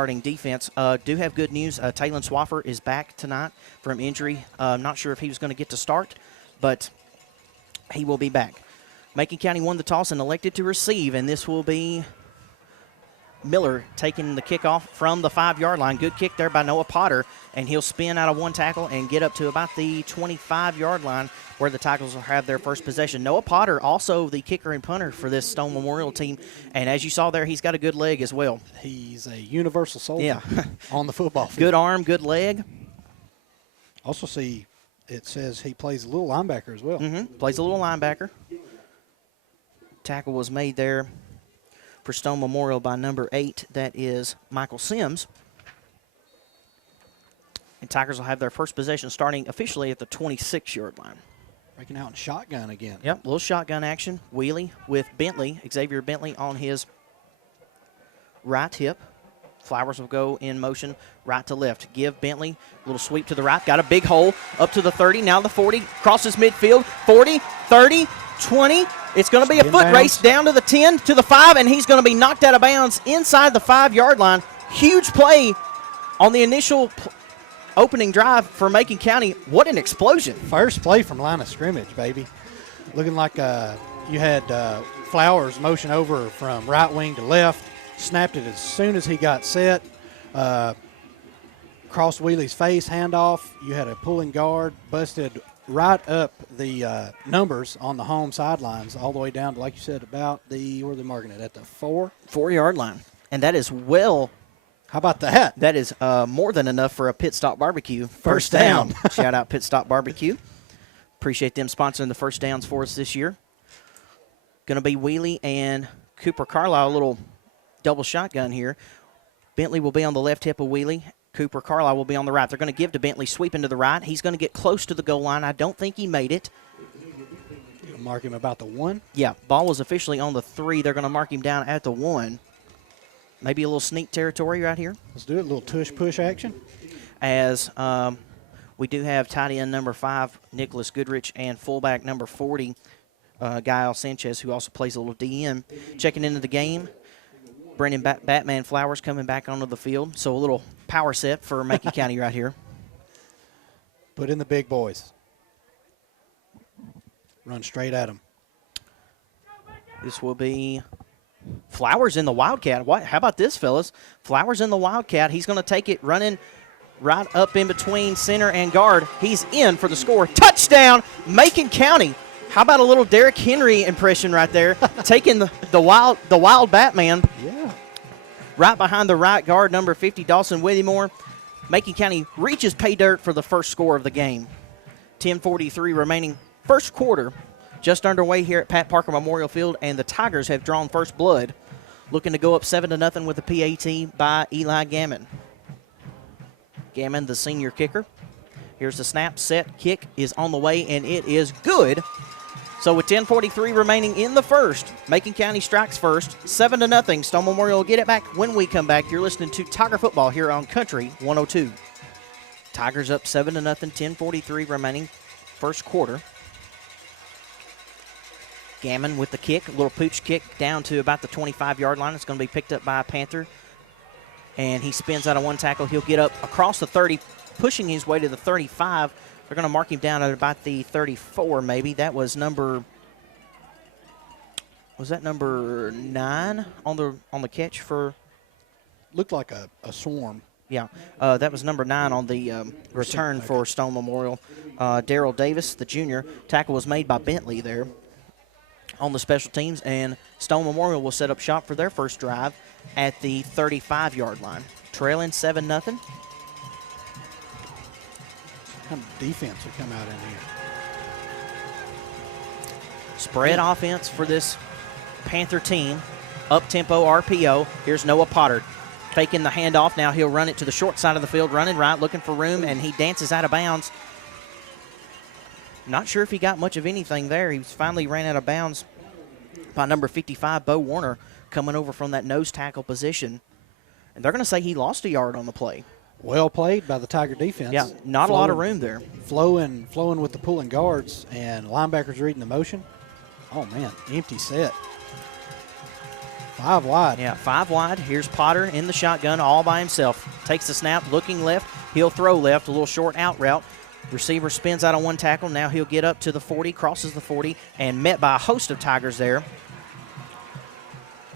starting defense. Do have good news. Taylon Swaffer is back tonight from injury. Not sure if he was going to get to start, but he will be back. Macon County won the toss and elected to receive, and this will be Miller taking the kickoff from the 5-yard line. Good kick there by Noah Potter, and he'll spin out of one tackle and get up to about the 25-yard line where the Tigers will have their first possession. Noah Potter, also the kicker and punter for this Stone Memorial team, and as you saw there, he's got a good leg as well. He's a universal soldier yeah. on the football field. Good arm, good leg. Also see it says he plays a little linebacker as well. Plays a little linebacker. Tackle was made there for Stone Memorial by number 8. That is Michael Sims. And Tigers will have their first possession starting officially at the 26-yard line. Breaking out in shotgun again. Yep, little shotgun action. Wheelie with Bentley, Xavier Bentley on his right hip. Flowers will go in motion right to left. Give Bentley a little sweep to the right. Got a big hole up to the 30. Now the 40. Crosses midfield. 40, 30, 20. It's going to be a foot race down to the 10, to the 5, and he's going to be knocked out of bounds inside the 5-yard line. Huge play on the initial opening drive for Macon County. What an explosion. First play from line of scrimmage, baby. Looking like you had Flowers motion over from right wing to left. Snapped it as soon as he got set. Crossed Wheelie's face, handoff. You had a pulling guard, busted right up the numbers on the home sidelines all the way down to, like you said, about the, where are they marking it, at the 4-yard line. And that is well. How about that? That is more than enough for a Pit Stop Barbecue. First down. Shout out Pit Stop Barbecue. Appreciate them sponsoring the first downs for us this year. Going to be Wheelie and Cooper Carlisle, a little double shotgun here. Bentley will be on the left hip of Wheelie. Cooper Carlisle will be on the right. They're going to give to Bentley, sweeping to the right. He's going to get close to the goal line. I don't think he made it. Mark him about the 1? Yeah, ball was officially on the 3. They're going to mark him down at the 1. Maybe a little sneak territory right here. Let's do it, a little tush-push action. As we do have tight end number 5, Nicholas Goodrich, and fullback number 40, Gael Sanchez, who also plays a little DM. Checking into the game, Brendan Batman Flowers coming back onto the field. So a little power set for Macon County right here. Put in the big boys. Run straight at them. This will be Flowers in the Wildcat. How about this, fellas? Flowers in the Wildcat. He's going to take it running right up in between center and guard. He's in for the score. Touchdown, Macon County. How about a little Derrick Henry impression right there? Taking the wild Batman. Yeah. Right behind the right guard, number 50, Dawson Withymore. Macon County reaches pay dirt for the first score of the game. 10:43 remaining, first quarter. Just underway here at Pat Parker Memorial Field, and the Tigers have drawn first blood, looking to go up 7-0 with a PAT by Eli Gammon. Gammon, the senior kicker. Here's the snap, set, kick is on the way, and it is good. So with 10:43 remaining in the first, Macon County strikes first, 7-0. Stone Memorial will get it back when we come back. You're listening to Tiger Football here on Country 102. Tigers up 7-0, 10:43 remaining, first quarter. Gammon with the kick, a little pooch kick down to about the 25-yard line. It's going to be picked up by a Panther. And he spins out of one tackle. He'll get up across the 30, pushing his way to the 35. They're going to mark him down at about the 34 maybe. That was number 9 on the catch for? Looked like a swarm. Yeah, that was number 9 on the return for Stone Memorial. Darrell Davis, the junior. Tackle was made by Bentley there on the special teams, and Stone Memorial will set up shop for their first drive at the 35-yard line. Trailing 7-0. What kind of defense will come out in here? Spread offense for this Panther team. Up-tempo RPO. Here's Noah Potter taking the handoff. Now he'll run it to the short side of the field, running right, looking for room, and he dances out of bounds. Not sure if he got much of anything there. He finally ran out of bounds by number 55, Bo Warner, coming over from that nose tackle position. And they're going to say he lost a yard on the play. Well played by the Tiger defense. Yeah, not a lot of room there. Flowing with the pulling guards, and linebackers reading the motion. Oh, man, empty set. 5 wide. Yeah, 5 wide. Here's Potter in the shotgun all by himself. Takes the snap, looking left. He'll throw left, a little short out route. Receiver spins out on one tackle. Now he'll get up to the 40, crosses the 40, and met by a host of Tigers there.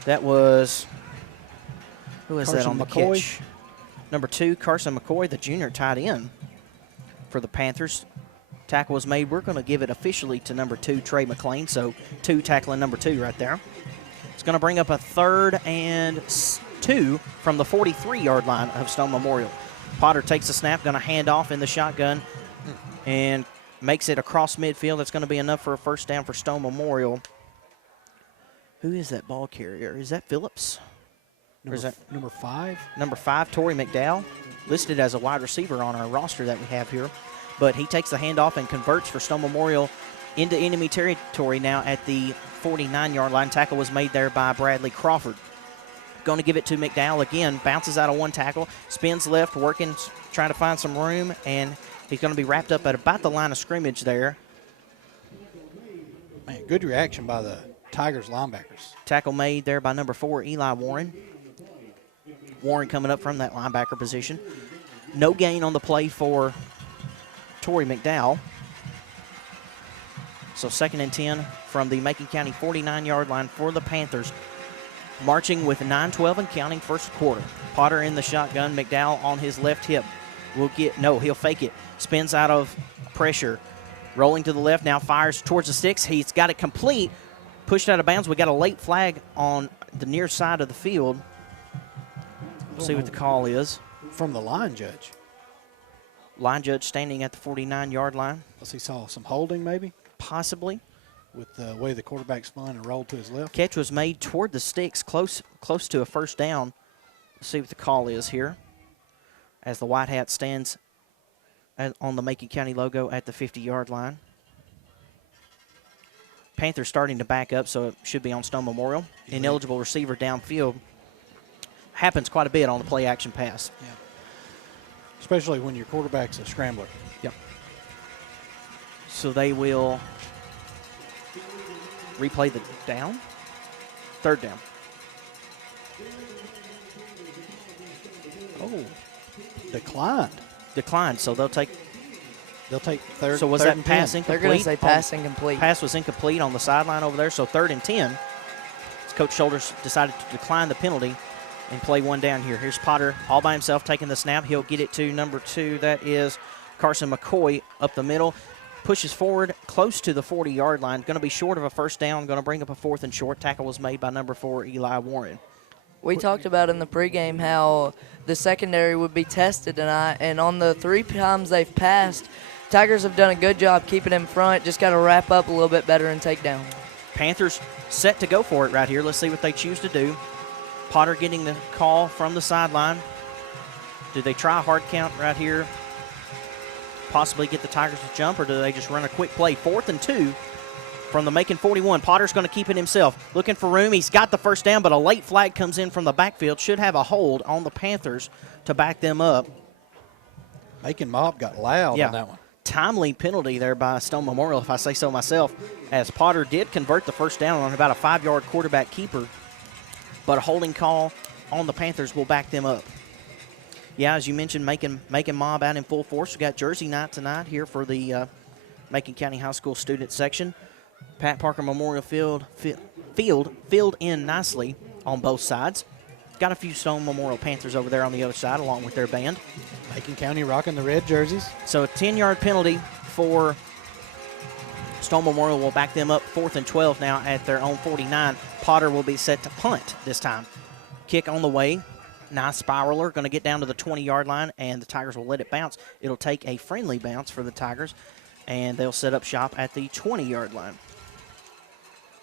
That was, who is that on the McCoy. catch? Number 2, Carson McCoy, the junior tight end for the Panthers. Tackle was made. We're going to give it officially to number 2, Trey McLean. So 2 tackling number 2 right there. It's going to bring up a 3rd and 2 from the 43-yard line of Stone Memorial. Potter takes the snap, going to hand off in the shotgun and makes it across midfield. That's going to be enough for a first down for Stone Memorial. Who is that ball carrier? Is that Phillips? Number, or is that number 5? Number 5, Torrey McDowell, listed as a wide receiver on our roster that we have here. But he takes the handoff and converts for Stone Memorial into enemy territory now at the 49-yard line. Tackle was made there by Bradley Crawford. Going to give it to McDowell again. Bounces out of one tackle. Spins left, working, trying to find some room. And he's going to be wrapped up at about the line of scrimmage there. Man, good reaction by the Tigers linebackers. Tackle made there by number 4, Eli Warren. Warren coming up from that linebacker position. No gain on the play for Torrey McDowell. So 2nd and 10 from the Macon County 49-yard line for the Panthers. Marching with 9-12 and counting first quarter. Potter in the shotgun. McDowell on his left hip. He'll fake it. Spins out of pressure. Rolling to the left, now fires towards the sticks. He's got it complete. Pushed out of bounds. We got a late flag on the near side of the field. We'll see what the call is. From the line judge. Line judge standing at the 49-yard line. Unless he saw some holding maybe Possibly. with the way the quarterback spun and rolled to his left. Catch was made toward the sticks, close to a first down. Let's see what the call is here. As the white hat stands on the Macon County logo at the 50-yard line. Panthers starting to back up, so it should be on Stone Memorial. Ineligible receiver downfield. Happens quite a bit on the play-action pass. Yeah. Especially when your quarterback's a scrambler. Yep. So they will replay the down. 3rd down. Oh, declined. So they'll take. They'll take third. So was third that and pass 10. incomplete? They're going to say pass incomplete. Pass was incomplete on the sideline over there. So 3rd and 10. As Coach Shoulders decided to decline the penalty and play one down here. Here's Potter all by himself taking the snap. He'll get it to number 2. That is Carson McCoy up the middle. Pushes forward close to the 40-yard line. Going to be short of a first down. Going to bring up a 4th and short. Tackle was made by number 4, Eli Warren. We talked about in the pregame how the secondary would be tested tonight, and on the 3 times they've passed, Tigers have done a good job keeping in front. Just got to wrap up a little bit better and take down. Panthers set to go for it right here. Let's see what they choose to do. Potter getting the call from the sideline. Do they try a hard count right here? Possibly get the Tigers to jump, or do they just run a quick play? 4th and 2 from the Macon 41. Potter's going to keep it himself. Looking for room. He's got the first down, but a late flag comes in from the backfield. Should have a hold on the Panthers to back them up. Macon Mob got loud on that one. Timely penalty there by Stone Memorial, if I say so myself, as Potter did convert the first down on about a 5-yard quarterback keeper, but a holding call on the Panthers will back them up. Yeah, as you mentioned, Macon Mob out in full force. We got Jersey night tonight here for the Macon County High School student section. Pat Parker Memorial Field filled in nicely on both sides. Got a few Stone Memorial Panthers over there on the other side along with their band. Macon County rocking the red jerseys. So a 10-yard penalty for Stone Memorial will back them up 4th and 12 now at their own 49. Potter will be set to punt this time. Kick on the way. Nice spiraler. Going to get down to the 20-yard line, and the Tigers will let it bounce. It'll take a friendly bounce for the Tigers, and they'll set up shop at the 20-yard line.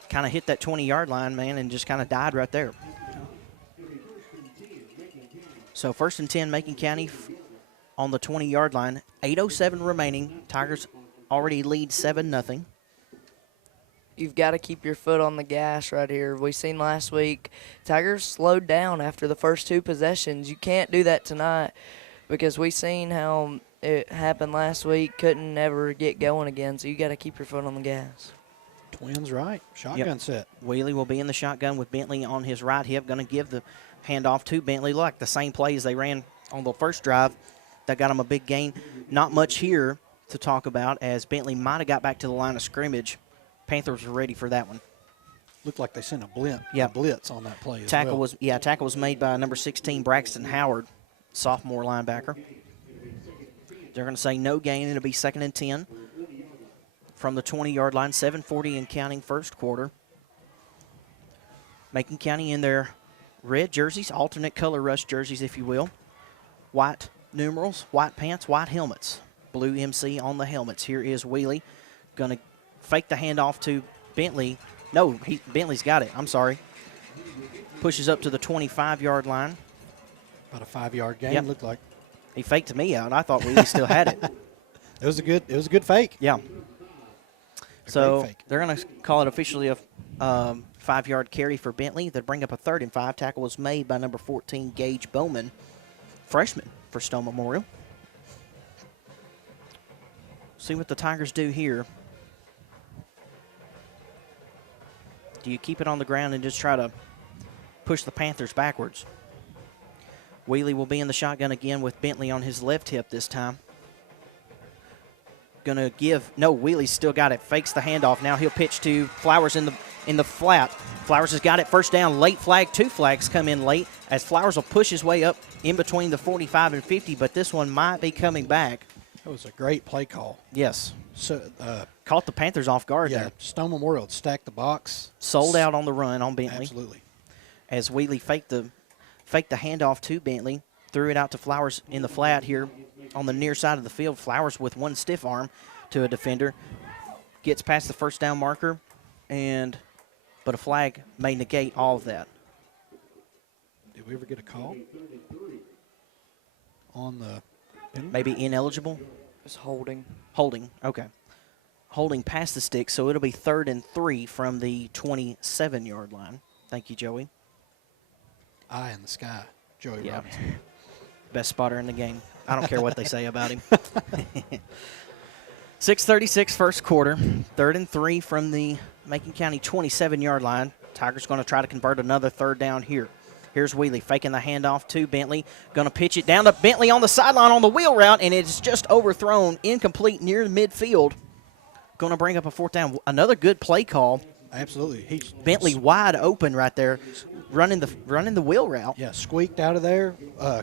Kind of hit that 20-yard line, man, and just kind of died right there. So 1st and 10, Macon County on the 20-yard line. 8:07 remaining. Tigers already lead 7-0. You've got to keep your foot on the gas right here. We seen last week Tigers slowed down after the first 2 possessions. You can't do that tonight because we seen how it happened last week. Couldn't ever get going again, so you got to keep your foot on the gas. Twins right. Shotgun set. Wheelie will be in the shotgun with Bentley on his right hip. Going to give the handoff to Bentley. Like the same play as they ran on the first drive. That got him a big gain. Not much here to talk about as Bentley might have got back to the line of scrimmage. Panthers were ready for that one. Looked like they sent a Yeah. blitz on that play as Tackle well. was made by number 16, Braxton Howard, sophomore linebacker. They're going to say no gain. It'll be 2nd and 10 from the 20-yard line, 7:40 and counting first quarter. Macon County in their red jerseys, alternate color rush jerseys, if you will. White numerals, white pants, white helmets. Blue MC on the helmets. Here is Wheelie. Going to fake the handoff to Bentley. No, Bentley's got it. I'm sorry. Pushes up to the 25-yard line. About a 5-yard gain, Yep. looked like. He faked me out. I thought Wheelie still had it. It was a good fake. Yeah. So great fake. they're going to call it officially a 5-yard carry for Bentley. They'll bring up a 3rd and 5. Tackle was made by number 14, Gage Bowman, freshman for Stone Memorial. See what the Tigers do here. Do you keep it on the ground and just try to push the Panthers backwards? Wheelie will be in the shotgun again with Bentley on his left hip this time. Gonna give, no, Wheelie's still got it. Fakes the handoff. Now he'll pitch to Flowers in the flat. Flowers has got it. First down, late flag. 2 flags come in late as Flowers will push his way up in between the 45 and 50, but this one might be coming back. That was a great play call. Yes. So, Caught the Panthers off guard yeah, there. Stone Memorial had stacked the box. Sold out on the run on Bentley. Absolutely. As Wheelie faked the handoff to Bentley, threw it out to Flowers in the flat here on the near side of the field. Flowers with one stiff arm to a defender. Gets past the first down marker, but a flag may negate all of that. Did we ever get a call on the penalty? Maybe ineligible? It's holding. Holding, okay. Holding past the stick, so it'll be 3rd and 3 from the 27-yard line. Thank you, Joey. Eye in the sky, Joey Yeah. Robinson. Best spotter in the game. I don't care what they say about him. 6:36 first quarter. 3rd and 3 from the Macon County 27-yard line. Tigers going to try to convert another 3rd down here. Here's Wheelie faking the handoff to Bentley. Going to pitch it down to Bentley on the sideline on the wheel route, and it's just overthrown, incomplete near midfield. Going to bring up a 4th down. Another good play call. Absolutely. Bentley wide open right there, running the wheel route. Yeah, squeaked out of there,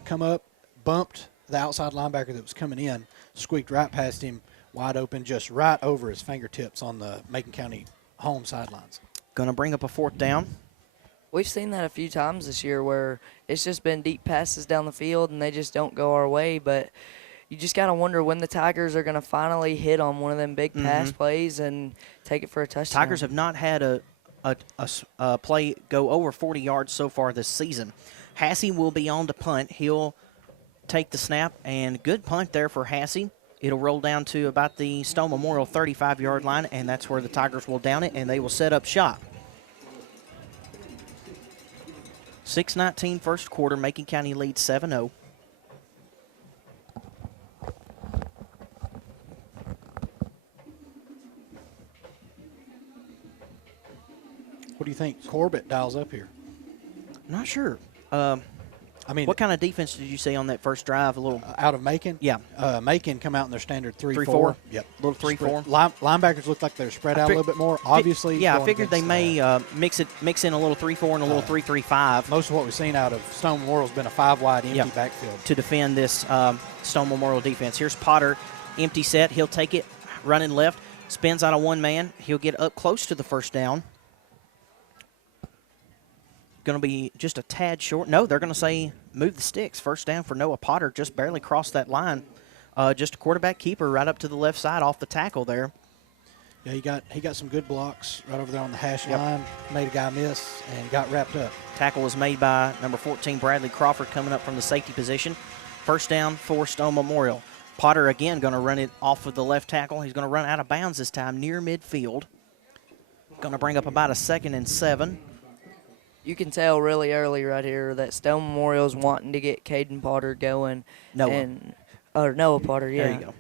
come up, bumped the outside linebacker that was coming in, squeaked right past him, wide open, just right over his fingertips on the Macon County home sidelines. Going to bring up a 4th down. We've seen that a few times this year where it's just been deep passes down the field and they just don't go our way. But you just got to wonder when the Tigers are going to finally hit on one of them big pass plays and take it for a touchdown. Tigers have not had a play go over 40 yards so far this season. Hassey will be on to punt. He'll take the snap, and good punt there for Hassey. It'll roll down to about the Stone Memorial 35-yard line, and that's where the Tigers will down it, and they will set up shop. 6:19 first quarter. Macon County leads 7-0. What do you think Corbett dials up here? Not sure. I mean, What kind of defense did you see on that first drive? A little out of Macon? Yeah. Macon come out in their standard 3-4. 3-4? Yep. Little 3-4? Linebackers look like they're spread out a little bit more, obviously. Yeah, I going figured they against, may mix in a little 3-4 and a little 3-3-5 most of what we've seen out of Stone Memorial has been a 5-wide empty Yep. backfield. to defend this Stone Memorial defense. Here's Potter, empty set. He'll take it, running left, spins out of one man. He'll get up close to the first down. Going to be just a tad short. No, they're going to say move the sticks. First down for Noah Potter. Just barely crossed that line. Just a quarterback keeper right up to the left side off the tackle there. Yeah, he got some good blocks right over there on the hash line. Made a guy miss and got wrapped up. Tackle was made by number 14, Bradley Crawford, coming up from the safety position. First down for Stone Memorial. Potter again going to run it off of the left tackle. He's going to run out of bounds this time near midfield. Going to bring up about a 2nd and 7. You can tell really early right here that Stone Memorial's wanting to get Caden Potter going. Noah. Noah Potter, yeah. There you go.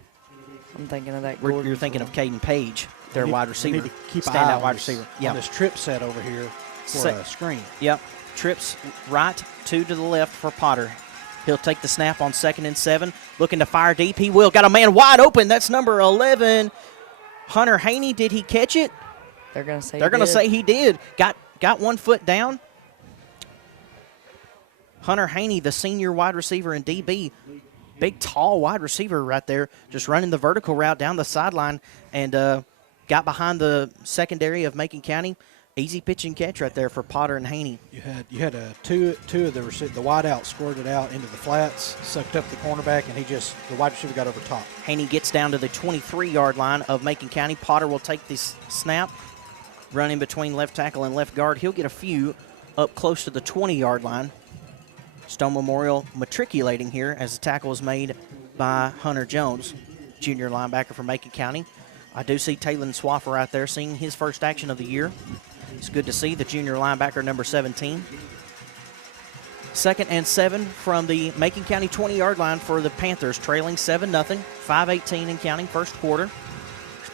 I'm thinking of that. You're thinking of Caden Page. their They wide need receiver, to keep an eye standout on wide this- receiver. on Yeah. this trip set over here for Set. a screen. Yep. Trips right, 2 to the left for Potter. He'll take the snap on 2nd and 7. Looking to fire deep. He will. Got a man wide open. That's number 11, Hunter Haney. Did he catch it? They're going to say They're going to say he did. Got 1 foot down. Hunter Haney, the senior wide receiver in DB. Big, tall wide receiver right there, just running the vertical route down the sideline and got behind the secondary of Macon County. Easy pitch and catch right there for Potter and Haney. You had two of the wide out squirted out into the flats, sucked up the cornerback, and the wide receiver got over top. Haney gets down to the 23-yard line of Macon County. Potter will take this snap, run in between left tackle and left guard. He'll get a few up close to the 20-yard line. Stone Memorial matriculating here as the tackle is made by Hunter Jones, junior linebacker from Macon County. I do see Talon Swaffer right there seeing his first action of the year. It's good to see the junior linebacker, number 17. 2nd and 7 from the Macon County 20-yard line for the Panthers, trailing 7-0, 5:18 and counting, first quarter.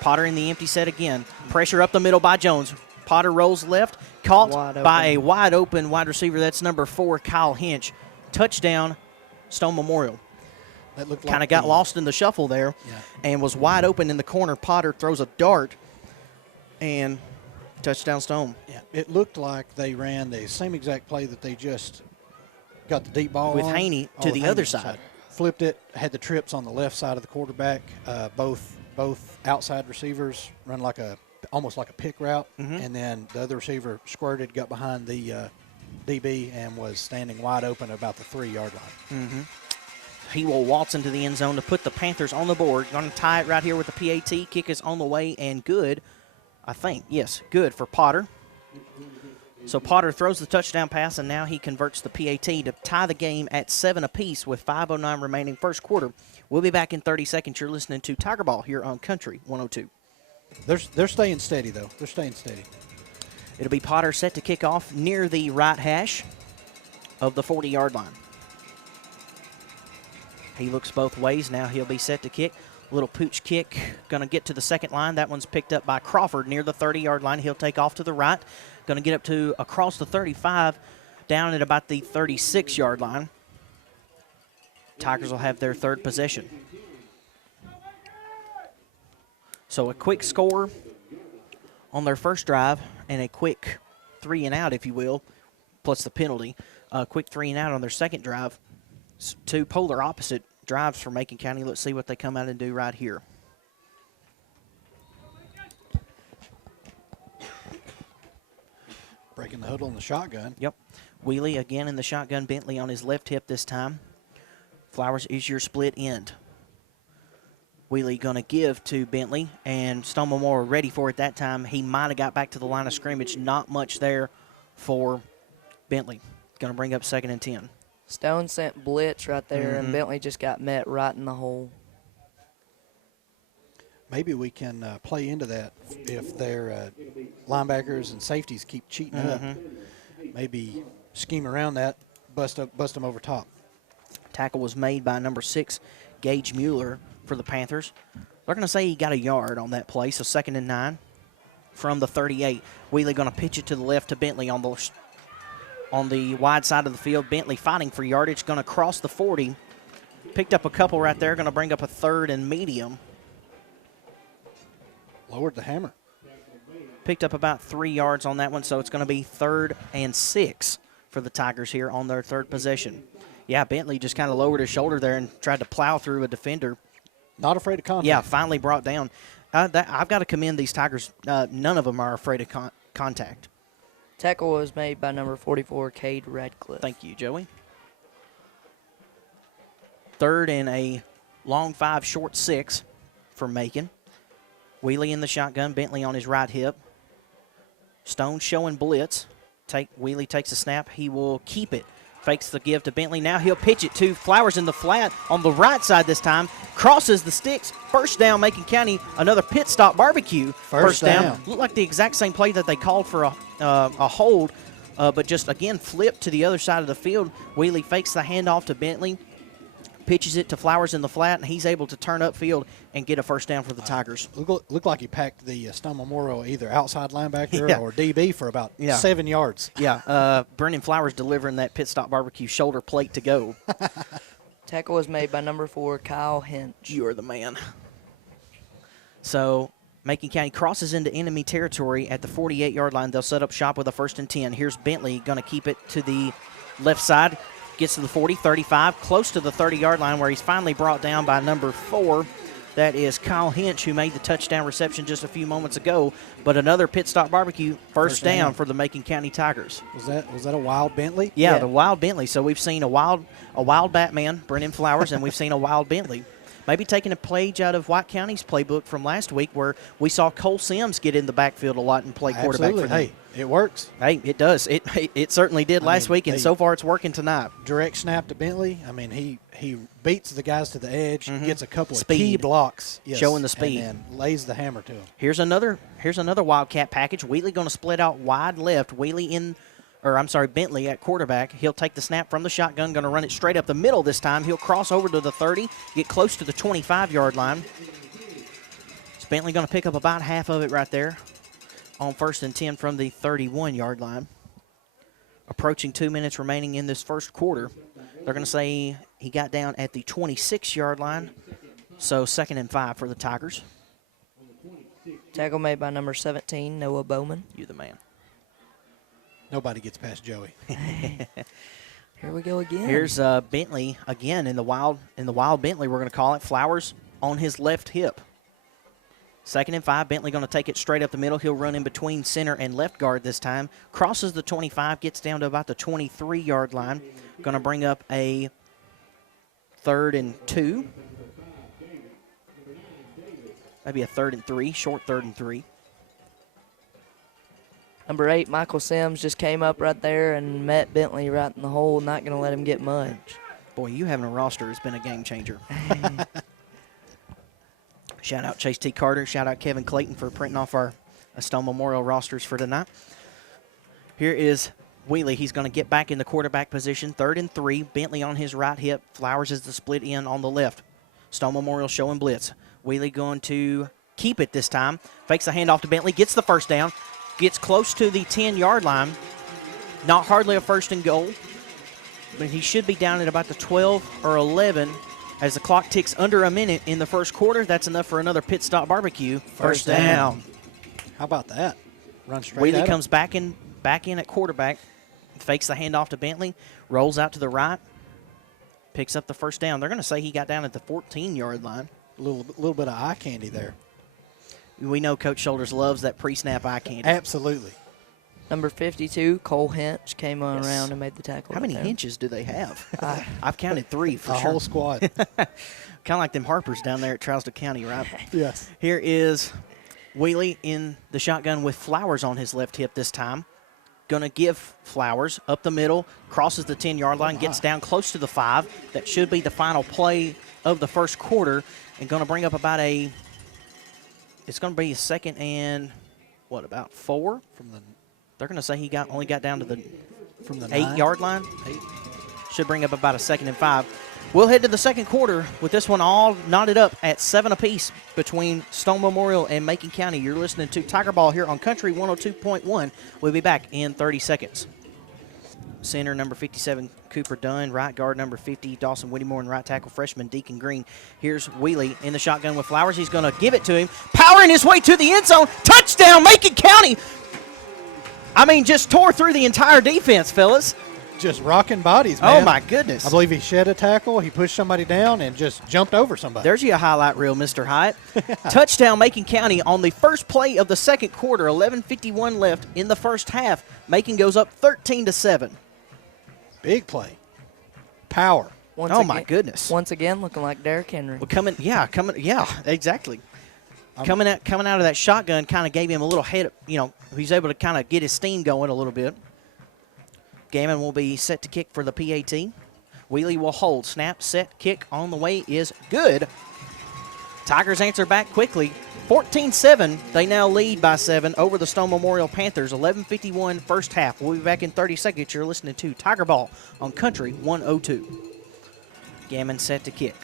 Potter in the empty set again. Pressure up the middle by Jones. Potter rolls left, caught by a wide-open wide receiver. That's number 4, Kyle Hinch. Touchdown, Stone Memorial. That looked Kind of like got lost in the shuffle there and was wide open in the corner. Potter throws a dart and touchdown Stone. Yeah, it looked like they ran the same exact play that they just got the deep ball With on. Haney Oh, to with the Haney other on the side. Flipped it, had the trips on the left side of the quarterback. Both outside receivers run almost like a pick route, and then the other receiver squirted, got behind the DB, and was standing wide open about the 3-yard line. He will waltz into the end zone to put the Panthers on the board. Going to tie it right here with the PAT. Kick is on the way and good, I think. Yes, good for Potter. So Potter throws the touchdown pass, and now he converts the PAT to tie the game at 7 apiece with 5:09 remaining first quarter. We'll be back in 30 seconds. You're listening to Tiger Ball here on Country 102. They're staying steady, though. They're staying steady. It'll be Potter set to kick off near the right hash of the 40-yard line. He looks both ways. Now he'll be set to kick. Little pooch kick. Going to get to the second line. That one's picked up by Crawford near the 30-yard line. He'll take off to the right. Going to get up to across the 35, down at about the 36-yard line. Tigers will have their third possession. So a quick score on their first drive and a quick 3-and-out, if you will, plus the penalty. A quick 3-and-out on their second drive. Two polar opposite drives for Macon County. Let's see what they come out and do right here. Breaking the huddle in the shotgun. Yep. Wheelie again in the shotgun. Bentley on his left hip this time. Flowers is your split end. Wheelie going to give to Bentley, and Stone Memorial ready for it that time. He might have got back to the line of scrimmage. Not much there for Bentley. Going to bring up 2nd and 10. Stone sent blitz right there, and Bentley just got met right in the hole. Maybe we can play into that if their linebackers and safeties keep cheating up. Maybe scheme around that, bust them over top. Tackle was made by number 6, Gage Mueller for the Panthers. They're going to say he got a yard on that play, so 2nd and 9 from the 38. Wheelie going to pitch it to the left to Bentley on the wide side of the field. Bentley fighting for yardage, going to cross the 40. Picked up a couple right there, going to bring up a 3rd and medium. Lowered the hammer. Picked up about 3 yards on that one, so it's going to be 3rd and 6 for the Tigers here on their third possession. Yeah, Bentley just kind of lowered his shoulder there and tried to plow through a defender. Not afraid of contact. Yeah, finally brought down. I've got to commend these Tigers. None of them are afraid of contact. Tackle was made by number 44, Cade Radcliffe. Thank you, Joey. 3rd and a long 5, short 6 for Macon. Wheelie in the shotgun, Bentley on his right hip. Stone showing blitz. Wheelie takes a snap. He will keep it. Fakes the give to Bentley. Now he'll pitch it to Flowers in the flat on the right side this time. Crosses the sticks. First down, Macon County. Another pit stop barbecue. First down. Looked like the exact same play that they called for a hold, but just, again, flipped to the other side of the field. Wheelie fakes the handoff to Bentley. pitches it to Flowers in the flat, and he's able to turn upfield and get a first down for the Tigers. Looked like he packed the Stone Memorial either outside linebacker Yeah. or DB for about 7 yards. Yeah, Brendan Flowers delivering that Pit Stop Barbecue shoulder plate to go. Tackle was made by number 4, Kyle Hinch. You are the man. So Macon County crosses into enemy territory at the 48-yard line. They'll set up shop with a 1st and 10. Here's Bentley going to keep it to the left side. Gets to the 40, 35, close to the 30-yard line where he's finally brought down by number 4. That is Kyle Hinch, who made the touchdown reception just a few moments ago. But another Pit Stop Barbecue first down for the Macon County Tigers. Was that a wild Bentley? Yeah, the wild Bentley. So we've seen a wild Batman, Brendan Flowers, and we've seen a wild Bentley. Maybe taking a page out of White County's playbook from last week where we saw Cole Sims get in the backfield a lot and play quarterback for them. Hey, it works. Hey, it does. It certainly did last week, and so far it's working tonight. Direct snap to Bentley. I mean, he beats the guys to the edge, gets a couple of key Speed. blocks. Yes, Showing the speed. And then lays the hammer to him. Here's another Wildcat package. Wheatley going to split out wide left. Bentley at quarterback. He'll take the snap from the shotgun, going to run it straight up the middle this time. He'll cross over to the 30, get close to the 25-yard line. Is Bentley going to pick up about half of it right there on 1st and 10 from the 31-yard line. Approaching 2 minutes remaining in this first quarter. They're going to say he got down at the 26-yard line, so 2nd and 5 for the Tigers. Tackle made by number 17, Noah Bowman. You the man. Nobody gets past Joey. Here we go again. Here's Bentley again in the wild Bentley. We're going to call it. Flowers on his left hip. 2nd and 5. Bentley going to take it straight up the middle. He'll run in between center and left guard this time. Crosses the 25, gets down to about the 23-yard line. Going to bring up a 3rd and 2. Maybe a 3rd and 3, short 3rd and 3. Number 8, Michael Sims, just came up right there and met Bentley right in the hole. Not going to let him get much. Boy, you having a roster has been a game changer. Shout out Chase T. Carter. Shout out Kevin Clayton for printing off our Stone Memorial rosters for tonight. Here is Wheatley. He's going to get back in the quarterback position. 3rd and 3. Bentley on his right hip. Flowers is the split end on the left. Stone Memorial showing blitz. Wheatley going to keep it this time. Fakes the handoff to Bentley. Gets the first down. Gets close to the 10-yard line. Not hardly a 1st and goal. But he should be down at about the 12 or 11 as the clock ticks under a minute in the first quarter. That's enough for another Pit Stop Barbecue. First down. How about that? Run straight Wheatley at comes back in at quarterback. Fakes the handoff to Bentley. Rolls out to the right. Picks up the first down. They're going to say he got down at the 14-yard line. A little bit of eye candy there. We know Coach Shoulders loves that pre-snap eye candy. Absolutely. Number 52, Cole Hinch, came on around and made the tackle. How many hinches do they have? I've counted 3 for A sure. whole squad. Kind of like them Harpers down there at Trousdale County, right? Yes. Here is Wheatley in the shotgun with Flowers on his left hip this time. Going to give Flowers up the middle, crosses the 10-yard line, gets down close to the 5. That should be the final play of the first quarter, and going to bring up about it's going to be a 2nd and, about 4? They're going to say he only got down to the 8-yard line. 8. Should bring up about a 2nd and 5. We'll head to the second quarter with this one all knotted up at 7 apiece between Stone Memorial and Macon County. You're listening to Tiger Ball here on Country 102.1. We'll be back in 30 seconds. Center number 57, Cooper Dunn. Right guard number 50, Dawson Whittemore. And right tackle freshman Deacon Green. Here's Wheatley in the shotgun with Flowers. He's going to give it to him. Powering his way to the end zone. Touchdown, Macon County. I mean, just tore through the entire defense, fellas. Just rocking bodies, man. Oh, my goodness. I believe he shed a tackle. He pushed somebody down and just jumped over somebody. There's you a highlight reel, Mr. Hyatt. Touchdown, Macon County on the first play of the second quarter. 11:51 left in the first half. Macon goes up 13-7. Big play. Power. My goodness. Once again, looking like Derrick Henry. Well, exactly. Coming out of that shotgun kind of gave him a little head, he's able to kind of get his steam going a little bit. Gammon will be set to kick for the PAT. Wheatley will hold. Snap, set, kick on the way is good. Tigers answer back quickly. 14-7. They now lead by 7 over the Stone Memorial Panthers. 11:51 first half. We'll be back in 30 seconds. You're listening to Tiger Ball on Country 102. Gammon set to kick.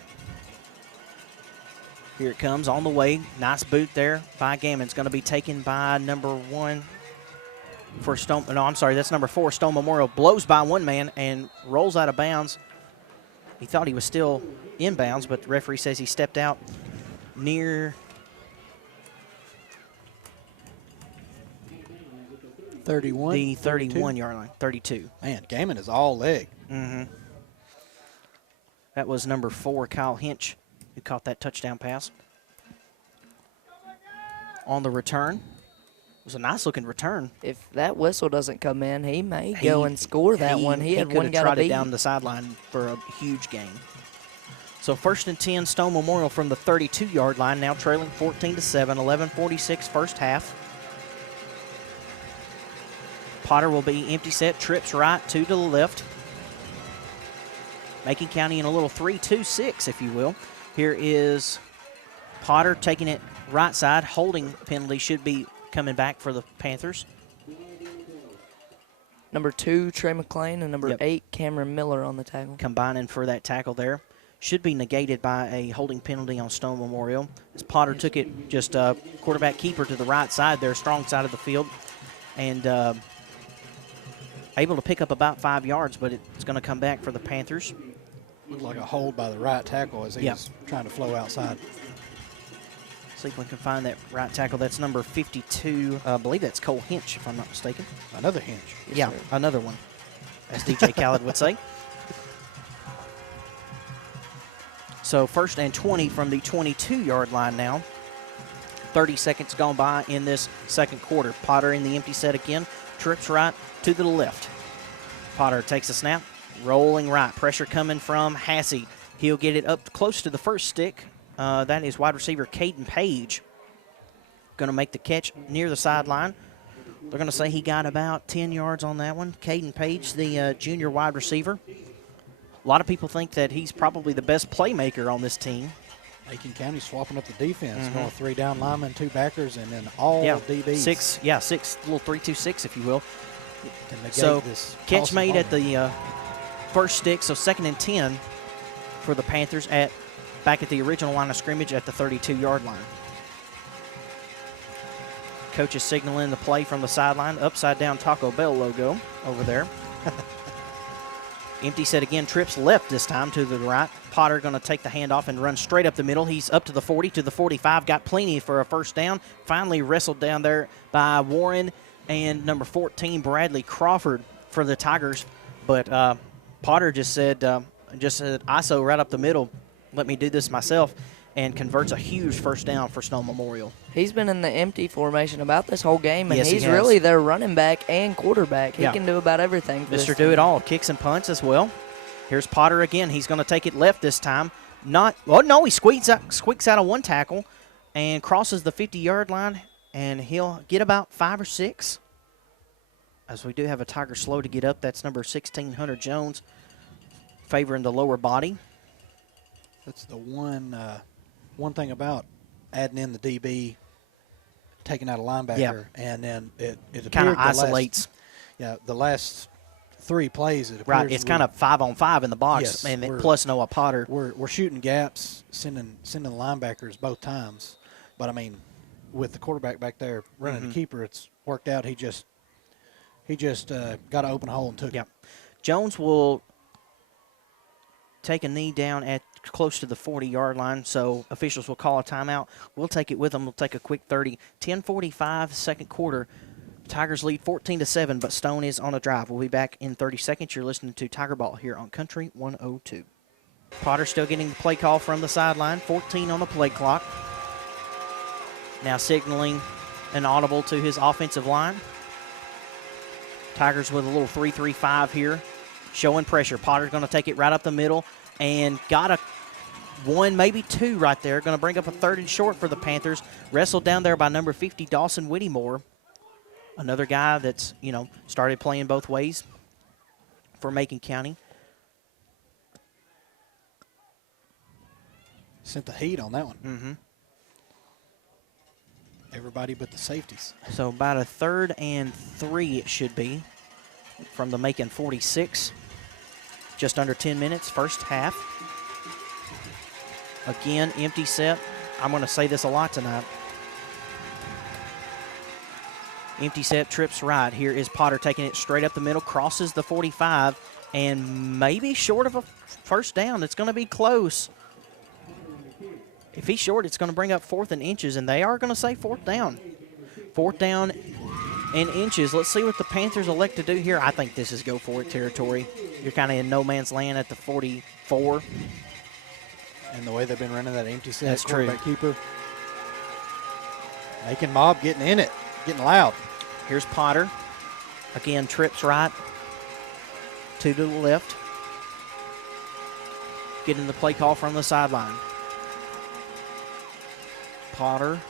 Here it comes on the way. Nice boot there by Gammon. It's going to be taken by number 1 for Stone. No, I'm sorry. That's number 4. Stone Memorial blows by one man and rolls out of bounds. He thought he was still inbounds, but the referee says he stepped out near 31. the 31-yard line. 32. Man, Gammon is all leg. That was number 4, Kyle Hinch, who caught that touchdown pass. On the return. It was a nice-looking return. If that whistle doesn't come in, he may go and score that one. He had could one have got to trotted beat. down the sideline for a huge gain. So 1st and 10, Stone Memorial from the 32-yard line, now trailing 14-7, 11:46 first half. Potter will be empty set, trips right, 2 to the left. Macon County in a little 3-2-6, if you will. Here is Potter taking it right side. Holding penalty should be coming back for the Panthers. Number 2, Trey McLean, and number 8, Cameron Miller on the tackle. Combining for that tackle there. Should be negated by a holding penalty on Stone Memorial. As Potter took it just quarterback keeper to the right side there, strong side of the field. And able to pick up about 5 yards, but it's going to come back for the Panthers. Looked like a hold by the right tackle as he was trying to flow outside. See if we can find that right tackle. That's number 52. I believe that's Cole Hinch, if I'm not mistaken. Another Hinch. Yeah, another one, as DJ Khaled would say. So 1st and 20 from the 22-yard line now. 30 seconds gone by in this second quarter. Potter in the empty set again. Trips right to the left. Potter takes a snap. Rolling right. Pressure coming from Hassey. He'll get it up close to the first stick. That is wide receiver Caden Page. Going to make the catch near the sideline. They're going to say he got about 10 yards on that one. Caden Page, the junior wide receiver. A lot of people think that he's probably the best playmaker on this team. Macon County swapping up the defense, going 3 down linemen, 2 backers, and then all DBs. 6, little 3-2-6, if you will. So catch made at the first stick, so 2nd and 10 for the Panthers back at the original line of scrimmage at the 32-yard line. Coach is signaling the play from the sideline, upside-down Taco Bell logo over there. Empty set again, trips left this time to the right. Potter going to take the handoff and run straight up the middle. He's up to the 40, to the 45, got plenty for a first down. Finally wrestled down there by Warren and number 14, Bradley Crawford for the Tigers. But Potter just said ISO right up the middle. Let me do this myself, and converts a huge first down for Stone Memorial. He's been in the empty formation about this whole game, and Yes, he's he has. really their running back and quarterback. He can do about everything. For Mr. this Do It All, kicks and punts as well. Here's Potter again. He's going to take it left this time. He squeaks out of one tackle and crosses the 50-yard line, and he'll get about 5 or 6. As we do have a Tiger slow to get up. That's number 16, Hunter Jones, favoring the lower body. That's the one thing about adding in the DB, taking out a linebacker, and then it kind of appeared isolates. The last 3 plays, it appears Right, it's kind of 5-on-5 in the box, Yes, and we're- plus Noah Potter. We're shooting gaps, sending linebackers both times. But, I mean, with the quarterback back there running the keeper, it's worked out. He just got an open hole and took it. Jones will take a knee down at close to the 40-yard line, so officials will call a timeout. We'll take it with them. We'll take a quick 30. 10:45, second quarter. Tigers lead 14-7, but Stone is on a drive. We'll be back in 30 seconds. You're listening to Tiger Ball here on Country 102. Potter still getting the play call from the sideline. 14 on the play clock. Now signaling an audible to his offensive line. Tigers with a little 3-3-5 here, showing pressure. Potter's going to take it right up the middle and got a 1, maybe 2 right there. Going to bring up a 3rd and short for the Panthers. Wrestled down there by number 50, Dawson Whittemore. Another guy that's, started playing both ways for Macon County. Sent the heat on that one. Mm-hmm. Everybody but the safeties. So about a 3rd and 3 it should be from the Macon 46. Just under 10 minutes, first half. Again, empty set. I'm going to say this a lot tonight. Empty set, trips right. Here is Potter taking it straight up the middle, crosses the 45, and maybe short of a first down. It's going to be close. If he's short, it's going to bring up 4th and inches, and they are going to say 4th down. 4th down and inches. Let's see what the Panthers elect to do here. I think this is go for it territory. You're kind of in no man's land at the 44. And the way they've been running that empty set, That's true. quarterback keeper. Macon Mob getting in it, getting loud. Here's Potter. Again, trips right. 2 to the left. Getting the play call from the sideline. Potter.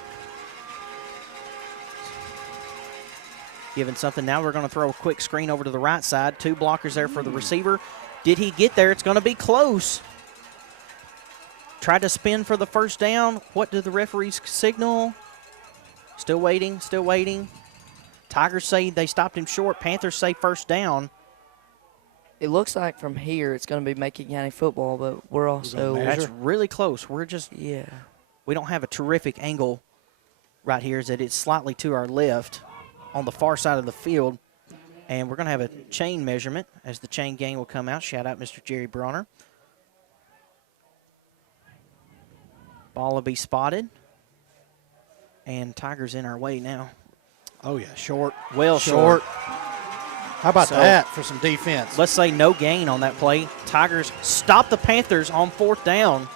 Giving something. Now we're going to throw a quick screen over to the right side. 2 blockers there for the receiver. Did he get there? It's going to be close. Tried to spin for the first down. What did the referees signal? Still waiting, still waiting. Tigers say they stopped him short. Panthers say first down. It looks like from here it's going to be Macon County football, but we're also That's really close. We're just, yeah. we don't have a terrific angle right here. Is that it's slightly to our left on the far side of the field. And we're going to have a chain measurement as the chain gang will come out. Shout out Mr. Jerry Bronner. Ball will be spotted. And Tigers in our way now. Oh, yeah, short. Well short. How about So, that for some defense? Let's say no gain on that play. Tigers stop the Panthers on 4th down.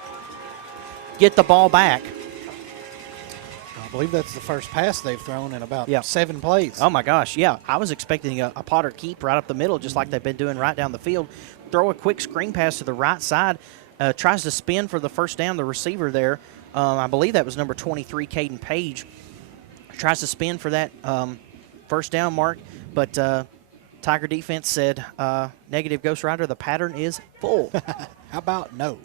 Get the ball back. I believe that's the first pass they've thrown in about Yeah. 7 plays. Oh, my gosh, yeah. I was expecting a Potter keep right up the middle, just like they've been doing right down the field. Throw a quick screen pass to the right side. Tries to spin for the first down. The receiver there, I believe that was number 23, Caden Page. Tries to spin for that first down mark, but Tiger defense said, negative Ghost Rider, the pattern is full. How about no?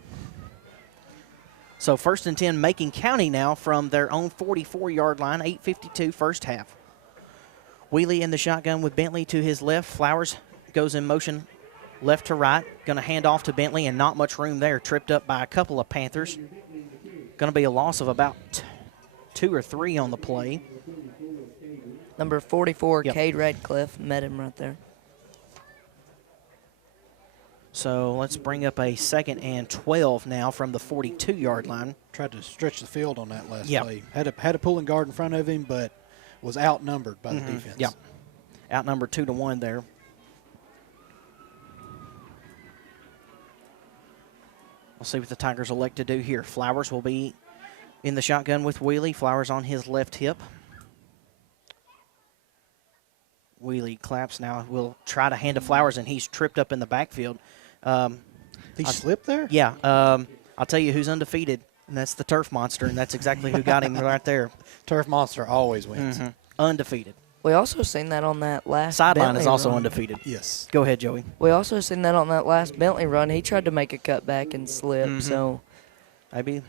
So 1st and 10, Macon County now from their own 44-yard line, 8:52 first half. Wheelie in the shotgun with Bentley to his left. Flowers goes in motion left to right. Going to hand off to Bentley, and not much room there. Tripped up by a couple of Panthers. Going to be a loss of about 2 or 3 on the play. Number 44, Yep. Cade Radcliffe, met him right there. So let's bring up a 2nd and 12 now from the 42-yard line. Tried to stretch the field on that last Yep. play. Had a pulling guard in front of him, but was outnumbered by the defense. Yep. Outnumbered 2-1 there. We'll see what the Tigers elect to do here. Flowers will be in the shotgun with Wheelie. Flowers on his left hip. Wheelie claps now. We'll try to hand to Flowers, and he's tripped up in the backfield. He slipped there? Yeah. I'll tell you who's undefeated, and that's the Turf Monster, and that's exactly who got him right there. Turf Monster always wins. Undefeated. We also seen that on that last Sideline Bentley is also run. undefeated. Yes. Go ahead, Joey. We also seen that on that last Bentley run. He tried to make a cutback and slip, so Maybe.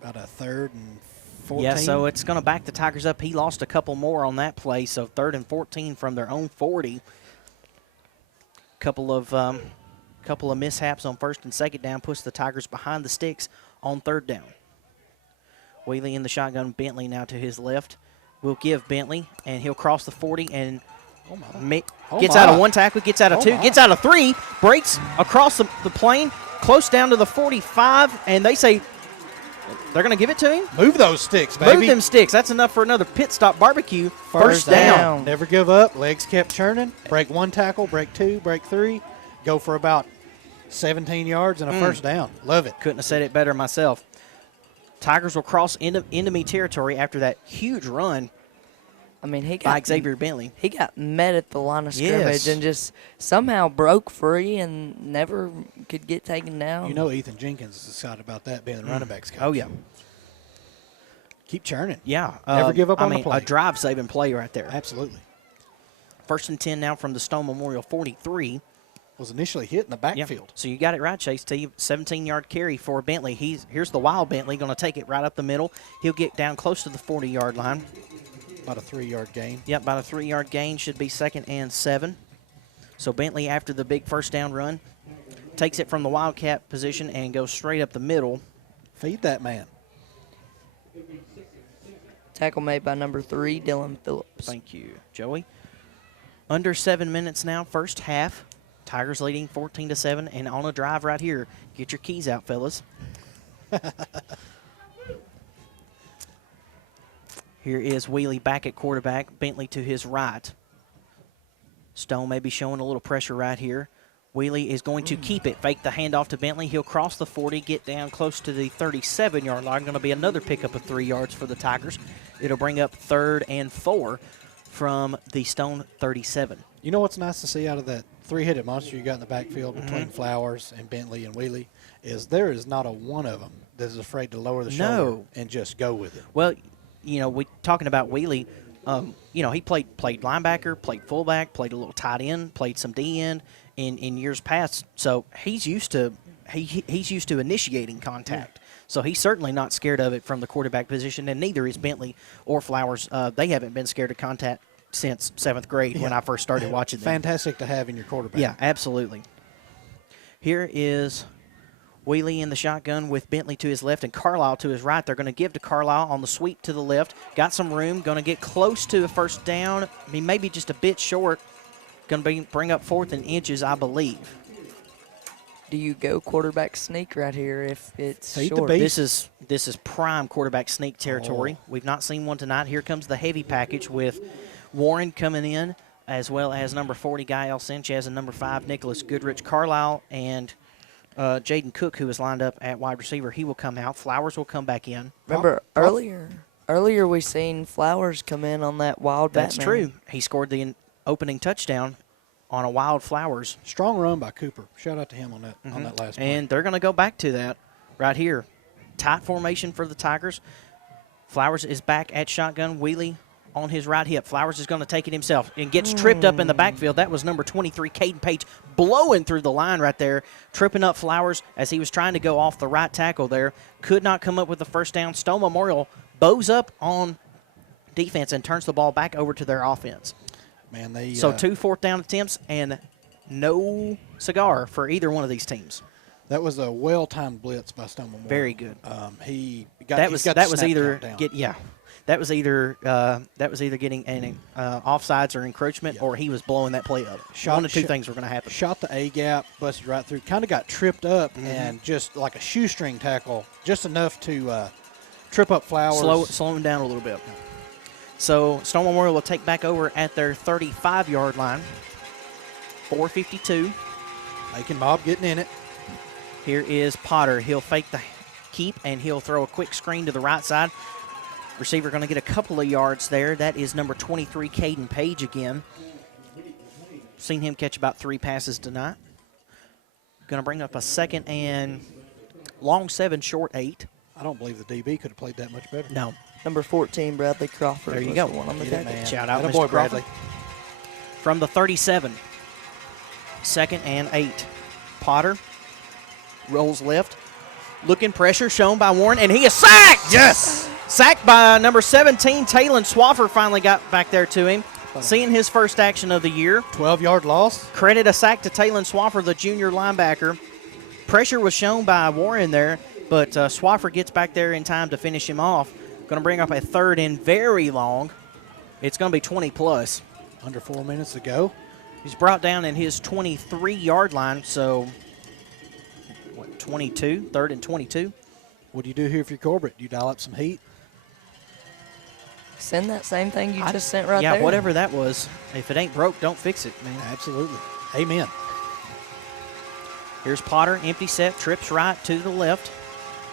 About a 3rd and 14. Yeah, so it's going to back the Tigers up. He lost a couple more on that play, so 3rd and 14 from their own 40. Couple of mishaps on 1st and 2nd down puts the Tigers behind the sticks on 3rd down. Wheelie in the shotgun. Bentley now to his left. We'll give Bentley, and he'll cross the 40 and gets out of 1 tackle, gets out of 2, gets out of 3, breaks across the plane, close down to the 45, and they say they're going to give it to him. Move those sticks, baby. Move them sticks. That's enough for another pit stop barbecue. First down. Never give up. Legs kept churning. Break 1 tackle, break 2, break 3. Go for about 17 yards and a first down. Love it. Couldn't have said it better myself. Tigers will cross enemy territory after that huge run I mean, he by got Xavier Bentley. He got met at the line of scrimmage Yes. and just somehow broke free and never could get taken down. You know Ethan Jenkins is excited about that being the running backs coach. Oh, yeah. Keep churning. Yeah. Never give up on the play. A drive-saving play right there. Absolutely. 1st and 10 now from the Stone Memorial 43. Was initially hit in the backfield. So you got it right, Chase. 17-yard carry for Bentley. Here's the wild Bentley going to take it right up the middle. He'll get down close to the 40-yard line. About a 3-yard gain. Yep, about a 3-yard gain. Should be 2nd and 7. So Bentley, after the big first down run, takes it from the Wildcat position and goes straight up the middle. Feed that man. Tackle made by number 3, Dylan Phillips. Thank you, Joey. Under 7 minutes now, first half. Tigers leading 14-7, and on a drive right here. Get your keys out, fellas. Here is Wheelie back at quarterback. Bentley to his right. Stone may be showing a little pressure right here. Wheelie is going to keep it, fake the handoff to Bentley. He'll cross the 40, get down close to the 37-yard line. Going to be another pickup of 3 yards for the Tigers. It'll bring up 3rd and 4 from the Stone 37. You know what's nice to see out of that three-headed monster you got in the backfield between Flowers and Bentley and Wheelie is there is not a one of them that is afraid to lower the shoulder and just go with it. Well, you know, we talking about Wheelie. You know, he played linebacker, played fullback, played a little tight end, played some D end in years past. So he's used to he's used to initiating contact. So he's certainly not scared of it from the quarterback position, and neither is Bentley or Flowers. They haven't been scared of contact since 7th grade when I first started watching them. Fantastic to have in your quarterback. Yeah, absolutely. Here is Wheelie in the shotgun with Bentley to his left and Carlisle to his right. They're going to give to Carlisle on the sweep to the left. Got some room. Going to get close to a first down. I mean, maybe just a bit short. Going to bring up 4th and inches, I believe. Do you go quarterback sneak right here if it's Feed the short? beast. This is prime quarterback sneak territory. We've not seen one tonight. Here comes the heavy package with Warren coming in, as well as number 40, Gael Sanchez, and number 5, Nicholas Goodrich. Carlisle and Jaden Cook, who is lined up at wide receiver, he will come out. Flowers will come back in. Remember earlier we seen Flowers come in on that wild That's Batman. true. He scored the opening touchdown on a wild Flowers. Strong run by Cooper. Shout out to him on that last play. And they're going to go back to that right here. Tight formation for the Tigers. Flowers is back at shotgun. Wheelie on his right hip. Flowers is going to take it himself and gets tripped up in the backfield. That was number 23, Caden Page, blowing through the line right there, tripping up Flowers as he was trying to go off the right tackle there. Could not come up with the first down. Stone Memorial bows up on defense and turns the ball back over to their offense. Man, they So 2 4th down attempts and no cigar for either one of these teams. that was a well-timed blitz by Stone Memorial. Very good. That was either getting an offsides or encroachment, or he was blowing that play up. One of two things were going to happen. Shot the A gap, busted right through. Kind of got tripped up and just like a shoestring tackle, just enough to trip up Flowers. Slow him down a little bit. So Stone Memorial will take back over at their 35-yard line. 4:52. Macon Bob getting in it. Here is Potter. He'll fake the keep, and he'll throw a quick screen to the right side. Receiver going to get a couple of yards there. That is number 23, Caden Page again. Seen him catch about 3 passes tonight. Going to bring up a 2nd and long 7, short 8. I don't believe the DB could have played that much better. No. Number 14, Bradley Crawford. There you was go. the one on the Get it, tackle. man. Shout out, Atta Mr. boy, Crawford. Bradley. From the 37, 2nd and 8. Potter rolls left. Looking pressure shown by Warren, and he is sacked! Yes! Sacked by number 17, Talon Swaffer finally got back there to him. Seeing his first action of the year. 12-yard loss. Credit a sack to Talon Swaffer, the junior linebacker. Pressure was shown by Warren there, but Swaffer gets back there in time to finish him off. Going to bring up a 3rd and very long. It's going to be 20-plus. Under 4 minutes to go. He's brought down in his 23-yard line, so 22, 3rd and 22. What do you do here if you're Corbett? Do you dial up some heat? Send that same thing you just sent right there. Yeah, whatever that was. If it ain't broke, don't fix it, man. Absolutely. Amen. Here's Potter, empty set, trips right to the left,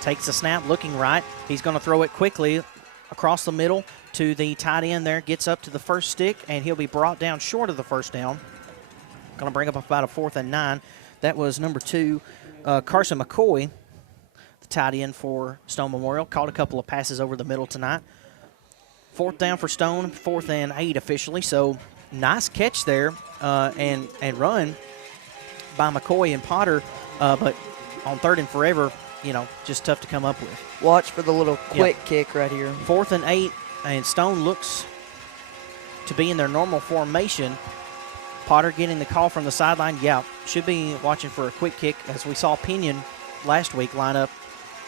takes a snap, looking right. He's going to throw it quickly across the middle to the tight end there, gets up to the first stick, and he'll be brought down short of the first down. Going to bring up about a 4th and 9. That was number 2, Carson McCoy, the tight end for Stone Memorial. Caught a couple of passes over the middle tonight. 4th down for Stone, 4th and 8 officially. So nice catch there and run by McCoy and Potter, but on 3rd and forever, just tough to come up with. Watch for the little quick kick right here. 4th and 8, and Stone looks to be in their normal formation. Potter getting the call from the sideline. Yeah, should be watching for a quick kick, as we saw Pinion last week line up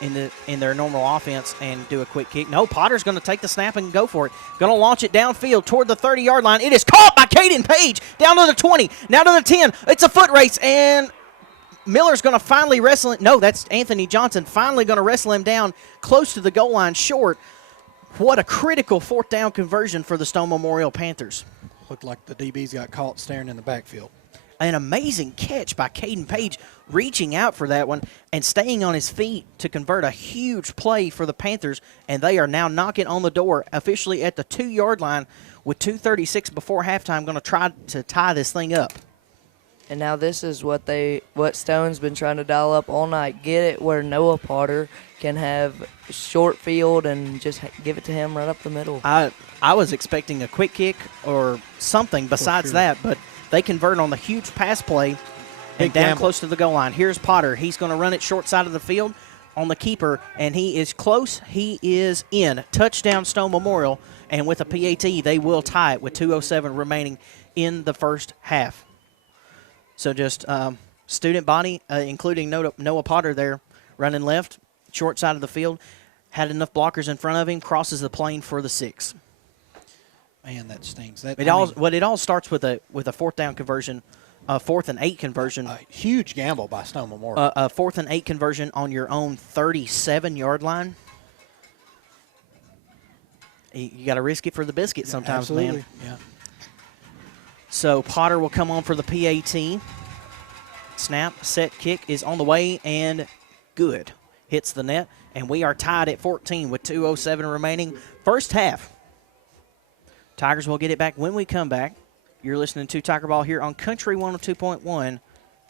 in their normal offense and do a quick kick. No, Potter's going to take the snap and go for it. Going to launch it downfield toward the 30-yard line. It is caught by Caden Page down to the 20, now to the 10. It's a foot race, and Miller's going to finally wrestle it. No, that's Anthony Johnson finally going to wrestle him down close to the goal line short. What a critical fourth down conversion for the Stone Memorial Panthers. Looked like the DBs got caught staring in the backfield. An amazing catch by Caden Page, reaching out for that one and staying on his feet to convert a huge play for the Panthers, and they are now knocking on the door officially at the 2-yard line with 2:36 before halftime, going to try to tie this thing up. And now this is what Stone's been trying to dial up all night. Get it where Noah Potter can have short field and just give it to him right up the middle. I was expecting a quick kick or something besides that, but they convert on the huge pass play and down close to the goal line. Here's Potter. He's going to run it short side of the field on the keeper, and he is close. He is in. Touchdown Stone Memorial, and with a PAT, they will tie it with 2:07 remaining in the first half. So just student body, including Noah Potter there, running left, short side of the field, had enough blockers in front of him, crosses the plane for the 6. Man, that stings. It all starts with a fourth down conversion, a 4th and 8 conversion. A huge gamble by Stone Memorial. A 4th and 8 conversion on your own 37-yard line. You got to risk it for the biscuit sometimes, absolutely. Man. Yeah. So Potter will come on for the PAT. Snap, set, kick is on the way, and good. Hits the net, and we are tied at 14 with 2:07 remaining. First half. Tigers will get it back when we come back. You're listening to Tiger Ball here on Country 102.1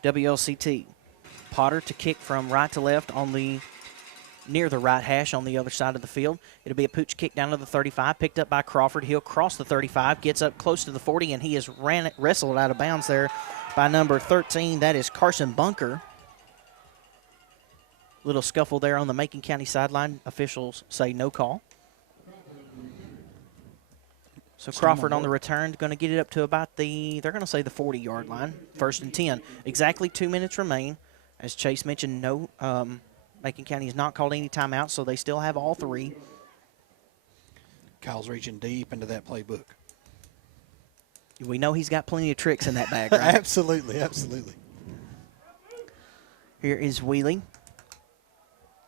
WLCT. Potter to kick from right to left near the right hash on the other side of the field. It'll be a pooch kick down to the 35, picked up by Crawford. He'll cross the 35, gets up close to the 40, and he is wrestled out of bounds there by number 13. That is Carson Bunker. Little scuffle there on the Macon County sideline. Officials say no call. So Crawford on the return, going to get it up to about they're going to say the 40-yard line. 1st and 10. Exactly 2 minutes remain. As Chase mentioned, Macon County has not called any timeouts, so they still have all 3. Kyle's reaching deep into that playbook. We know he's got plenty of tricks in that bag, right? Absolutely, absolutely. Here is Wheelie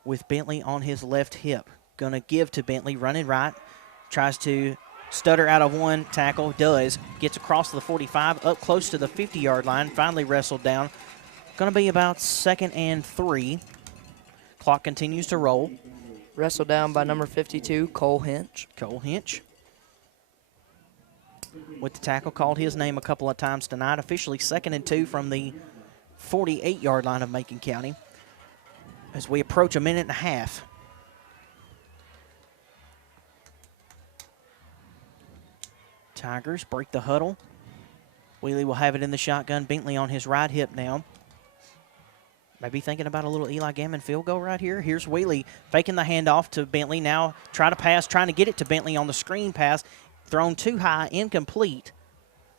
with Bentley on his left hip. Going to give to Bentley, running right. Tries to stutter out of one tackle, does. Gets across to the 45, up close to the 50-yard line, finally wrestled down. Going to be about 2nd and 3. Clock continues to roll. Wrestled down by number 52, Cole Hinch. Cole Hinch with the tackle, called his name a couple of times tonight. Officially 2nd and 2 from the 48-yard line of Macon County as we approach a minute and a half. Tigers break the huddle. Wheelie will have it in the shotgun. Bentley on his right hip now. Maybe thinking about a little Eli Gammon field goal right here. Here's Wheelie faking the handoff to Bentley. Now trying to get it to Bentley on the screen pass. Thrown too high, incomplete.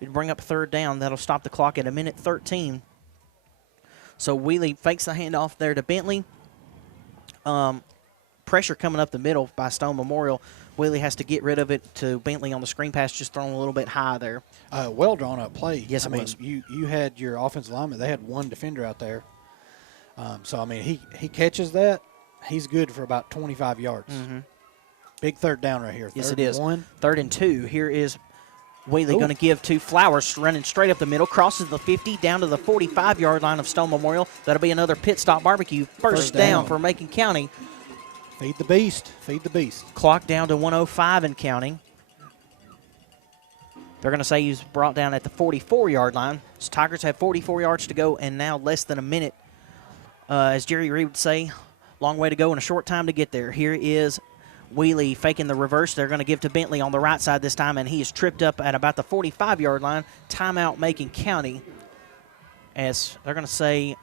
It'd bring up 3rd down. That'll stop the clock at a minute 13. So Wheelie fakes the handoff there to Bentley. Pressure coming up the middle by Stone Memorial. Wheelie has to get rid of it to Bentley on the screen pass, just thrown a little bit high there. Well drawn up play. Yes, it was. You had your offensive lineman. They had one defender out there. So, I mean, he catches that. He's good for about 25 yards. Mm-hmm. Big 3rd down right here. Yes, it is. 1. 3rd and 2. Here is Wheelie going to give to Flowers, running straight up the middle, crosses the 50, down to the 45-yard line of Stone Memorial. That'll be another pit stop barbecue. First down for Macon County. Feed the beast. Feed the beast. Clock down to 1:05 and counting. They're going to say he's brought down at the 44-yard line. So Tigers have 44 yards to go and now less than a minute. As Jerry Reed would say, long way to go and a short time to get there. Here is Wheelie faking the reverse. They're going to give to Bentley on the right side this time, and he is tripped up at about the 45-yard line. Timeout Macon County, as they're going to say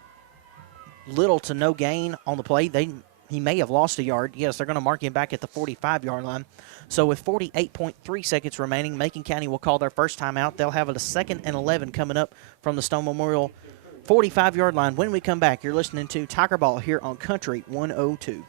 little to no gain on the play. He may have lost a yard. Yes, they're going to mark him back at the 45-yard line. So with 48.3 seconds remaining, Macon County will call their first timeout. They'll have a 2nd and 11 coming up from the Stone Memorial 45-yard line. When we come back, you're listening to Tiger Ball here on Country 102.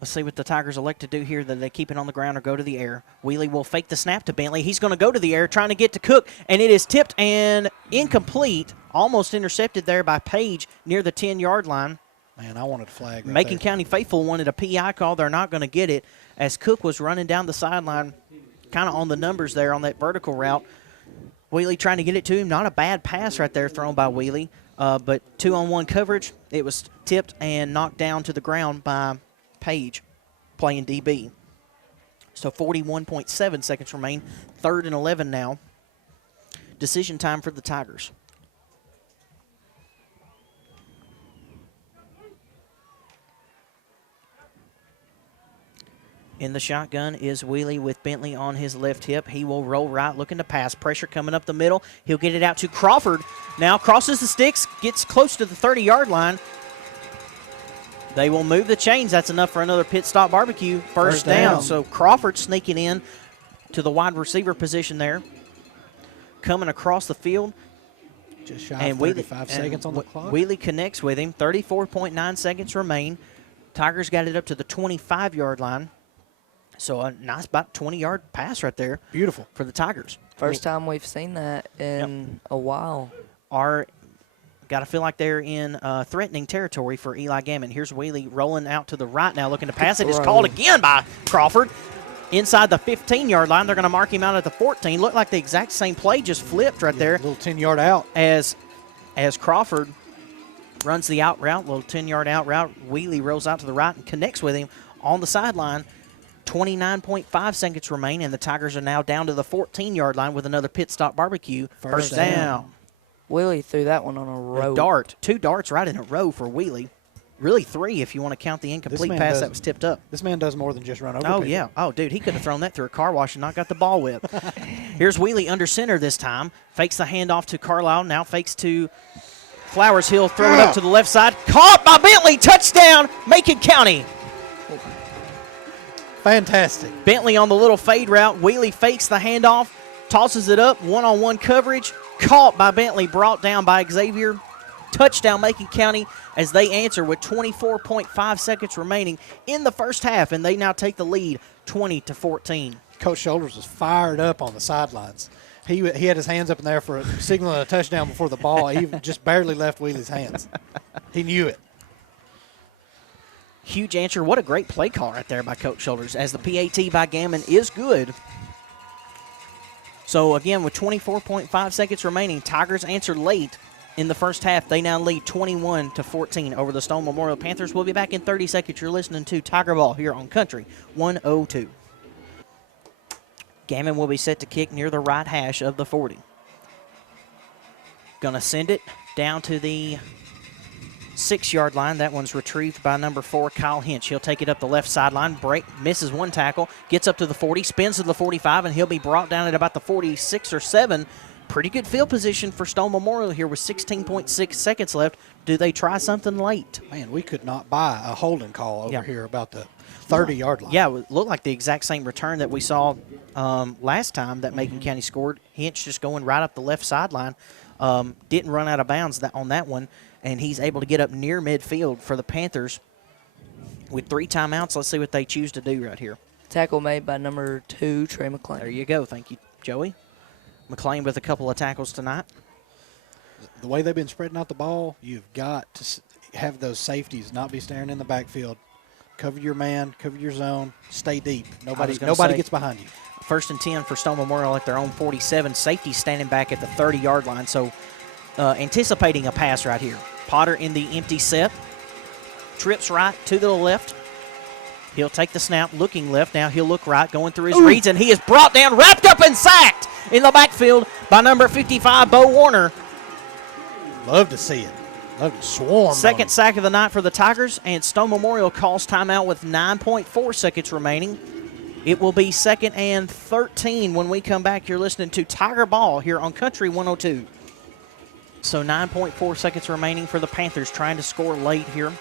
Let's see what the Tigers elect to do here. That they keep it on the ground or go to the air. Wheelie will fake the snap to Bentley. He's going to go to the air, trying to get to Cook, and it is tipped and incomplete. Almost intercepted there by Page near the 10-yard line. Man, I wanted a flag right Macon there. County faithful wanted a PI call. They're not going to get it as Cook was running down the sideline, kind of on the numbers there on that vertical route. Wheelie trying to get it to him. Not a bad pass right there thrown by Wheelie, but 2-on-1 coverage. It was tipped and knocked down to the ground by Page playing DB. So 41.7 seconds remain. 3rd and 11 now. Decision time for the Tigers. In the shotgun is Wheelie with Bentley on his left hip. He will roll right, looking to pass. Pressure coming up the middle. He'll get it out to Crawford. Now crosses the sticks, gets close to the 30-yard line. They will move the chains. That's enough for another pit stop barbecue. First down. So Crawford sneaking in to the wide receiver position there. Coming across the field. Just shy of 35 seconds on the clock. Wheelie connects with him. 34.9 seconds remain. Tigers got it up to the 25-yard line. So a nice about 20-yard pass right there. Beautiful. For the Tigers. First time we've seen that in a while. Got to feel like they're in threatening territory for Eli Gammon. Here's Wheelie rolling out to the right now, looking to pass it. It's called again by Crawford. Inside the 15-yard line, they're going to mark him out at the 14. Looked like the exact same play, just flipped right there. Little 10-yard out. As Crawford runs the out route, little 10-yard out route. Wheelie rolls out to the right and connects with him on the sideline. 29.5 seconds remain, and the Tigers are now down to the 14-yard line with another pit stop barbecue. First down. Wheelie threw that one on a row. Two darts right in a row for Wheelie. Really 3 if you want to count the incomplete pass that was tipped up. This man does more than just run over Oh, people. yeah. Oh, dude, he could have thrown that through a car wash and not got the ball whip. Here's Wheelie under center this time. Fakes the handoff to Carlisle. Now fakes to Flowers. He'll throw it up to the left side. Caught by Bentley. Touchdown, Macon County. Fantastic. Bentley on the little fade route. Wheelie fakes the handoff. Tosses it up. One-on-one coverage. Caught by Bentley. Brought down by Xavier. Touchdown, Macon County, as they answer with 24.5 seconds remaining in the first half, and they now take the lead 20-14. Coach Shoulders was fired up on the sidelines. He had his hands up in there for signaling a touchdown before the ball. He just barely left Wheelie's hands. He knew it. Huge answer. What a great play call right there by Coach Shoulders, as the PAT by Gammon is good. So, again, with 24.5 seconds remaining, Tigers answer late in the first half. They now lead 21-14 over the Stone Memorial Panthers. We'll be back in 30 seconds. You're listening to Tiger Ball here on Country 102. Gammon will be set to kick near the right hash of the 40. Gonna send it down to the 6-yard line. That one's retrieved by number 4, Kyle Hinch. He'll take it up the left sideline, misses one tackle, gets up to the 40, spins to the 45, and he'll be brought down at about the 46 or 7. Pretty good field position for Stone Memorial here with 16.6 seconds left. Do they try something late? Man, we could not buy a holding call over here about the 30-yard line. Yeah, it looked like the exact same return that we saw last time that Macon County scored. Hinch just going right up the left sideline. Didn't run out of bounds on that one, and he's able to get up near midfield for the Panthers with 3 timeouts. Let's see what they choose to do right here. Tackle made by number 2, Trey McClain. There you go. Thank you, Joey. McClain with a couple of tackles tonight. The way they've been spreading out the ball, you've got to have those safeties not be staring in the backfield. Cover your man, cover your zone, stay deep. Nobody gets behind you. 1st and 10 for Stone Memorial at their own 47. Safety standing back at the 30-yard line, so anticipating a pass right here. Potter in the empty set. Trips right to the left. He'll take the snap, looking left. Now he'll look right, going through his reads, and he is brought down, wrapped up, and sacked in the backfield by number 55, Bo Warner. Love to see it. Love to swarm. Second sack of the night for the Tigers, and Stone Memorial calls timeout with 9.4 seconds remaining. It will be 2nd and 13 when we come back. You're listening to Tiger Ball here on Country 102. So 9.4 seconds remaining for the Panthers, trying to score late here.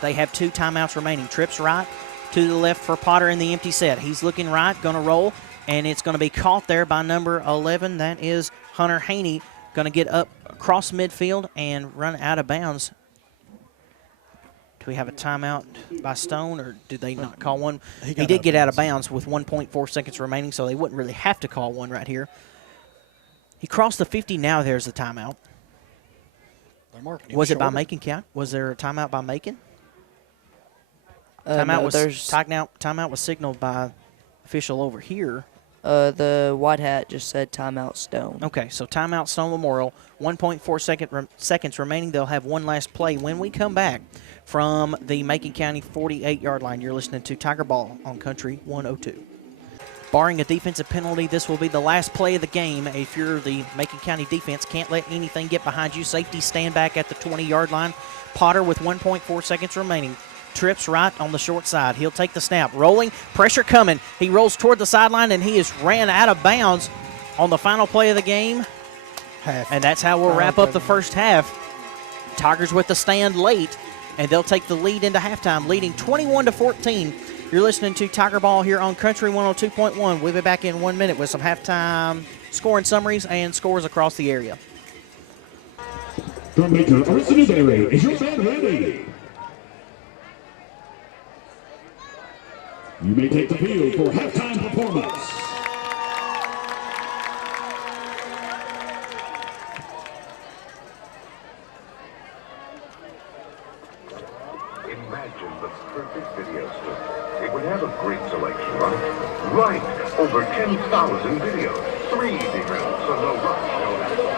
They have 2 timeouts remaining. Trips right to the left for Potter in the empty set. He's looking right, going to roll, and it's going to be caught there by number 11. That is Hunter Haney, going to get up across midfield and run out of bounds. Do we have a timeout by Stone, or did they not call one? He He did get out of bounds with 1.4 seconds remaining, so they wouldn't really have to call one right here. He crossed the 50. Now there's the timeout. They're marking him Was it by shorter. Macon County? Was there a timeout by Macon? No, Timeout was signaled by official over here. The white hat just said timeout Stone. Okay, so timeout Stone Memorial. 1.4 seconds remaining. They'll have one last play when we come back from the Macon County 48-yard line. You're listening to Tiger Ball on Country 102. Barring a defensive penalty, this will be the last play of the game. If you're the Macon County defense, can't let anything get behind you. Safety stand back at the 20-yard line. Potter with 1.4 seconds remaining. Trips right on the short side. He'll take the snap. Rolling, pressure coming. He rolls toward the sideline, and he is ran out of bounds on the final play of the game. And that's how we'll wrap up the first half. Tigers with the stand late, and they'll take the lead into halftime, leading 21-14. You're listening to Tiger Ball here on Country 102.1. We'll be back in 1 minute with some halftime scoring summaries and scores across the area. From Macon, Arsenal, is your band ready? You may take the field for halftime performance. Imagine the perfect video store. It would have a great selection, right? Right! Over 10,000 videos. 3 easy rounds, so no rush, no hassle.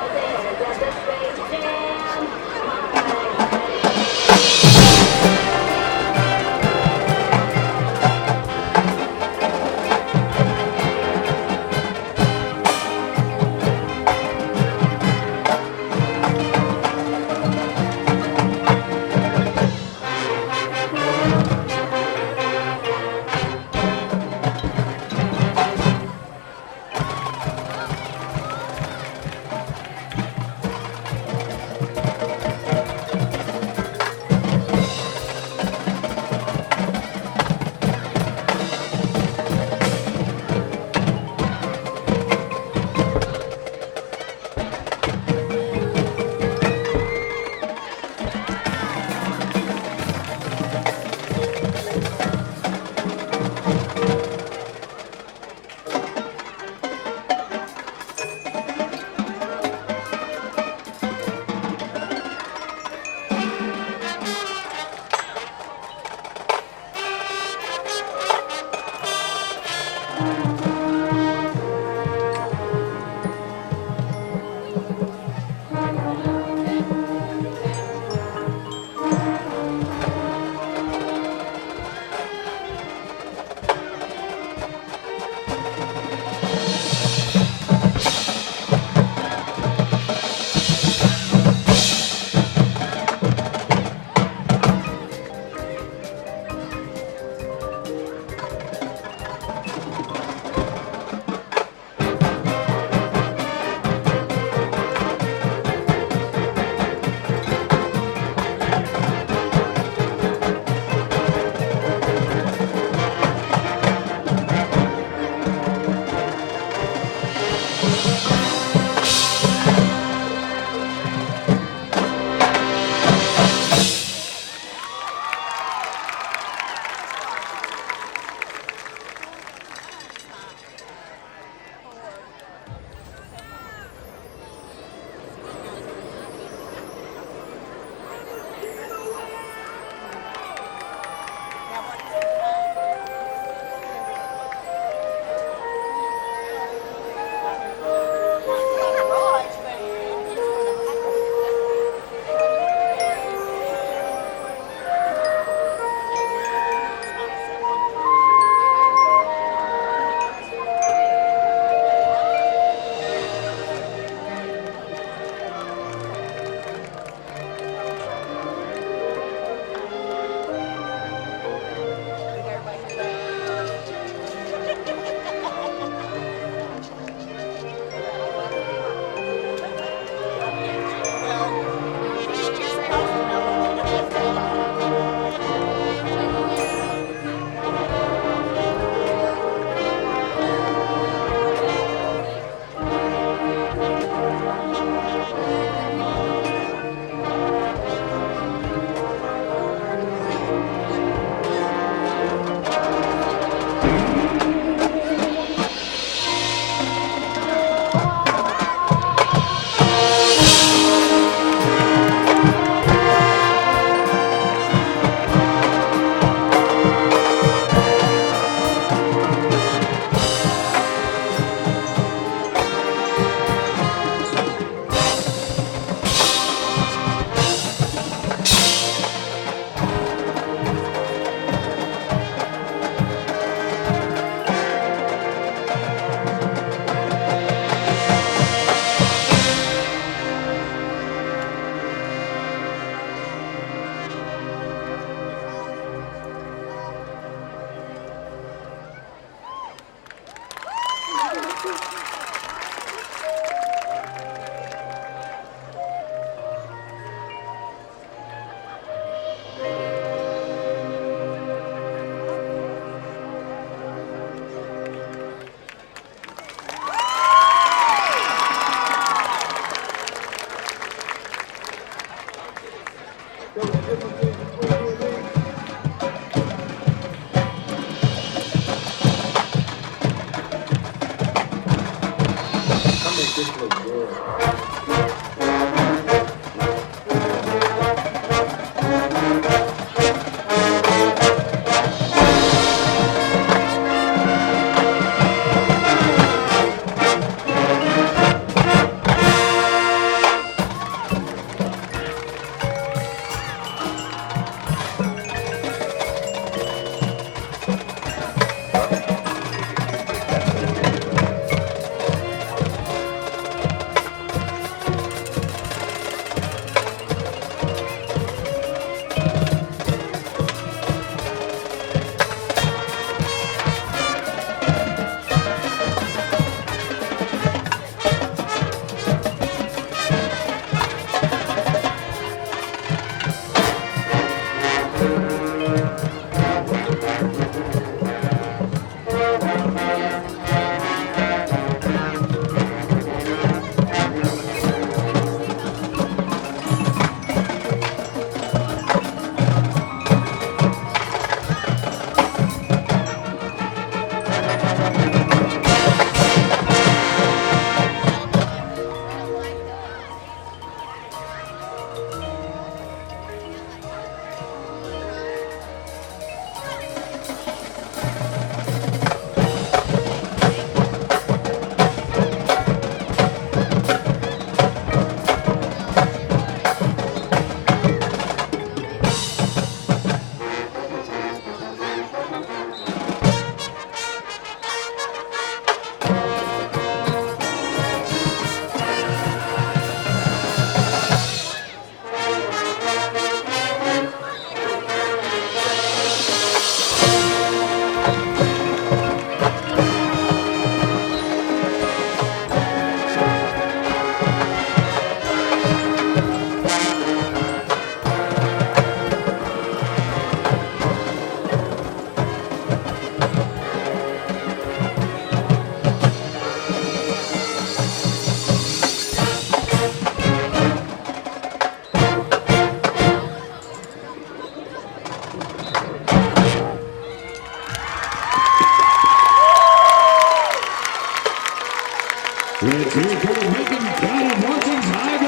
Let's hear it for the Macon County Marching Tigers.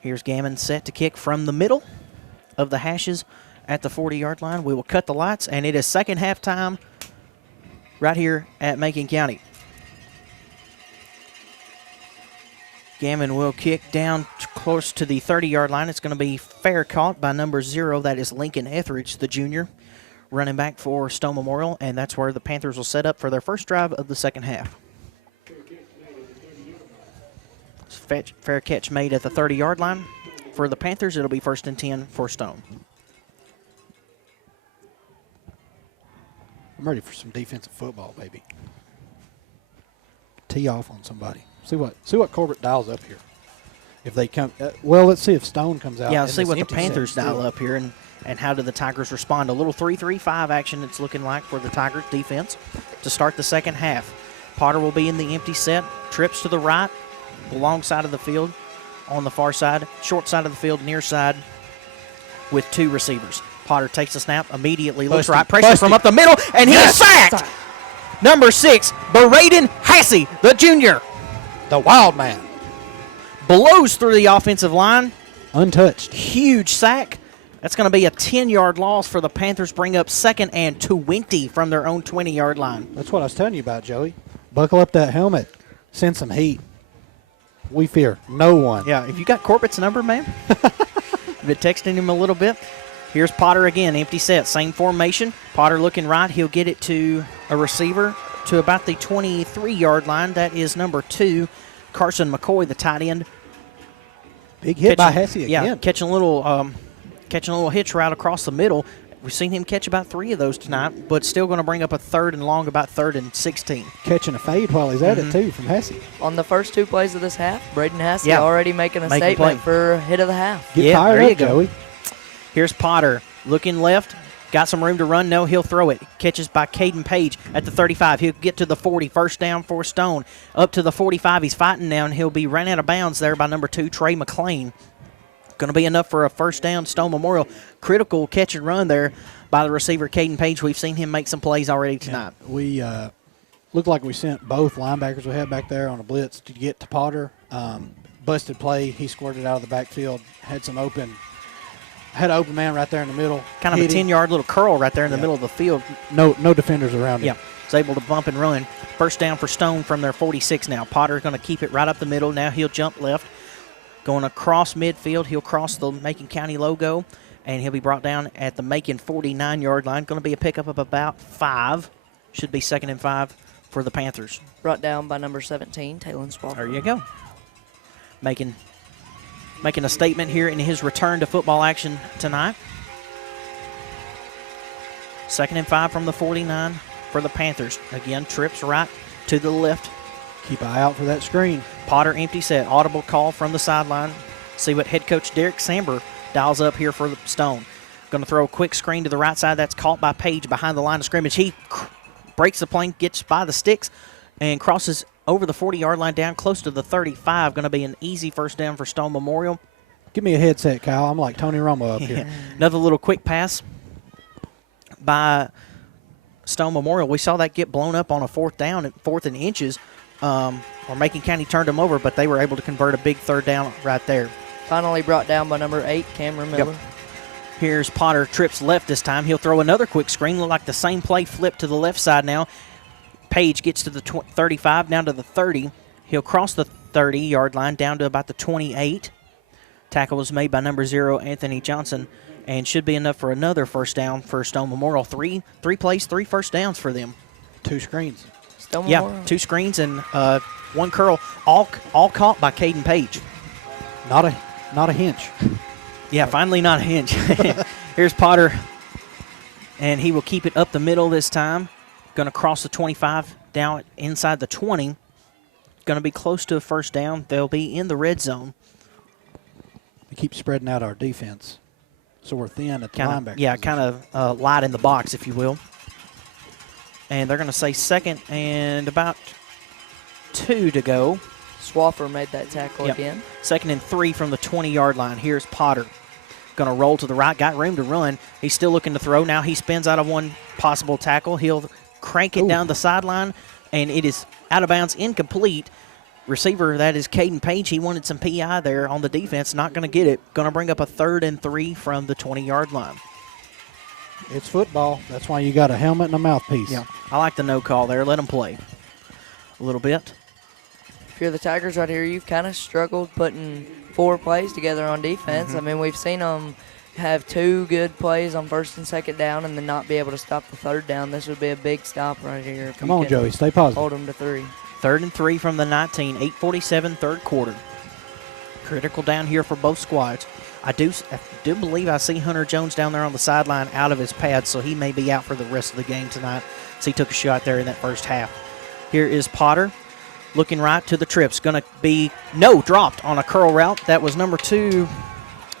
Here's Gammon set to kick from the middle of the hashes at the 40-yard line. We will cut the lights, and it is second half time right here at Macon County. Gammon will kick down close to the 30-yard line. It's going to be fair caught by number 0. That is Lincoln Etheridge, the junior, running back for Stone Memorial, and that's where the Panthers will set up for their first drive of the second half. Fair catch made at the 30-yard line. For the Panthers, it'll be 1st and 10 for Stone. I'm ready for some defensive football, baby. Tee off on somebody. See what Corbett dials up here. If they come, well, let's see if Stone comes out. Yeah, let's see what the Panthers dial up here and how do the Tigers respond. A little 3-3-5 action it's looking like for the Tigers defense to start the second half. Potter will be in the empty set, trips to the right, long side of the field on the far side, short side of the field, near side with 2 receivers. Potter takes the snap, immediately looks right, pressure from up the middle, and he is sacked. Number 6, Braden Hassey, the junior. The wild man. Blows through the offensive line. Untouched. Huge sack. That's going to be a 10-yard loss for the Panthers. Bring up 2nd and 20 from their own 20-yard line. That's what I was telling you about, Joey. Buckle up that helmet. Send some heat. We fear no one. Yeah, if you got Corbett's number, man, you've been texting him a little bit. Here's Potter again, empty set, same formation. Potter looking right. He'll get it to a receiver to about the 23-yard line. That is number 2, Carson McCoy, the tight end. Big hit by Hesse again. Yeah, catching a little hitch route across the middle. We've seen him catch about 3 of those tonight, but still going to bring up a 3rd and long, about 3rd and 16. Catching a fade while he's at it, too, from Hasse. On the first 2 plays of this half, Braden Hasse Yeah. already making a Making statement play. for hit of the half. Get Yeah, fired there you up, go. Joey. Here's Potter looking left. Got some room to run. No, he'll throw it. Catches by Caden Page at the 35. He'll get to the 40. First down for Stone. Up to the 45. He's fighting now, and he'll be ran out of bounds there by number 2, Trey McLean. Going to be enough for a first down, Stone Memorial. Critical catch and run there by the receiver, Caden Page. We've seen him make some plays already tonight. We looked like we sent both linebackers we had back there on a blitz to get to Potter. Busted play. He squirted out of the backfield. Had an open man right there in the middle. Kind of a Hit him. 10-yard little curl right there in the Yeah. middle of the field. No defenders around him. Yeah, was able to bump and run. First down for Stone from their 46 now. Potter's going to keep it right up the middle. Now he'll jump left. Going across midfield, he'll cross the Macon County logo, and he'll be brought down at the Macon 49-yard line. Going to be a pickup of about 5. Should be 2nd and 5 for the Panthers. Brought down by number 17, Talon Spofford. There you go. Making a statement here in his return to football action tonight. 2nd and 5 from the 49 for the Panthers. Again, trips right to the left. Keep an eye out for that screen. Potter empty set. Audible call from the sideline. See what head coach Derek Samber dials up here for the Stone. Going to throw a quick screen to the right side. That's caught by Page behind the line of scrimmage. He breaks the plane, gets by the sticks, and crosses over the 40-yard line down close to the 35. Going to be an easy first down for Stone Memorial. Give me a headset, Kyle. I'm like Tony Romo up here. Another little quick pass by Stone Memorial. We saw that get blown up on a 4th down at 4th and inches. Or Macon County turned them over, but they were able to convert a big 3rd down right there. Finally brought down by number 8, Cameron Miller. Here's Potter, trips left this time. He'll throw another quick screen. Look like the same play flipped to the left side now. Page gets to the 35, down to the 30. He'll cross the 30-yard line down to about the 28. Tackle was made by number 0, Anthony Johnson, and should be enough for another first down for Stone Memorial. Three plays, 3 first downs for them. 2 screens. Stone Yeah, Memorial. 2 screens and 1 curl, all caught by Caden Page. Not a hinge. Yeah, finally not a hinge. Here's Potter, and he will keep it up the middle this time. Going to cross the 25 down inside the 20. Going to be close to a first down. They'll be in the red zone. We keep spreading out our defense, so we're thin at the linebacker. Yeah, position. kind of light in the box, if you will. And they're going to say 2nd and about 2 to go. Swaffer made that tackle Yep. again. 2nd and 3 from the 20-yard line. Here's Potter. Going to roll to the right. Got room to run. He's still looking to throw. Now he spins out of one possible tackle. He'll crank it down the sideline, and it is out of bounds, incomplete. Receiver, that is Caden Page. He wanted some PI there on the defense. Not going to get it. Going to bring up a 3rd and 3 from the 20-yard line. It's football. That's why you got a helmet and a mouthpiece. Yeah, I like the no call there. Let them play a little bit. If you're the Tigers right here, you've kind of struggled putting 4 plays together on defense. I mean, we've seen them have 2 good plays on 1st and 2nd down and then not be able to stop the 3rd down. This would be a big stop right here. if Come you on, can Joey. Stay positive. Hold them to 3. 3rd and 3 from the 19, 8:47 third quarter. Critical down here for both squads. I do believe I see Hunter Jones down there on the sideline out of his pads, so he may be out for the rest of the game tonight. So he took a shot there in that first half. Here is Potter looking right to the trips. Going to be dropped on a curl route. That was number 2,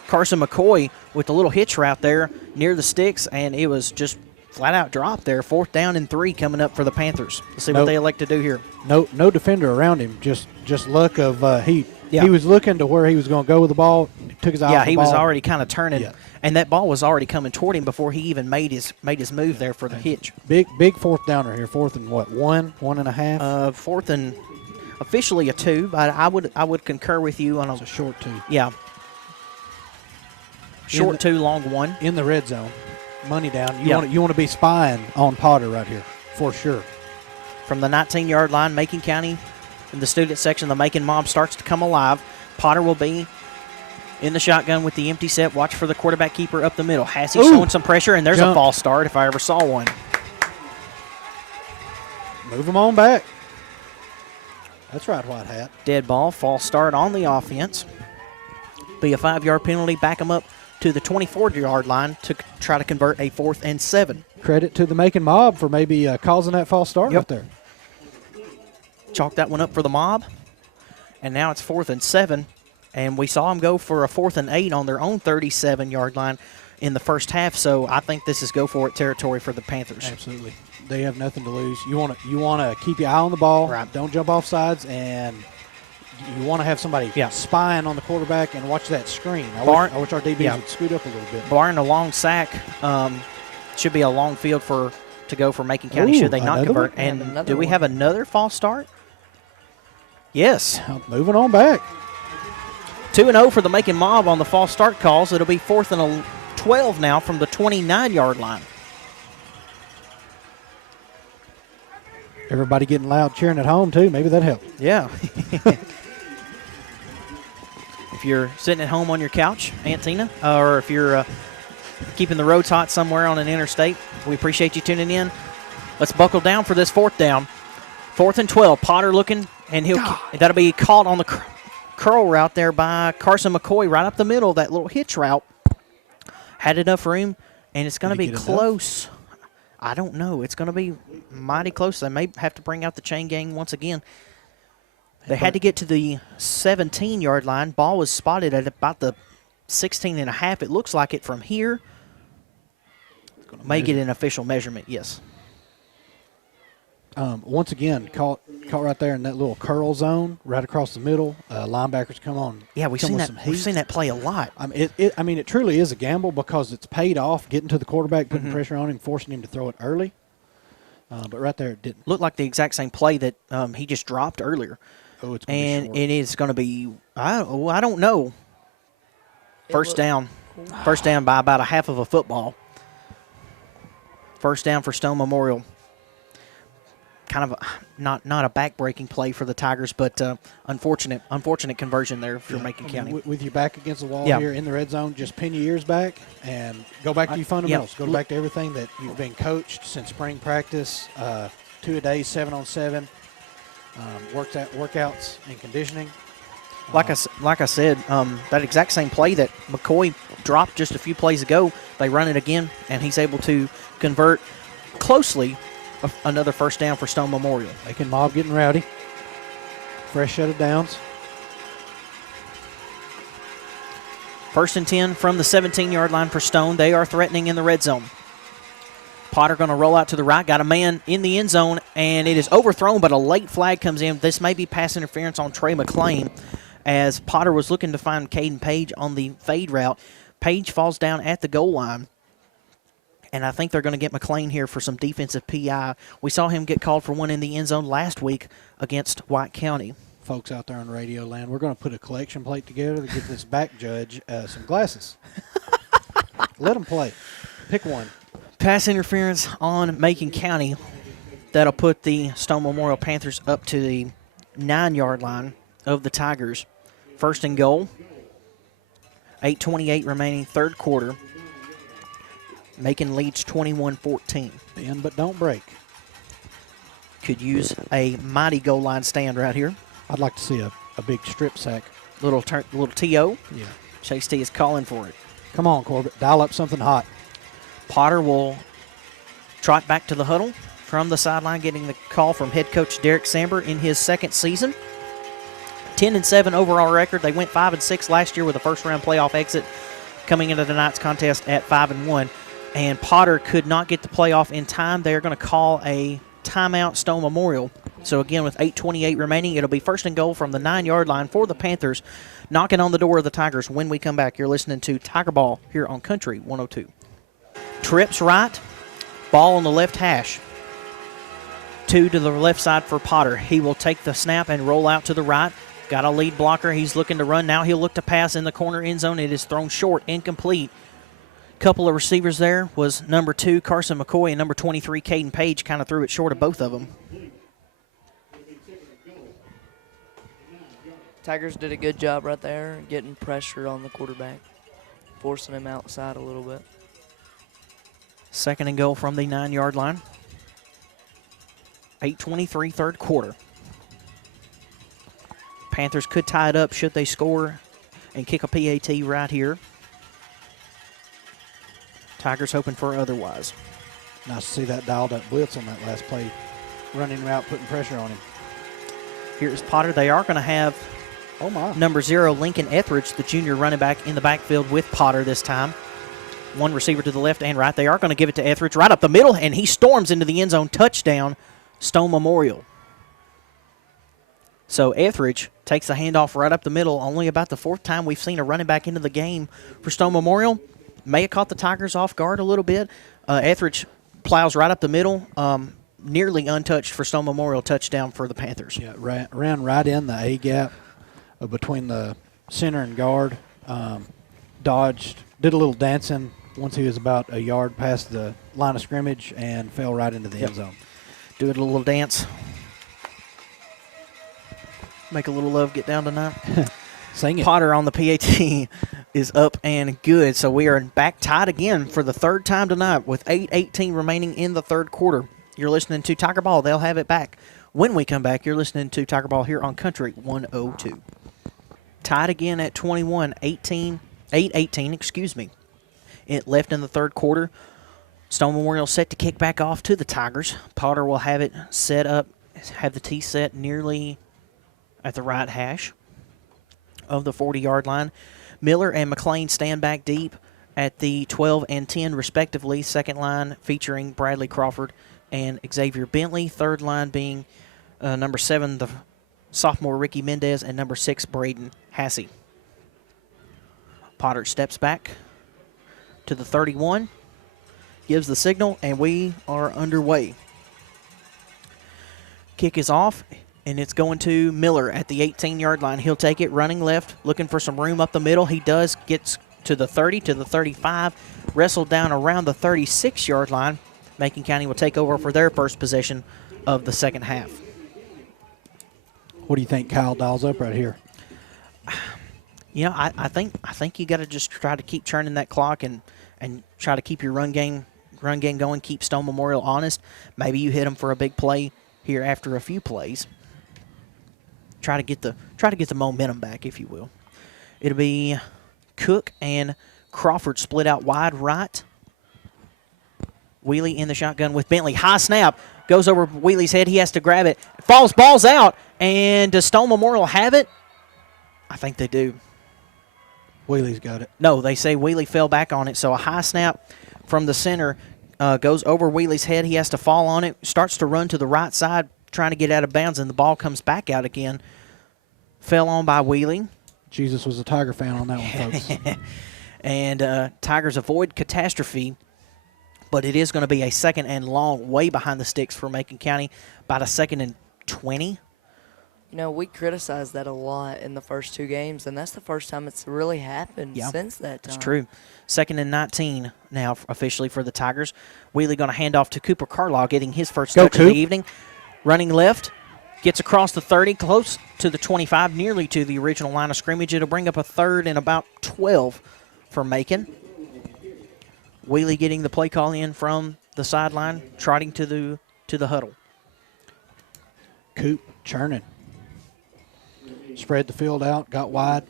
Carson McCoy, with a little hitch route there near the sticks, and it was just flat out dropped there. 4th down and 3 coming up for the Panthers. Let's see what they elect to do here. No defender around him. Just luck of he Yeah. was looking to where he was going to go with the ball. Took his eye off the He ball. was already kind of turning, Yeah. and that ball was already coming toward him before he even made his move there for the hitch. Big 4th downer here. 4th and what? 1.5. 4th and officially a 2, but I would concur with you on It's a short 2 yeah. Short 2, long 1. in the red zone. Money down. Yeah. You want to be spying on Potter right here for sure. From the 19-yard line, Macon County in the student section, the Macon mob starts to come alive. Potter will be in the shotgun with the empty set. Watch for the quarterback keeper up the middle. Hasse showing some pressure, and there's a false start if I ever saw one. Move him on back. That's right, White Hat. Dead ball, false start on the offense. Be a 5-yard penalty. Back them up to the 24-yard line to try to convert a 4th and 7. Credit to the Macon Mob for maybe causing that false start Yep. right there. Chalk that one up for the Mob. And now it's 4th and 7. And we saw them go for a 4th and 8 on their own 37-yard line in the first half. So I think this is go-for-it territory for the Panthers. Absolutely. They have nothing to lose. You want to keep your eye on the ball. Right. Don't jump off sides, and you want to have somebody spying on the quarterback and watch that screen. I wish our DBs would scoot up a little bit. Barring a long sack, should be a long field to go for Macon County should they not convert. And do we have another false start? Yes. Moving on back. 2-0 for the Macon Mob on the false start calls. It'll be 4th and 12 now from the 29-yard line. Everybody getting loud cheering at home, too. Maybe that helped. Yeah. If you're sitting at home on your couch, Aunt Tina, or if you're keeping the roads hot somewhere on an interstate, we appreciate you tuning in. Let's buckle down for this 4th down. 4th and 12. Potter looking, and that'll be caught on the curl route there by Carson McCoy right up the middle, that little hitch route. Had enough room, and it's going to be close. Enough? I don't know. It's going to be mighty close. They may have to bring out the chain gang once again. They had to get to the 17-yard line. Ball was spotted at about the 16.5. It looks like it from here. May get an official measurement, yes. Once again, caught right there in that little curl zone, right across the middle. Linebackers come on. Yeah, we've seen that play a lot. It truly is a gamble because it's paid off getting to the quarterback, putting pressure on him, forcing him to throw it early. But right there, it didn't. Looked like the exact same play that he just dropped earlier. Oh, it's going to be short. It is going to be, I don't know. First down by about a half of a football. First down for Stone Memorial. Kind of not a back-breaking play for the Tigers, but unfortunate conversion there for Macon County. With your back against the wall here in the red zone, just pin your ears back and go back to your fundamentals. Go back to everything that you've been coached since spring practice, 2-a-days, 7-on-7, workouts and conditioning. Like I said, that exact same play that McCoy dropped just a few plays ago, they run it again, and he's able to convert closely. Another first down for Stone Memorial. Macon Mob getting rowdy. Fresh set of downs. 1st and 10 from the 17-yard line for Stone. They are threatening in the red zone. Potter going to roll out to the right. Got a man in the end zone, and it is overthrown, but a late flag comes in. This may be pass interference on Trey McClain as Potter was looking to find Caden Page on the fade route. Page falls down at the goal line. And I think they're going to get McClain here for some defensive PI. We saw him get called for one in the end zone last week against White County. Folks out there on radio land, we're going to put a collection plate together to give this back judge some glasses. Let him play. Pick one. Pass interference on Macon County. That'll put the Stone Memorial Panthers up to the 9-yard line of the Tigers. 1st and goal. 8:28 remaining, third quarter. Macon leads 21-14. Bend but don't break. Could use a mighty goal line stand right here. I'd like to see a big strip sack. Little TO. Yeah. Chase T is calling for it. Come on, Corbett. Dial up something hot. Potter will trot back to the huddle from the sideline, getting the call from head coach Derek Samber in his second season. 10-7 overall record. They went 5-6 last year with a first-round playoff exit, coming into tonight's contest at 5-1. And Potter could not get the playoff in time. They're going to call a timeout, Stone Memorial. So, again, with 8:28 remaining, it'll be 1st and goal from the 9-yard line for the Panthers, knocking on the door of the Tigers. When we come back, you're listening to Tiger Ball here on Country 102. Trips right, ball on the left hash. 2 to the left side for Potter. He will take the snap and roll out to the right. Got a lead blocker. He's looking to run. Now he'll look to pass in the corner end zone. It is thrown short, incomplete. Couple of receivers there was number 2, Carson McCoy, and number 23, Caden Page, kind of threw it short of both of them. Tigers did a good job right there getting pressure on the quarterback, forcing him outside a little bit. 2nd and goal from the 9-yard line. 8:23, third quarter. Panthers could tie it up should they score and kick a PAT right here. Tigers hoping for otherwise. Nice to see that dialed up blitz on that last play. Running route, putting pressure on him. Here's Potter. They are going to have number 0, Lincoln Etheridge, the junior running back, in the backfield with Potter this time. One receiver to the left and right. They are going to give it to Etheridge right up the middle, and he storms into the end zone. Touchdown, Stone Memorial. So Etheridge takes the handoff right up the middle. Only about the 4th time we've seen a running back into the game for Stone Memorial. May have caught the Tigers off guard a little bit. Etheridge plows right up the middle. Nearly untouched for Stone Memorial. Touchdown for the Panthers. Yeah, ran right in the A gap between the center and guard. Dodged, did a little dancing once he was about a yard past the line of scrimmage and fell right into the end zone. Do it a little dance. Make a little love get down tonight. Sing it. Potter on the PAT is up and good. So we are back tied again for the 3rd time tonight with 8:18 remaining in the 3rd quarter. You're listening to Tiger Ball. They'll have it back. When we come back, you're listening to Tiger Ball here on Country 102. Tied again at 21, 8-18, excuse me. It left in the 3rd quarter. Stone Memorial set to kick back off to the Tigers. Potter will have it set up, have the tee set nearly at the right hash of the 40-yard line. Miller and McLean stand back deep at the 12 and 10 respectively. Second line featuring Bradley Crawford and Xavier Bentley. Third line being number 7, the sophomore Ricky Mendez, and number 6, Braden Hassey. Potter steps back to the 31, gives the signal, and we are underway. Kick is off, and it's going to Miller at the 18-yard line. He'll take it running left, looking for some room up the middle. He does, gets to the 30, to the 35, wrestled down around the 36-yard line. Macon County will take over for their first possession of the second half. What do you think Kyle dials up right here? You know, I think you got to just try to keep churning that clock and try to keep your run game going. Keep Stone Memorial honest. Maybe you hit them for a big play here after a few plays. Try to get the momentum back, if you will. It'll be Cook and Crawford split out wide right. Wheelie in the shotgun with Bentley. High snap. Goes over Wheelie's head. He has to grab it. Ball's out. And does Stone Memorial have it? I think they do. Wheelie's got it. No, they say Wheelie fell back on it. So a high snap from the center goes over Wheelie's head. He has to fall on it. Starts to run to the right side, trying to get out of bounds, and the ball comes back out again. Fell on by Wheelie. Jesus was a Tiger fan on that one, folks. And Tigers avoid catastrophe. But it is going to be a 2nd and long, way behind the sticks for Macon County, about a 2nd and 20. You know, we criticized that a lot in the first 2 games, and that's the first time it's really happened since that time. It's true. 2nd and 19 now officially for the Tigers. Wheelie going to hand off to Cooper Carlisle, getting his first touch of the evening. Running left, gets across the 30, close to the 25, nearly to the original line of scrimmage. It'll bring up a 3rd and about 12 for Macon. Wheelie getting the play call in from the sideline, trotting to the huddle. Coop churning. Spread the field out, got wide,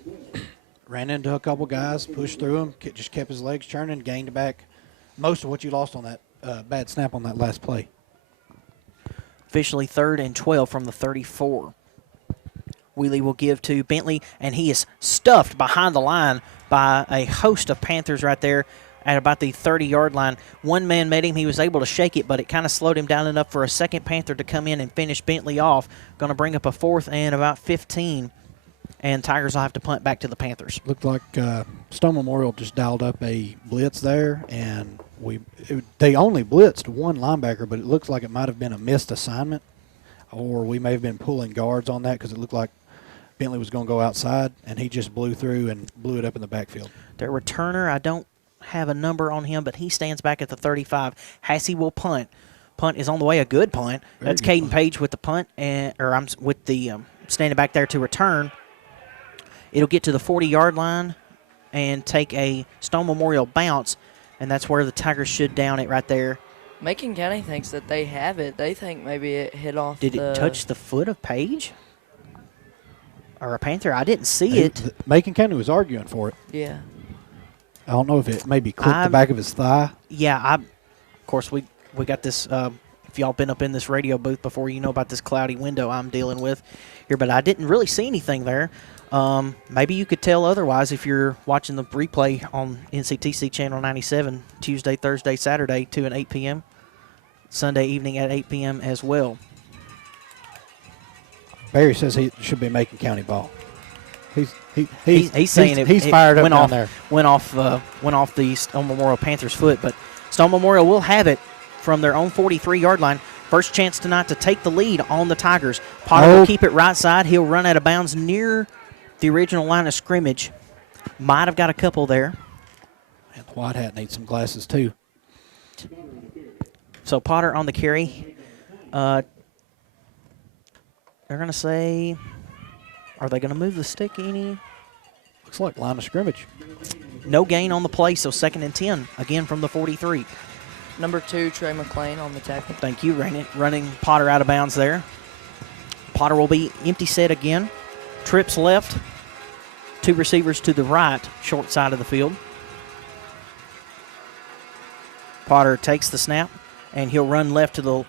ran into a couple guys, pushed through them, just kept his legs churning, gained back most of what you lost on that bad snap on that last play. Officially 3rd and 12 from the 34. Wheelie will give to Bentley, and he is stuffed behind the line by a host of Panthers right there at about the 30-yard line. One man met him. He was able to shake it, but it kind of slowed him down enough for a second Panther to come in and finish Bentley off. Going to bring up a 4th and about 15, and Tigers will have to punt back to the Panthers. Looked like Stone Memorial just dialed up a blitz there, and they only blitzed one linebacker, but it looks like it might have been a missed assignment, or we may have been pulling guards on that because it looked like Bentley was going to go outside, and he just blew through and blew it up in the backfield. Their returner, I don't have a number on him, but he stands back at the 35. Hassey will punt. Punt is on the way, a good punt. That's Caden Page with the punt, or I'm with the standing back there to return. It'll get to the 40-yard line and take a Stone Memorial bounce, and that's where the Tigers should down it right there. Macon County thinks that they have it. They think maybe it hit off. Did it touch the foot of Page? Or a Panther? I didn't see it. Macon County was arguing for it. Yeah. I don't know if it maybe clipped the back of his thigh. Yeah, of course, we got this. If y'all been up in this radio booth before, you know about this cloudy window I'm dealing with here, but I didn't really see anything there. Maybe you could tell otherwise if you're watching the replay on NCTC Channel 97 Tuesday, Thursday, Saturday, 2 and 8 p.m., Sunday evening at 8 p.m. as well. Barry says he should be making county ball. He's saying he's fired up went down off, there. Went off the Stone Memorial Panthers' foot, but Stone Memorial will have it from their own 43-yard line. First chance tonight to take the lead on the Tigers. Potter will keep it right side. He'll run out of bounds near the original line of scrimmage. Might have got a couple there. And the white hat needs some glasses too. So Potter on the carry. They're going to say, are they going to move the stick any? Looks like line of scrimmage. No gain on the play, so 2nd and 10, again from the 43. Number 2, Trey McLean on the tackle. Thank you, running Potter out of bounds there. Potter will be empty set again. Trips left, 2 receivers to the right, short side of the field. Potter takes the snap, and he'll run left to the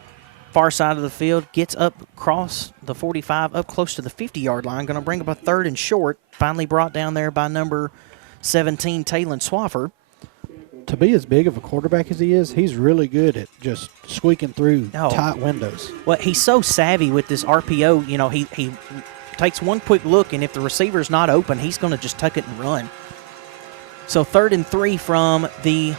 far side of the field, gets up across the 45, up close to the 50-yard line, going to bring up a 3rd and short, finally brought down there by number 17, Taylon Swaffer. To be as big of a quarterback as he is, he's really good at just squeaking through tight windows. Well, he's so savvy with this RPO. You know, he takes one quick look, and if the receiver's not open, he's going to just tuck it and run. So 3rd and 3 from the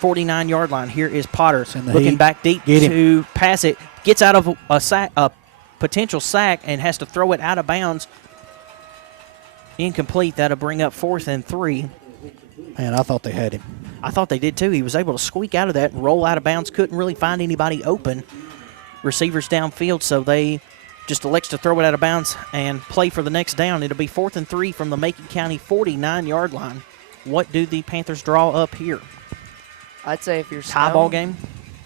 49-yard line. Here is Potter looking back deep to pass it. Gets out of a potential sack and has to throw it out of bounds. Incomplete. That'll bring up 4th and 3. Man, I thought they had him. I thought they did too. He was able to squeak out of that and roll out of bounds. Couldn't really find anybody open. Receivers downfield, so they just elects to throw it out of bounds and play for the next down. It'll be 4th and 3 from the Macon County 49-yard line. What do the Panthers draw up here? I'd say if you're tie ball game.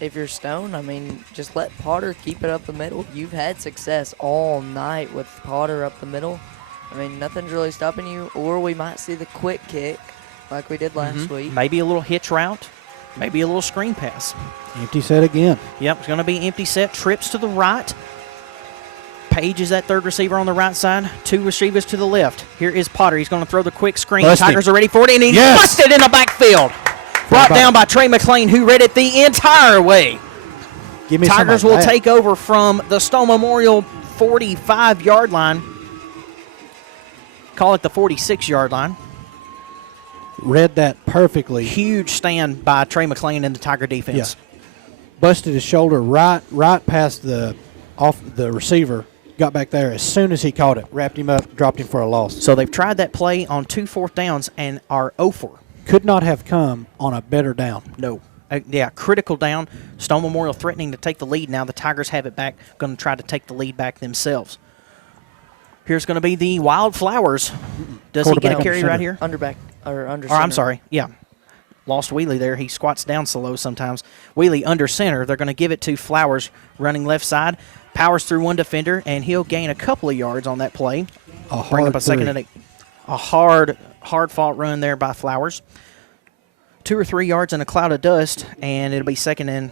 If you're Stone, I mean, just let Potter keep it up the middle. You've had success all night with Potter up the middle. I mean, nothing's really stopping you. Or we might see the quick kick like we did last week. Maybe a little hitch route. Maybe a little screen pass. Empty set again. Yep, it's going to be empty set. Trips to the right. Page is that 3rd receiver on the right side. 2 receivers to the left. Here is Potter. He's going to throw the quick screen. Tigers are ready for it, and he's busted in the backfield. Brought down by Trey McLean, who read it the entire way. Tigers will take over from the Stone Memorial 45-yard line. Call it the 46-yard line. Read that perfectly. Huge stand by Trey McLean in the Tiger defense. Yeah. Busted his shoulder right past off the receiver. Got back there as soon as he caught it. Wrapped him up, dropped him for a loss. So they've tried that play on 2 4th downs and are 0 for. Could not have come on a better down. No. Critical down. Stone Memorial threatening to take the lead. Now the Tigers have it back. Going to try to take the lead back themselves. Here's going to be the Wildflowers. Does he get a carry right here? Under Or I'm sorry. Yeah. Lost Wheelie there. He squats down so low sometimes. Wheelie under center. They're going to give it to Flowers running left side. Powers through one defender, and he'll gain a couple of yards on that play. Bring up a 2nd and 8. A hard-fought run there by Flowers. 2 or 3 yards in a cloud of dust, and it'll be 2nd and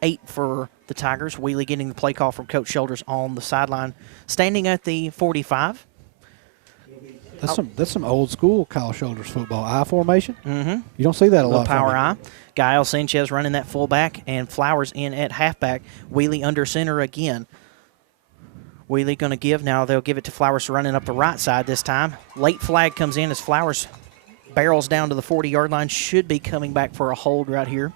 8 for the Tigers. Wheelie getting the play call from Coach Shoulders on the sideline. Standing at the 45. That's some old school Kyle Shoulders football. I formation. Mm-hmm. You don't see that a lot. Power I. Gael Sanchez running that fullback, and Flowers in at halfback. Wheelie under center again. Wheelie going to give. Now they'll give it to Flowers running up the right side this time. Late flag comes in as Flowers barrels down to the 40-yard line. Should be coming back for a hold right here.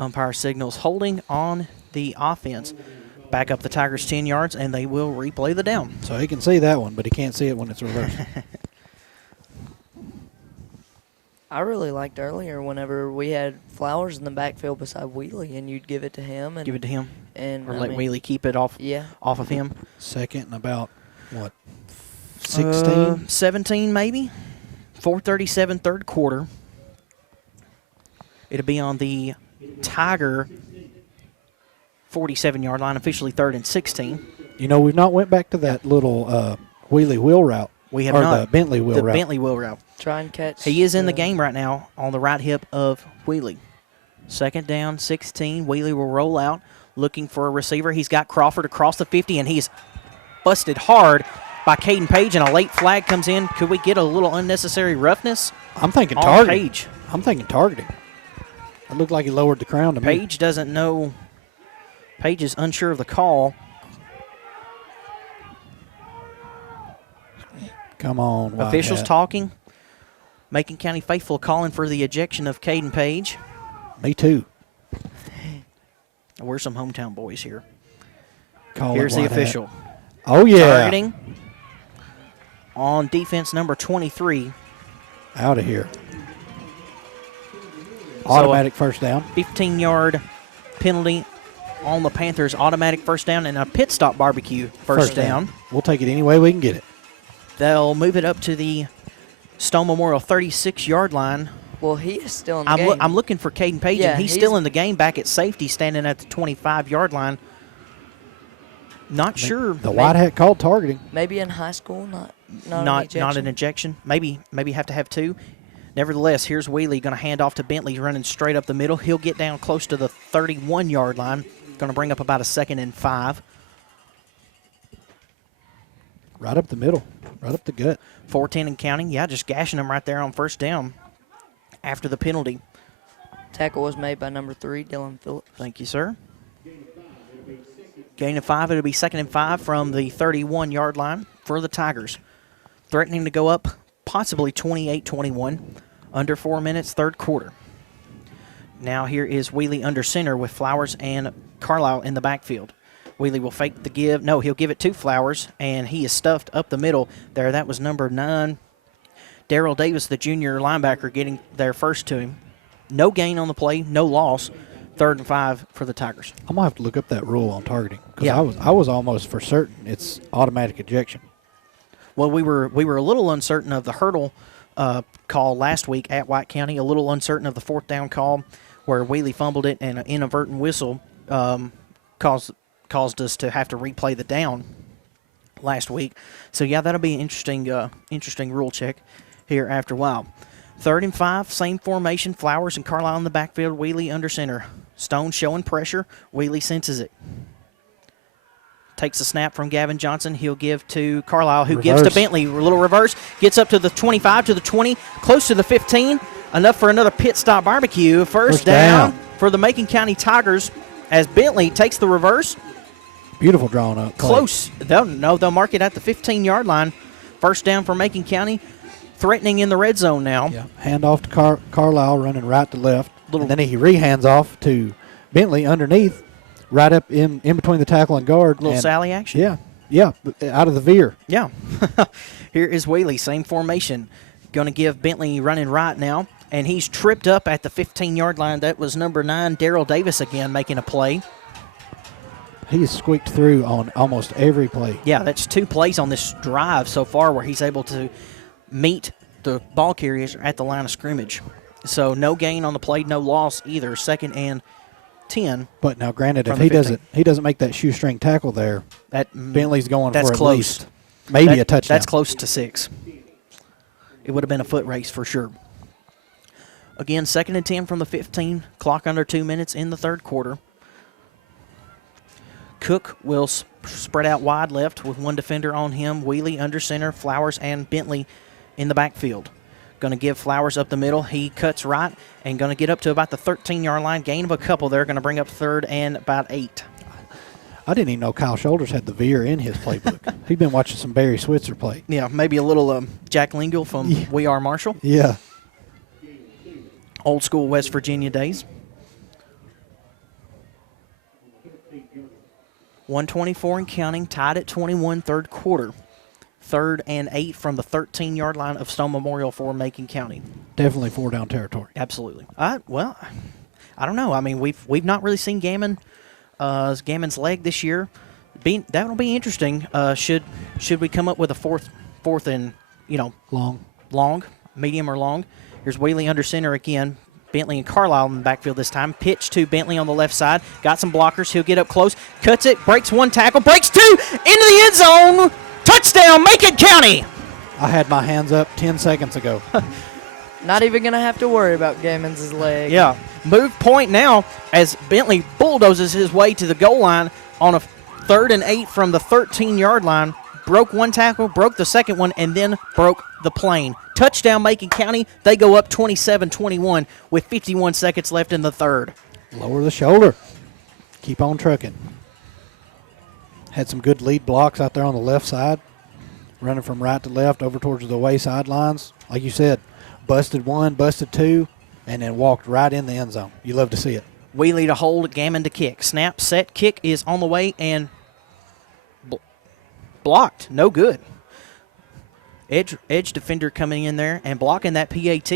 Umpire signals holding on the offense. Back up the Tigers 10 yards, and they will replay the down. So he can see that one, but he can't see it when it's reversed. I really liked earlier whenever we had Flowers in the backfield beside Wheelie, and you'd give it to him. Give it to him. And or let Wheelie keep it off of him. 2nd and about, what, 16? 17 maybe. 4:37, 3rd quarter. It'll be on the Tiger 47-yard line, officially 3rd and 16. You know, we've not went back to that little Wheelie wheel route We have or not. the Bentley wheel the route. Bentley wheel route. Try and catch. He is in the game right now on the right hip of Wheelie. Second down, 16. Wheelie will roll out, looking for a receiver. He's got Crawford across the 50, and he's busted hard by Caden Page, and a late flag comes in. Could we get a little unnecessary roughness I'm thinking on targeting. Page? I'm thinking targeting. It looked like he lowered the crown to me. Page doesn't know. Page is unsure of the call. Come on, Officials Wildcat. talking. Macon County faithful calling for the ejection of Caden Page. Me too. We're some hometown boys here. Call it Here's the Whitehead. official. Oh, yeah. Targeting on defense number 23. Out of here. Automatic first down. 15-yard penalty on the Panthers. Automatic first down and a pit stop barbecue first down. We'll take it any way we can get it. They'll move it up to the Stone Memorial 36-yard line. Well, he is still in the game. I'm looking for Caden Page, Yeah, and he's he's- still in the game back at safety, standing at the 25-yard line. Not sure. The Whitehead called targeting. Maybe in high school, not an Not ejection. an ejection. Maybe have to have two. Nevertheless, here's Wheelie going to hand off to Bentley, running straight up the middle. He'll get down close to the 31-yard line. Going to bring up about a 2nd and 5. Right up the middle. Right up the gut. 4-10 and counting. Yeah, just gashing him right there on first down after the penalty. Tackle was made by number 3, Dylan Phillips. Thank you, sir. Gain of 5. It'll be 2nd and 5 from the 31-yard line for the Tigers. Threatening to go up possibly 28-21. Under 4 minutes, third quarter. Now here is Wheelie under center with Flowers and Carlisle in the backfield. Wheelie will fake the give. No, he'll give it to Flowers, and he is stuffed up the middle there. That was number 9, Darrell Davis, the junior linebacker, getting there first to him. No gain on the play, no loss. 3rd and 5 for the Tigers. I'm going to have to look up that rule on targeting. Because Yeah. I was almost for certain it's automatic ejection. Well, we were a little uncertain of the hurdle call last week at White County, a little uncertain of the 4th down call where Wheelie fumbled it and an inadvertent whistle caused us to have to replay the down last week. So, yeah, that'll be an interesting rule check here after a while. 3rd and 5, same formation, Flowers and Carlisle in the backfield, Wheelie under center. Stone showing pressure. Wheelie senses it. Takes a snap from Gavin Johnson. He'll give to Carlisle, who gives to Bentley. A little reverse. Gets up to the 25, to the 20, close to the 15. Enough for another pit stop barbecue. First down for the Macon County Tigers as Bentley takes the reverse. Beautiful drawn up play. Close. They'll mark it at the 15-yard line. First down for Macon County. Threatening in the red zone now. Yeah. Hand off to Carlisle, running right to left. And then he rehands off to Bentley underneath, right up in between the tackle and guard. Little Sally action. Yeah, out of the veer. Yeah. Here is Wheelie, same formation. Going to give Bentley running right now, and he's tripped up at the 15-yard line. That was number 9, Darrell Davis again making a play. He's squeaked through on almost every play. Yeah, that's 2 plays on this drive so far where he's able to meet the ball carriers at the line of scrimmage. So no gain on the play, no loss either. 2nd and 10. But now, granted, if from the he doesn't make that shoestring tackle there, That Bentley's going that's for at close. least maybe a touchdown. That's close to 6. It would have been a foot race for sure. Again, 2nd and 10 from the 15. Clock under 2 minutes in the third quarter. Cook will spread out wide left with one defender on him. Wheelie under center, Flowers and Bentley in the backfield. Going to give Flowers up the middle. He cuts right and going to get up to about the 13-yard line. Gain of a couple there. Going to bring up 3rd and about 8. I didn't even know Kyle Shoulders had the veer in his playbook. He'd been watching some Barry Switzer play. Yeah, maybe a little Jack Lingle from We Are Marshall. Yeah. Old school West Virginia days. 124 and counting, tied at 21, third quarter. 3rd and 8 from the 13-yard line of Stone Memorial for Macon County. Definitely 4-down territory. Absolutely. Well, I don't know. I mean, we've not really seen Gammon's leg this year. That'll be interesting. Should we come up with a fourth and long, medium or long? Here's Wheelie under center again. Bentley and Carlisle in the backfield this time. Pitch to Bentley on the left side. Got some blockers. He'll get up close. Cuts it. Breaks 1 tackle. Breaks 2. Into the end zone. Touchdown, Macon County. I had my hands up 10 seconds ago. Not even going to have to worry about Gammons' leg. Yeah. Move point now as Bentley bulldozes his way to the goal line on a 3rd and 8 from the 13-yard line. Broke one tackle, broke the second one, and then broke the plane. Touchdown, Macon County. They go up 27-21 with 51 seconds left in the third. Lower the shoulder. Keep on trucking. Had some good lead blocks out there on the left side. Running from right to left over towards the away sidelines. Like you said, busted one, busted two, and then walked right in the end zone. You love to see it. Wheelie to hold, Gammon to kick. Snap, set, kick is on the way, and blocked. No good. Edge defender coming in there and blocking that PAT.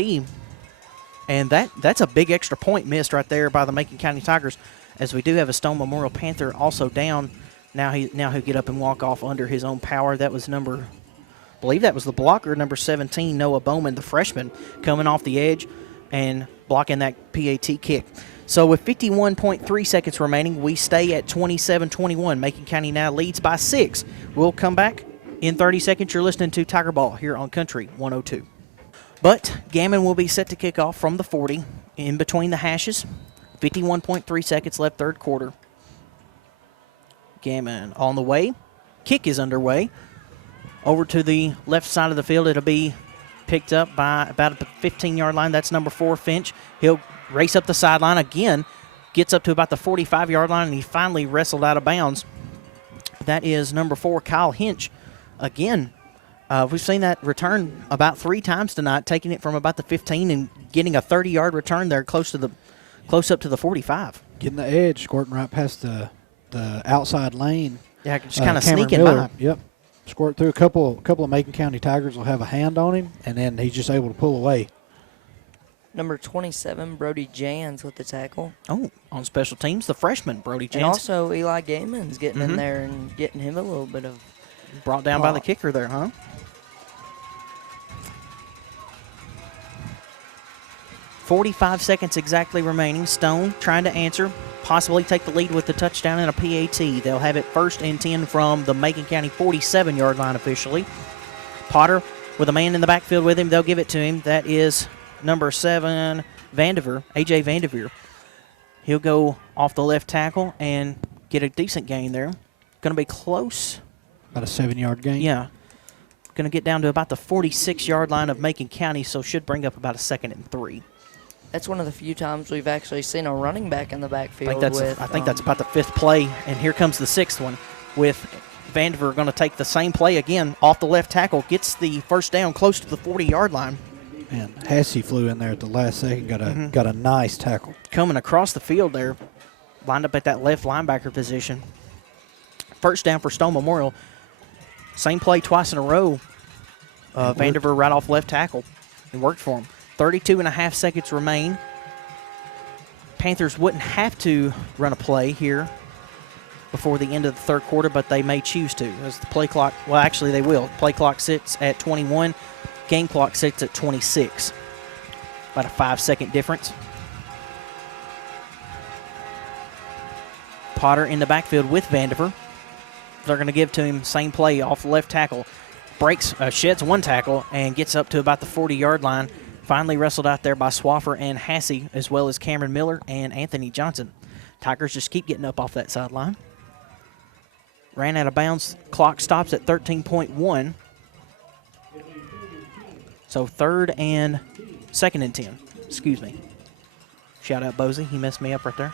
And that's a big extra point missed right there by the Macon County Tigers, as we do have a Stone Memorial Panther also down. Now he'll get up and walk off under his own power. That was I believe that was the blocker, number 17, Noah Bowman, the freshman, coming off the edge and blocking that PAT kick. So with 51.3 seconds remaining, we stay at 27-21. Macon County now leads by 6. We'll come back in 30 seconds. You're listening to Tiger Ball here on Country 102. But Gammon will be set to kick off from the 40 in between the hashes. 51.3 seconds left, third quarter. Gammon on the way. Kick is underway. Over to the left side of the field, it'll be picked up by about a 15-yard line. That's number 4, Finch. He'll race up the sideline again, gets up to about the 45-yard line, and he finally wrestled out of bounds. That is number 4, Kyle Hinch. Again, we've seen that return about 3 times tonight, taking it from about the 15 and getting a 30-yard return there close up to the 45. Getting the edge, squirting right past the outside lane. Yeah, just kind of sneaking Miller, by. Yep. Squirt through. A couple of Macon County Tigers will have a hand on him, and then he's just able to pull away. Number 27, Brody Jans with the tackle. Oh, on special teams, the freshman, Brody Jans. And also Eli Gammon's getting in there and getting him a little bit of brought down by the kicker there, huh? .45 seconds exactly remaining. Stone trying to answer, possibly take the lead with the touchdown and a PAT. They'll have it 1st and 10 from the Macon County 47-yard line officially. Potter with a man in the backfield with him. They'll give it to him. That is number 7, Vandever, A.J. Vandever. He'll go off the left tackle and get a decent gain there. Going to be close. About a 7-yard gain. Yeah. Going to get down to about the 46-yard line of Macon County, so should bring up about a 2nd and 3. That's one of the few times we've actually seen a running back in the backfield. I think that's about the 5th play, and here comes the 6th one with Vandever going to take the same play again off the left tackle, gets the first down close to the 40-yard line. And Hassey flew in there at the last second, got a nice tackle. Coming across the field there, lined up at that left linebacker position. First down for Stone Memorial. Same play twice in a row. Vandever right off left tackle. It worked for him. 32.5 seconds remain. Panthers wouldn't have to run a play here before the end of the third quarter, but they may choose to. As the play clock, well, actually they will. Play clock sits at 21. Game clock sits at 26. About a 5-second difference. Potter in the backfield with Vandever. They're going to give to him same play off the left tackle. Sheds one tackle and gets up to about the 40-yard line. Finally wrestled out there by Swaffer and Hassey, as well as Cameron Miller and Anthony Johnson. Tigers just keep getting up off that sideline. Ran out of bounds. Clock stops at 13.1. So 2nd and 10. Excuse me. Shout out Bozy. He messed me up right there.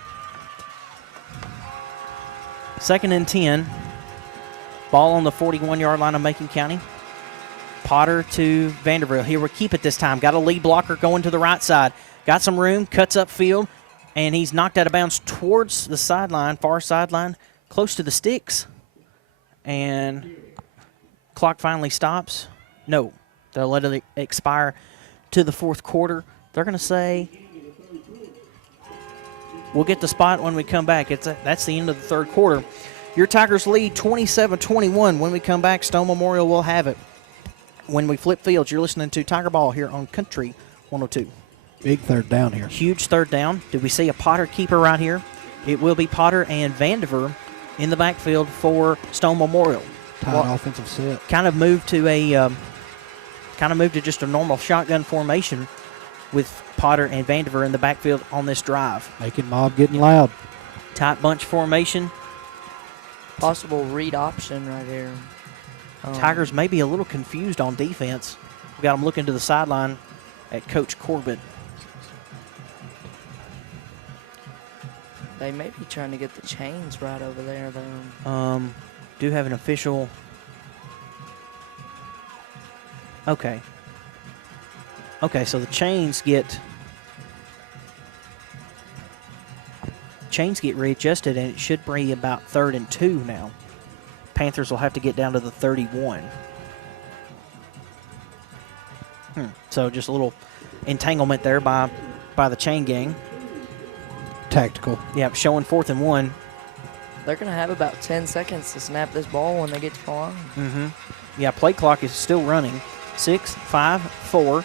2nd and 10. Ball on the 41-yard line of Macon County. Potter to Vanderbilt. Here we keep it this time. Got a lead blocker going to the right side. Got some room, cuts upfield, and he's knocked out of bounds towards the sideline, far sideline, close to the sticks. And clock finally stops. No, they'll let it expire to the 4th quarter. They're going to say, we'll get the spot when we come back. That's the end of the 3rd quarter. Your Tigers lead 27-21. When we come back, Stone Memorial will have it. When we flip fields, you're listening to Tiger Ball here on Country 102. Big 3rd down here. Huge 3rd down. Did we see a Potter keeper right here? It will be Potter and Vandever in the backfield for Stone Memorial. Tight offensive set. Kind of moved to a kind of moved to just a normal shotgun formation with Potter and Vandiver in the backfield on this drive. Macon Mob getting loud. Tight bunch formation. Possible read option right here. Tigers may be a little confused on defense. We got them looking to the sideline at Coach Corbett. They may be trying to get the chains right over there, though. Do have an official. Okay. Okay, so the chains get readjusted, and it should be about 3rd and 2 now. Panthers will have to get down to the 31. So just a little entanglement there by the chain gang. Tactical. Yeah, showing 4th and 1. They're going to have about 10 seconds to snap this ball when they get to the line. Yeah, play clock is still running. 6, 5, 4,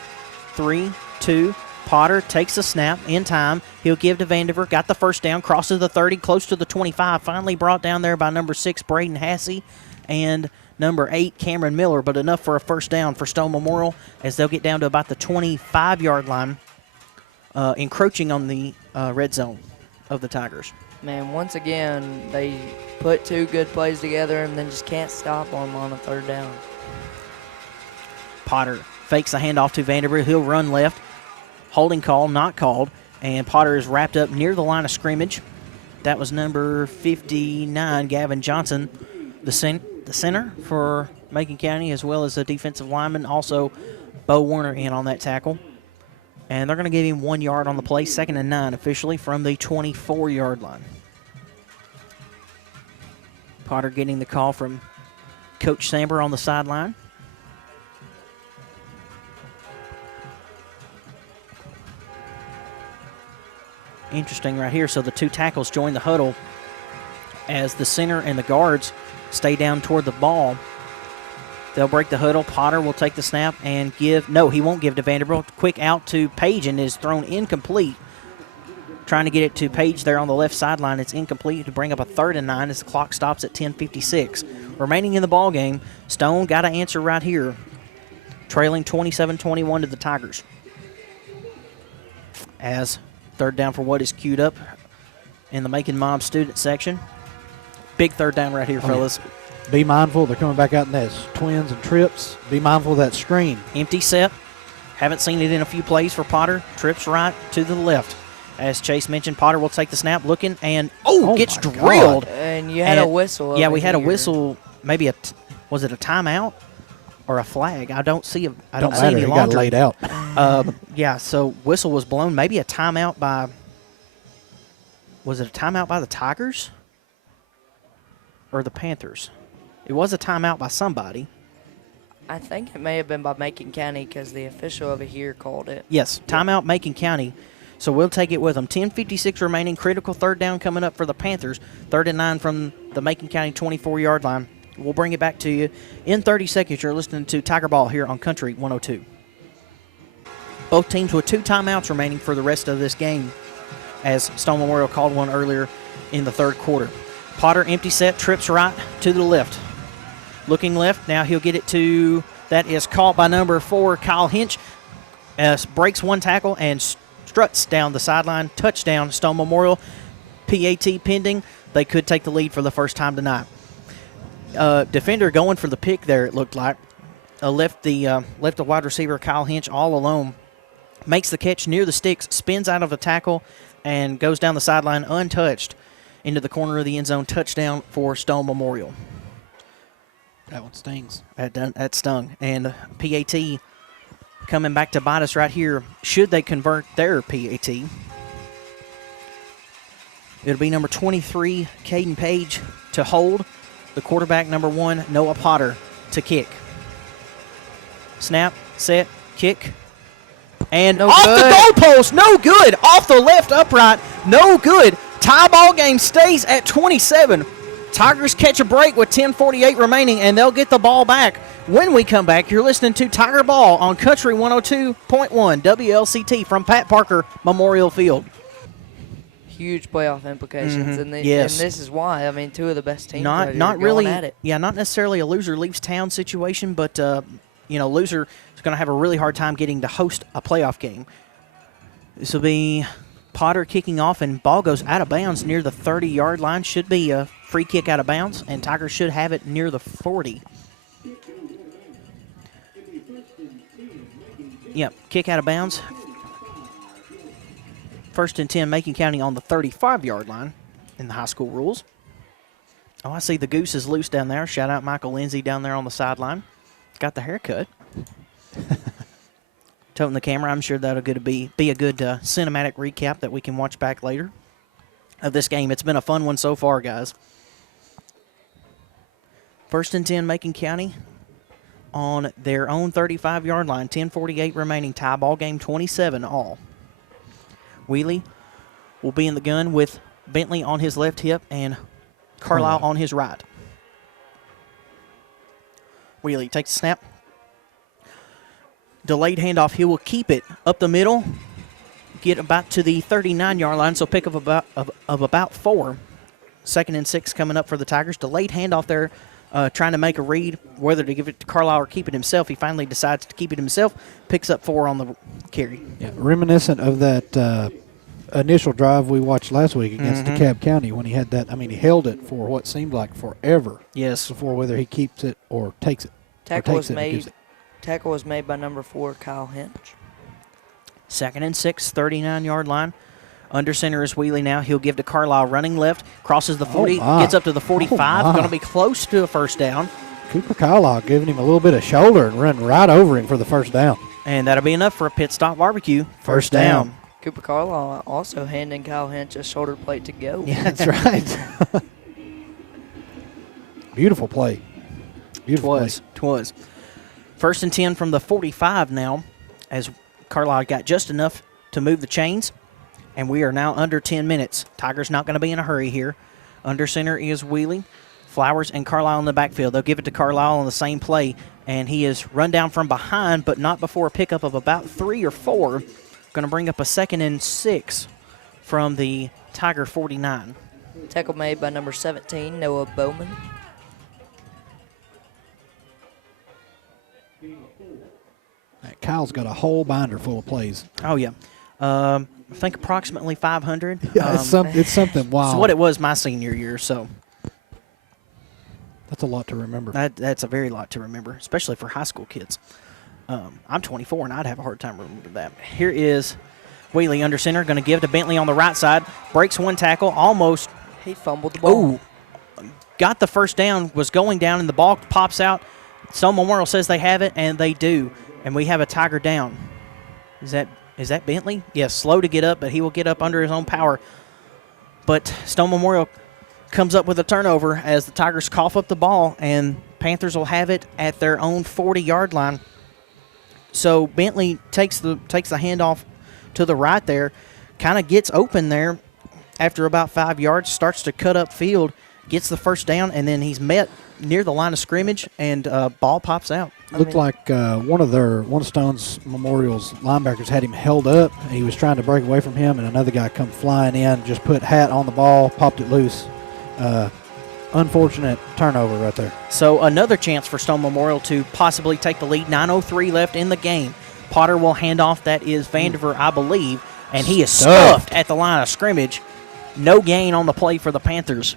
3, 2. Potter takes the snap in time. He'll give to Vandiver. Got the first down. Crosses the 30, close to the 25. Finally brought down there by number 6, Braden Hassey, and number 8, Cameron Miller. But enough for a first down for Stone Memorial as they'll get down to about the 25-yard line, encroaching on the red zone of the Tigers. Man, once again, they put 2 good plays together and then just can't stop them on a 3rd down. Potter fakes the handoff to Vanderbilt. He'll run left. Holding call, not called. And Potter is wrapped up near the line of scrimmage. That was number 59, Gavin Johnson, the center for Macon County, as well as the defensive lineman. Also, Bo Warner in on that tackle. And they're going to give him 1 yard on the play, 2nd and 9 officially from the 24-yard line. Potter getting the call from Coach Samber on the sideline. Interesting right here. So the 2 tackles join the huddle as the center and the guards stay down toward the ball. They'll break the huddle. Potter will take the snap and give. No, he won't give to Vanderbilt. Quick out to Page and is thrown incomplete. Trying to get it to Page there on the left sideline. It's incomplete to bring up a 3rd and 9 as the clock stops at 10:56. Remaining in the ball game, Stone got to answer right here. Trailing 27-21 to the Tigers. As 3rd down for what is queued up in the Macon Mob student section. Big 3rd down right here, fellas. Be mindful. They're coming back out in that twins and trips. Be mindful of that screen. Empty set. Haven't seen it in a few plays for Potter. Trips right to the left. As Chase mentioned, Potter will take the snap, looking, and gets drilled. And you had a whistle. Yeah, we had a whistle. Maybe was it a timeout or a flag? I don't see I don't see any longer. Got laid out. Yeah, so whistle was blown. Maybe a timeout by. Was it a timeout by the Tigers or the Panthers? It was a timeout by somebody. I think it may have been by Macon County because the official over here called it. Yes, timeout Macon County. So we'll take it with them. 10:56 remaining. Critical 3rd down coming up for the Panthers. 3rd and 9 from the Macon County 24-yard line. We'll bring it back to you in 30 seconds. You're listening to Tiger Ball here on Country 102. Both teams with 2 timeouts remaining for the rest of this game, as Stone Memorial called one earlier in the 3rd quarter. Potter empty set, trips right to the left. Looking left, now he'll get it to, that is caught by number 4, Kyle Hinch. Breaks 1 tackle and struts down the sideline. Touchdown, Stone Memorial. PAT pending. They could take the lead for the first time tonight. Defender going for the pick there, it looked like. Left the wide receiver, Kyle Hinch, all alone. Makes the catch near the sticks, spins out of a tackle, and goes down the sideline untouched into the corner of the end zone. Touchdown for Stone Memorial. That one stings. That stung. And PAT coming back to bite us right here. Should they convert their PAT, it'll be number 23, Caden Page, to hold. The quarterback, number 1, Noah Potter, to kick. Snap, set, kick. And off the goalpost, no good. Off the left upright, no good. Tie ball game stays at 27. Tigers catch a break with 10:48 remaining, and they'll get the ball back. When we come back, you're listening to Tiger Ball on Country 102.1 WLCT from Pat Parker Memorial Field. Huge playoff implications, and Yes. and this is why. I mean, 2 of the best teams Not going really. at it. Yeah, not necessarily a loser leaves town situation, but loser is going to have a really hard time getting to host a playoff game. This will be Potter kicking off, and ball goes out of bounds near the 30-yard line. Should be a free kick out of bounds, and Tigers should have it near the 40. Yep, kick out of bounds. 1st and 10, Macon County on the 35-yard line in the high school rules. Oh, I see the goose is loose down there. Shout out Michael Lindsay down there on the sideline. Got the haircut. Toting the camera. I'm sure that'll be a good cinematic recap that we can watch back later of this game. It's been a fun one so far, guys. 1st and 10, Macon County on their own 35-yard line. 10:48 remaining. Tie ball game, 27 all. Wheelie will be in the gun with Bentley on his left hip and Carlisle on his right. Wheelie takes the snap. Delayed handoff. He will keep it up the middle, get about to the 39-yard line, so pick of about 4. 2nd and 6 coming up for the Tigers. Delayed handoff there, trying to make a read whether to give it to Carlisle or keep it himself. He finally decides to keep it himself, picks up 4 on the carry. Yeah, reminiscent of that initial drive we watched last week against DeKalb County when he had that. I mean, he held it for what seemed like forever. Yes. Before whether he keeps it or takes it. Tackle was made by number 4, Kyle Hinch. 2nd and 6, 39-yard line. Under center is Wheelie now. He'll give to Carlisle running left, crosses the 40, gets up to the 45. Going to be close to a first down. Cooper Carlisle giving him a little bit of shoulder and running right over him for the first down. And that'll be enough for a pit stop barbecue. First down. Cooper Carlisle also handing Kyle Hinch a shoulder plate to go. Yeah, that's right. Beautiful play. Beautiful play. Twas. 1st and 10 from the 45 now, as Carlisle got just enough to move the chains, and we are now under 10 minutes. Tigers not going to be in a hurry here. Under center is Wheeling, Flowers, and Carlisle in the backfield. They'll give it to Carlisle on the same play, and he is run down from behind, but not before a pickup of about 3 or 4. Going to bring up a 2nd and 6 from the Tiger 49. Tackle made by number 17, Noah Bowman. Kyle's got a whole binder full of plays. Oh, yeah. I think approximately 500. Yeah, it's something wild. It's what it was my senior year, so. That's a lot to remember. That's a very lot to remember, especially for high school kids. I'm 24, and I'd have a hard time remembering that. Here is Wheelie under center, going to give to Bentley on the right side. Breaks one tackle, almost. He fumbled the ball. Oh, got the first down, was going down, and the ball pops out. Stone Memorial says they have it, and they do. And we have a Tiger down. Is that Bentley? Yes, slow to get up, but he will get up under his own power. But Stone Memorial comes up with a turnover as the Tigers cough up the ball, and Panthers will have it at their own 40-yard line. So Bentley takes the handoff to the right there, kind of gets open there after about 5 yards, starts to cut up field, gets the first down, and then he's met near the line of scrimmage, and ball pops out. Looked like one of Stone's Memorial's linebackers had him held up. He was trying to break away from him, and another guy come flying in, just put hat on the ball, popped it loose. Unfortunate turnover right there. So another chance for Stone Memorial to possibly take the lead. 9:03 left in the game. Potter will hand off. That is Vandiver, I believe, and he is stuffed at the line of scrimmage. No gain on the play for the Panthers.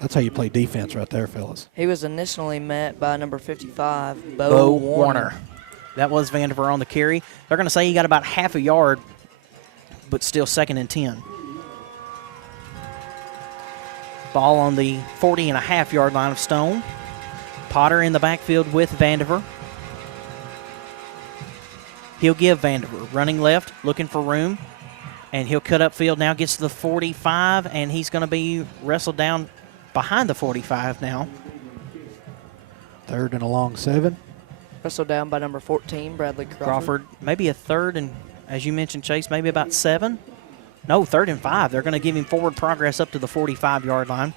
That's how you play defense right there, fellas. He was initially met by number 55, Bo Warner. That was Vandiver on the carry. They're going to say he got about half a yard, but still 2nd and 10. Ball on the 40.5-yard line of Stone. Potter in the backfield with Vandiver. He'll give Vandiver running left, looking for room, and he'll cut upfield now, gets to the 45, and he's going to be wrestled down behind the 45 now. 3rd and a long 7. Wrestled down by number 14, Bradley Crawford. Maybe a 3rd, and as you mentioned, Chase, maybe about 7. No, 3rd and 5. They're going to give him forward progress up to the 45-yard line.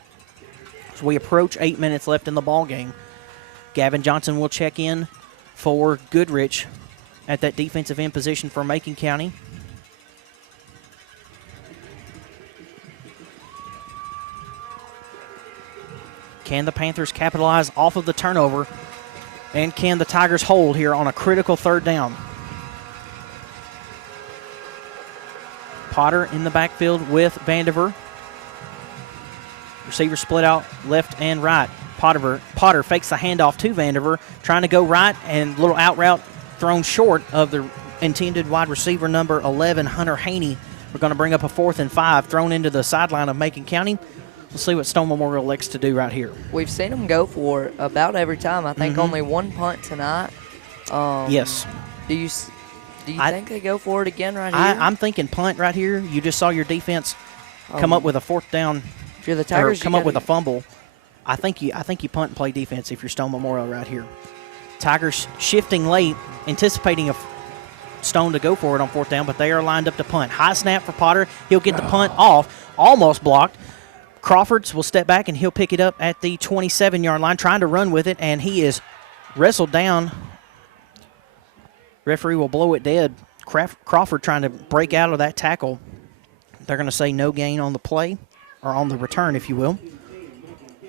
So we approach 8 minutes left in the ball game. Gavin Johnson will check in for Goodrich at that defensive end position for Macon County. Can the Panthers capitalize off of the turnover? And can the Tigers hold here on a critical third down? Potter in the backfield with Vandiver. Receivers split out left and right. Potter fakes the handoff to Vandiver, trying to go right, and little out route thrown short of the intended wide receiver number 11, Hunter Haney. We're going to bring up a 4th and 5, thrown into the sideline of Macon County. We'll see what Stone Memorial elects to do right here. We've seen them go for it about every time. I think only one punt tonight. Yes. Do you think they go for it again right here? I'm thinking punt right here. You just saw your defense come up with a 4th down. If you're the Tigers, or come up with a fumble. I think you punt and play defense if you're Stone Memorial right here. Tigers shifting late, anticipating a Stone to go for it on 4th down, but they are lined up to punt. High snap for Potter. He'll get the punt off, almost blocked. Crawfords will step back, and he'll pick it up at the 27-yard line, trying to run with it, and he is wrestled down. Referee will blow it dead. Crawford trying to break out of that tackle. They're going to say no gain on the play, or on the return, if you will.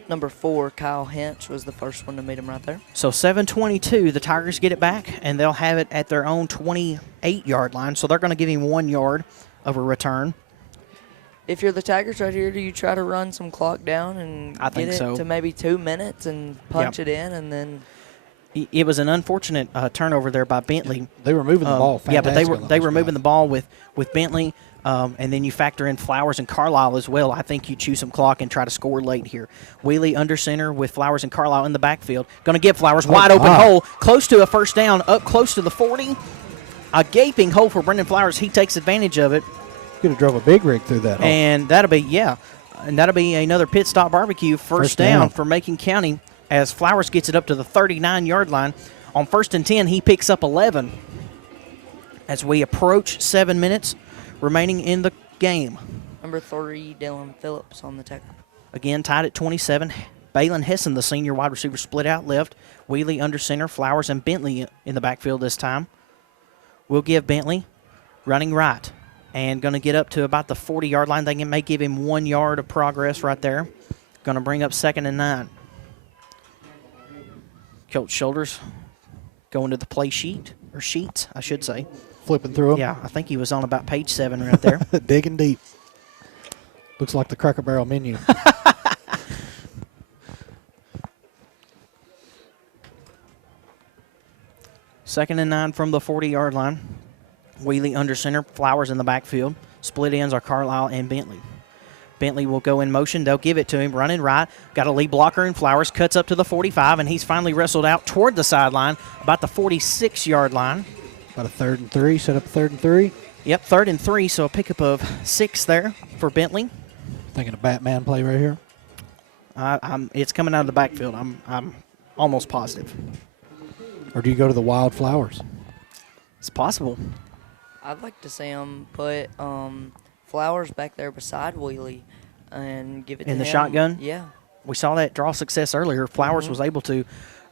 Number 4, Kyle Hench, was the first one to meet him right there. So 7:22, the Tigers get it back, and they'll have it at their own 28-yard line. So they're going to give him 1 yard of a return. If you're the Tigers right here, do you try to run some clock down and get it to maybe 2 minutes and punch it in, and then? It was an unfortunate turnover there by Bentley. They were moving the ball fast. Yeah, but they were moving the ball with Bentley. And then you factor in Flowers and Carlisle as well. I think you chew some clock and try to score late here. Wheelie under center with Flowers and Carlisle in the backfield. Going to give Flowers wide open hole, close to a first down, up close to the 40. A gaping hole for Brendan Flowers. He takes advantage of it. Could have drove a big rig through that hole. And that'll be another pit stop barbecue first down for Macon County as Flowers gets it up to the 39-yard line. On 1st and 10, he picks up 11 as we approach 7 minutes remaining in the game. Number 3, Dylan Phillips on the tackle. Again, tied at 27. Balin Hessen, the senior wide receiver, split out left. Wheelie under center. Flowers and Bentley in the backfield this time. We'll give Bentley running right and going to get up to about the 40-yard line. They may give him 1 yard of progress right there. Going to bring up 2nd and 9. Coach Shoulders going to the play sheet, or sheets, I should say. Flipping through them. Yeah, I think he was on about page 7 right there. Digging deep. Looks like the Cracker Barrel menu. 2nd and 9 from the 40-yard line. Wheelie under center, Flowers in the backfield. Split ends are Carlisle and Bentley. Bentley will go in motion. They'll give it to him, running right. Got a lead blocker in Flowers, cuts up to the 45, and he's finally wrestled out toward the sideline, about the 46-yard line. About a 3rd and 3, set up 3rd and 3. Yep, 3rd and 3, so a pickup of 6 there for Bentley. Thinking a Batman play right here. It's coming out of the backfield. I'm almost positive. Or do you go to the Wild Flowers? It's possible. I'd like to see him put Flowers back there beside Wheelie and give it to him. In the shotgun? Yeah. We saw that draw success earlier. Flowers was able to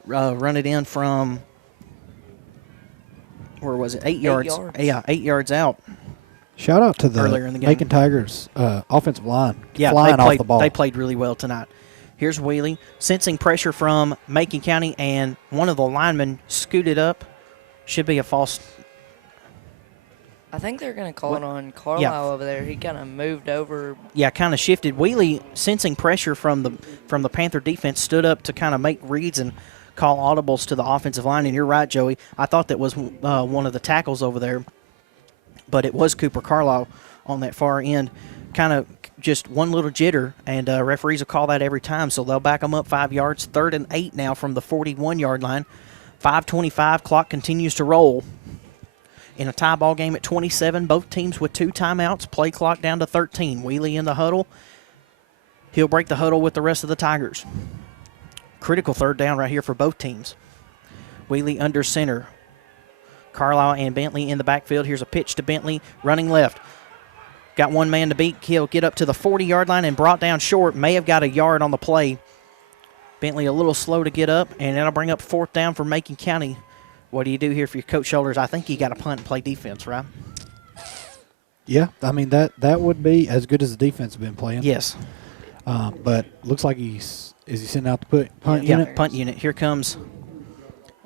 run it in from, where was it? 8 yards. Yeah, 8 yards out. Shout out to Earlier in the the game. Macon Tigers offensive line. Yeah, flying off the ball. They played really well tonight. Here's Wheelie, sensing pressure from Macon County, and one of the linemen scooted up. Should be a false. I think they're going to call it on Carlisle over there. He kind of moved over. Yeah, kind of shifted. Wheelie, sensing pressure from the Panther defense, stood up to kind of make reads and call audibles to the offensive line. And you're right, Joey. I thought that was one of the tackles over there, but it was Cooper Carlisle on that far end. Kind of just one little jitter, and referees will call that every time, so they'll back them up 5 yards. 3rd and 8 now from the 41-yard line. 5:25, clock continues to roll. In a tie ball game at 27, both teams with 2 timeouts, play clock down to 13. Wheelie in the huddle. He'll break the huddle with the rest of the Tigers. Critical 3rd down right here for both teams. Wheelie under center. Carlisle and Bentley in the backfield. Here's a pitch to Bentley, running left. Got one man to beat. He'll get up to the 40-yard line and brought down short. May have got a yard on the play. Bentley a little slow to get up, and that'll bring up 4th down for Macon County. What do you do here for your Coach Shoulders? I think you got to punt and play defense, right? Yeah, I mean, that would be as good as the defense has been playing. Yes. But looks like is he sending out the punt unit? Punt unit. Here comes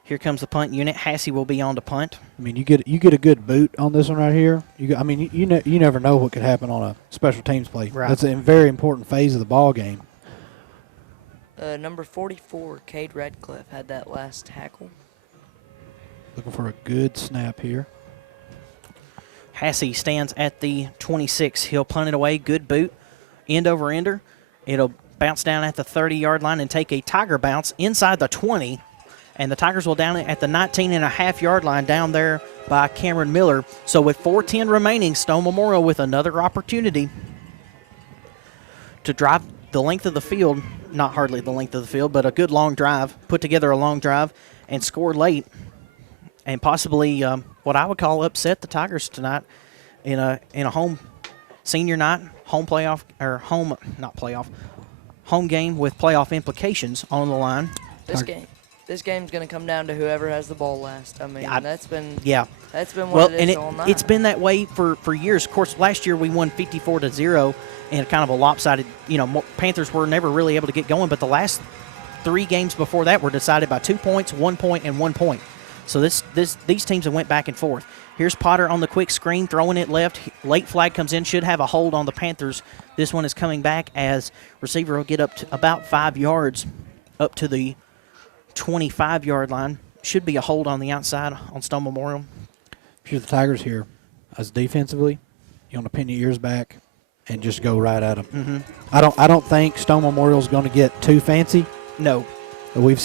Here comes the punt unit. Hassey will be on to punt. I mean, you get a good boot on this one right here. You never know what could happen on a special teams play. Right. That's a very important phase of the ball game. Number 44, Cade Radcliffe, had that last tackle. Looking for a good snap here. Hassey stands at the 26. He'll punt it away. Good boot. End over ender. It'll bounce down at the 30-yard line and take a Tiger bounce inside the 20. And the Tigers will down it at the 19.5-yard line down there by Cameron Miller. So with 4:10 remaining, Stone Memorial with another opportunity to drive the length of the field, not hardly the length of the field, but a good long drive, put together a long drive and score late and possibly what I would call upset the Tigers tonight in a home senior night, home playoff, or home, not playoff, home game with playoff implications on the line. This game's going to come down to whoever has the ball last. I mean, that's been Well, what it is all night. It's been that way for years. Of course, last year we won 54-0 in kind of a lopsided, Panthers were never really able to get going, but the last 3 games before that were decided by 2 points, 1 point, and 1 point. So these teams have went back and forth. Here's Potter on the quick screen, throwing it left. Late flag comes in, should have a hold on the Panthers. This one is coming back as receiver will get up to about 5 yards up to the 25-yard line. Should be a hold on the outside on Stone Memorial. If you're the Tigers here, as defensively, you want to pin your ears back and just go right at them. Mm-hmm. I don't think Stone Memorial's going to get too fancy. No. We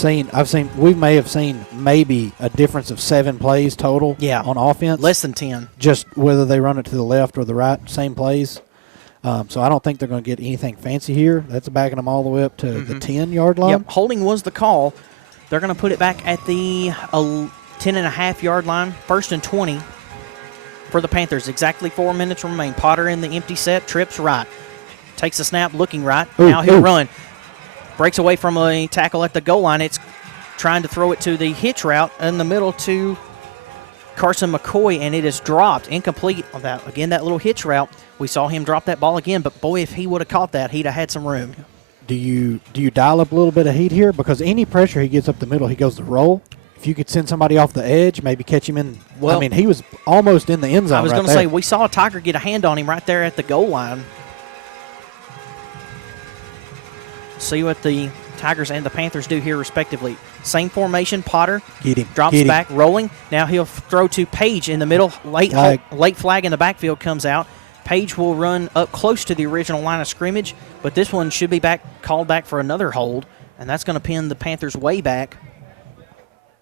may have seen maybe a difference of 7 plays total on offense. Less than 10. Just whether they run it to the left or the right, same plays. So I don't think they're going to get anything fancy here. That's backing them all the way up to the 10-yard line. Yep, holding was the call. They're going to put it back at the 10.5-yard line, 1st and 20 for the Panthers. Exactly 4 minutes remain. Potter in the empty set, trips right. Takes a snap, looking right. Now he'll run. Breaks away from a tackle at the goal line. It's trying to throw it to the hitch route in the middle to Carson McCoy, and it is dropped. Incomplete. Again, that little hitch route. We saw him drop that ball again, but boy, if he would have caught that, he'd have had some room. Do you dial up a little bit of heat here? Because any pressure he gets up the middle, he goes to roll. If you could send somebody off the edge, maybe catch him in. Well, I mean, he was almost in the end zone. I was going to say, we saw a Tiger get a hand on him right there at the goal line. See what the Tigers and the Panthers do here respectively. Same formation. Potter drops back, rolling. Now he'll throw to Page in the middle. Late flag in the backfield comes out. Page will run up close to the original line of scrimmage, but this one should be called back for another hold, and that's going to pin the Panthers way back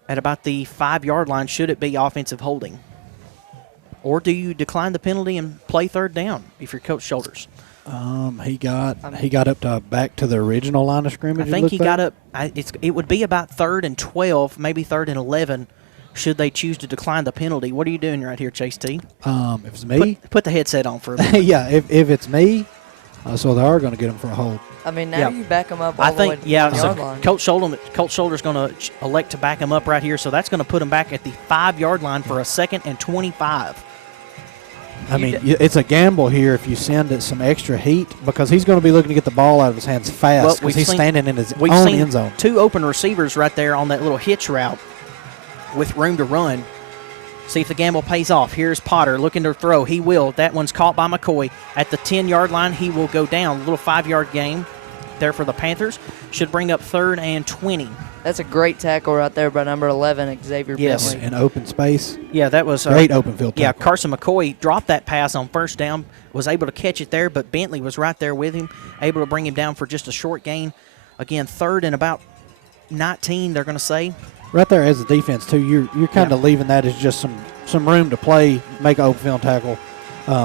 at about the 5-yard line, should it be offensive holding. Or do you decline the penalty and play 3rd down if you're Coach Shoulders? He got up to back to the original line of scrimmage. I think he got up. It would be about 3rd and 12, maybe 3rd and 11, should they choose to decline the penalty. What are you doing right here, Chase T? If it's me, put the headset on for a minute. Yeah. If it's me, so they are going to get him for a hold. I mean, now you back them up all the way to the yard line. Coach Shoulders going to elect to back him up right here, so that's going to put him back at the 5-yard line for a 2nd and 25. I mean, it's a gamble here if you send it some extra heat, because he's going to be looking to get the ball out of his hands fast because he's standing in his own end zone. 2 open receivers right there on that little hitch route with room to run. See if the gamble pays off. Here's Potter looking to throw. He will. That one's caught by McCoy. At the 10-yard line, he will go down. A little 5-yard gain there for the Panthers. Should bring up 3rd and 20. That's a great tackle right there by number 11, Xavier Bentley. In open space. Yeah, that was great open field tackle. Yeah, Carson McCoy dropped that pass on 1st down, was able to catch it there, but Bentley was right there with him, able to bring him down for just a short gain. Again, 3rd and about 19, they're going to say. Right there as a defense, too, you're kind of leaving that as just some room to play, make an open field tackle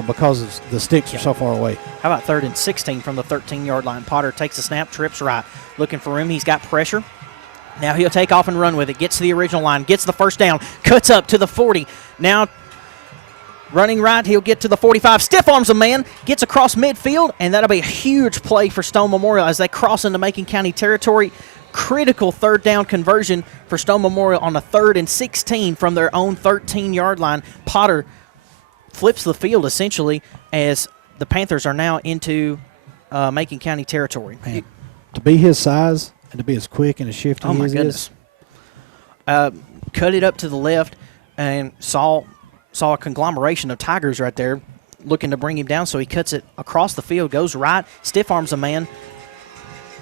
because the sticks are so far away. How about 3rd and 16 from the 13-yard line? Potter takes the snap, trips right, looking for room. He's got pressure. Now he'll take off and run with it, gets to the original line, gets the 1st down, cuts up to the 40. Now running right, he'll get to the 45, stiff arms a man, gets across midfield, and that'll be a huge play for Stone Memorial as they cross into Macon County territory. Critical 3rd down conversion for Stone Memorial on a 3rd and 16 from their own 13-yard line. Potter flips the field essentially as the Panthers are now into Macon County territory. Man, to be his size and to be as quick and as shifty as he is. cut it up to the left and saw a conglomeration of Tigers right there looking to bring him down, so he cuts it across the field, goes right, stiff arms a man,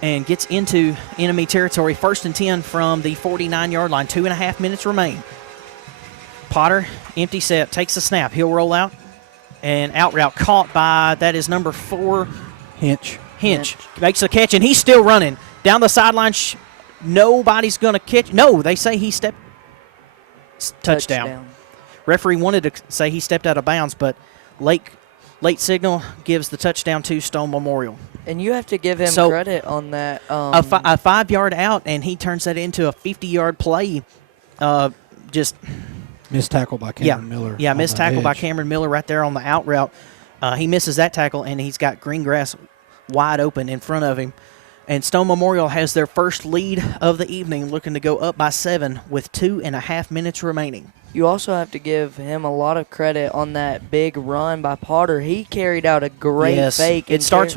and gets into enemy territory. 1st and 10 from the 49-yard line. 2.5 minutes remain. Potter, empty set, takes the snap. He'll roll out, and out route caught by, that is number 4, Hinch. Makes the catch, and he's still running. Down the sideline, nobody's going to catch. No, they say he stepped. Touchdown. Referee wanted to say he stepped out of bounds, but late signal gives the touchdown to Stone Memorial. And you have to give him credit on that. A 5-yard out, and he turns that into a 50-yard play. Just missed tackle by Cameron Miller. Yeah, missed tackle by Cameron Miller right there on the out route. He misses that tackle, and he's got green grass wide open in front of him. And Stone Memorial has their first lead of the evening, looking to go up by 7 with 2.5 minutes remaining. You also have to give him a lot of credit on that big run by Potter. He carried out a great fake. It starts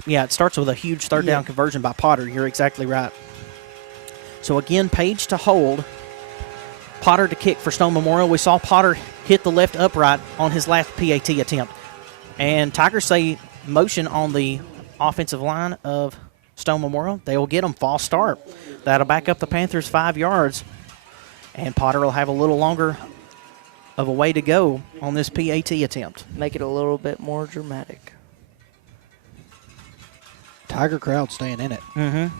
with a huge third down conversion by Potter. You're exactly right. So again, Page to hold. Potter to kick for Stone Memorial. We saw Potter hit the left upright on his last PAT attempt. And Tigers say motion on the offensive line of Stone Memorial. They will get them false start. That'll back up the Panthers 5 yards. And Potter will have a little longer of a way to go on this PAT attempt. Make it a little bit more dramatic. Tiger crowd staying in it.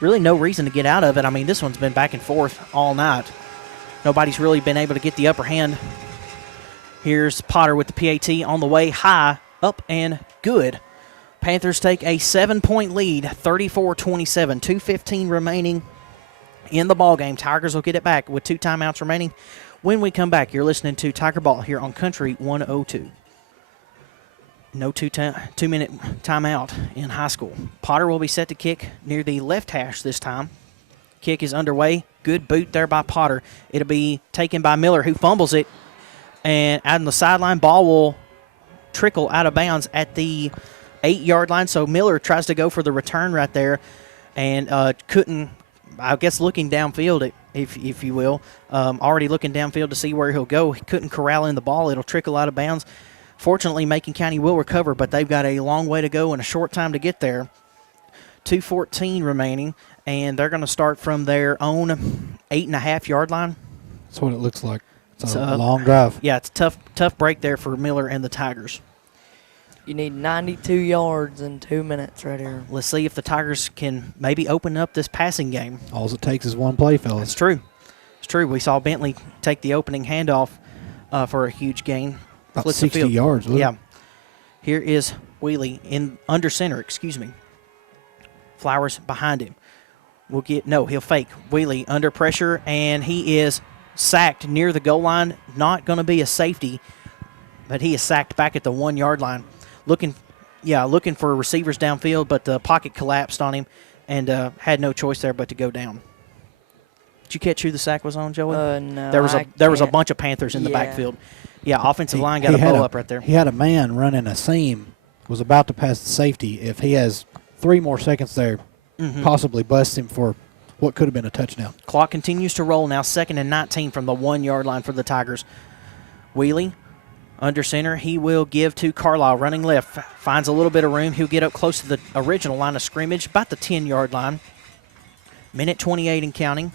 Really no reason to get out of it. I mean, this one's been back and forth all night. Nobody's really been able to get the upper hand. Here's Potter with the PAT on the way, high, up, and good. Panthers take a 7-point lead, 34-27, 2:15 remaining in the ballgame. Tigers will get it back with 2 timeouts remaining. When we come back, you're listening to Tiger Ball here on Country 102. No 2-minute timeout in high school. Potter will be set to kick near the left hash this time. Kick is underway. Good boot there by Potter. It'll be taken by Miller, who fumbles it. And out on the sideline, ball will trickle out of bounds at the 8-yard line. So Miller tries to go for the return right there and couldn't, I guess, looking downfield, if you will, already looking downfield to see where he'll go. He couldn't corral in the ball. It'll trickle out of bounds. Fortunately, Macon County will recover, but they've got a long way to go and a short time to get there. 2:14 remaining, and they're going to start from their own 8.5-yard line. That's what it looks like. It's a long drive. Yeah, it's a tough break there for Miller and the Tigers. You need 92 yards in 2 minutes right here. Let's see if the Tigers can maybe open up this passing game. All it takes is one play, fellas. It's true. It's true. We saw Bentley take the opening handoff for a huge gain. About 60 yards. Yeah. Here is Wheelie in under center, Flowers behind him. He'll fake. Wheelie under pressure, and he is sacked near the goal line. Not going to be a safety, but he is sacked back at the 1-yard line. Looking for receivers downfield, but the pocket collapsed on him and had no choice there but to go down. Did you catch who the sack was on, Joey? No. There was a bunch of Panthers in the backfield. Yeah, offensive line got a blow up right there. He had a man running a seam, was about to pass the safety. If he has 3 more seconds there, possibly busts him for what could have been a touchdown. Clock continues to roll now, 2nd and 19 from the 1-yard line for the Tigers. Wheelie under center. He will give to Carlisle, running left. Finds a little bit of room. He'll get up close to the original line of scrimmage, about the 10-yard line. Minute 28 and counting.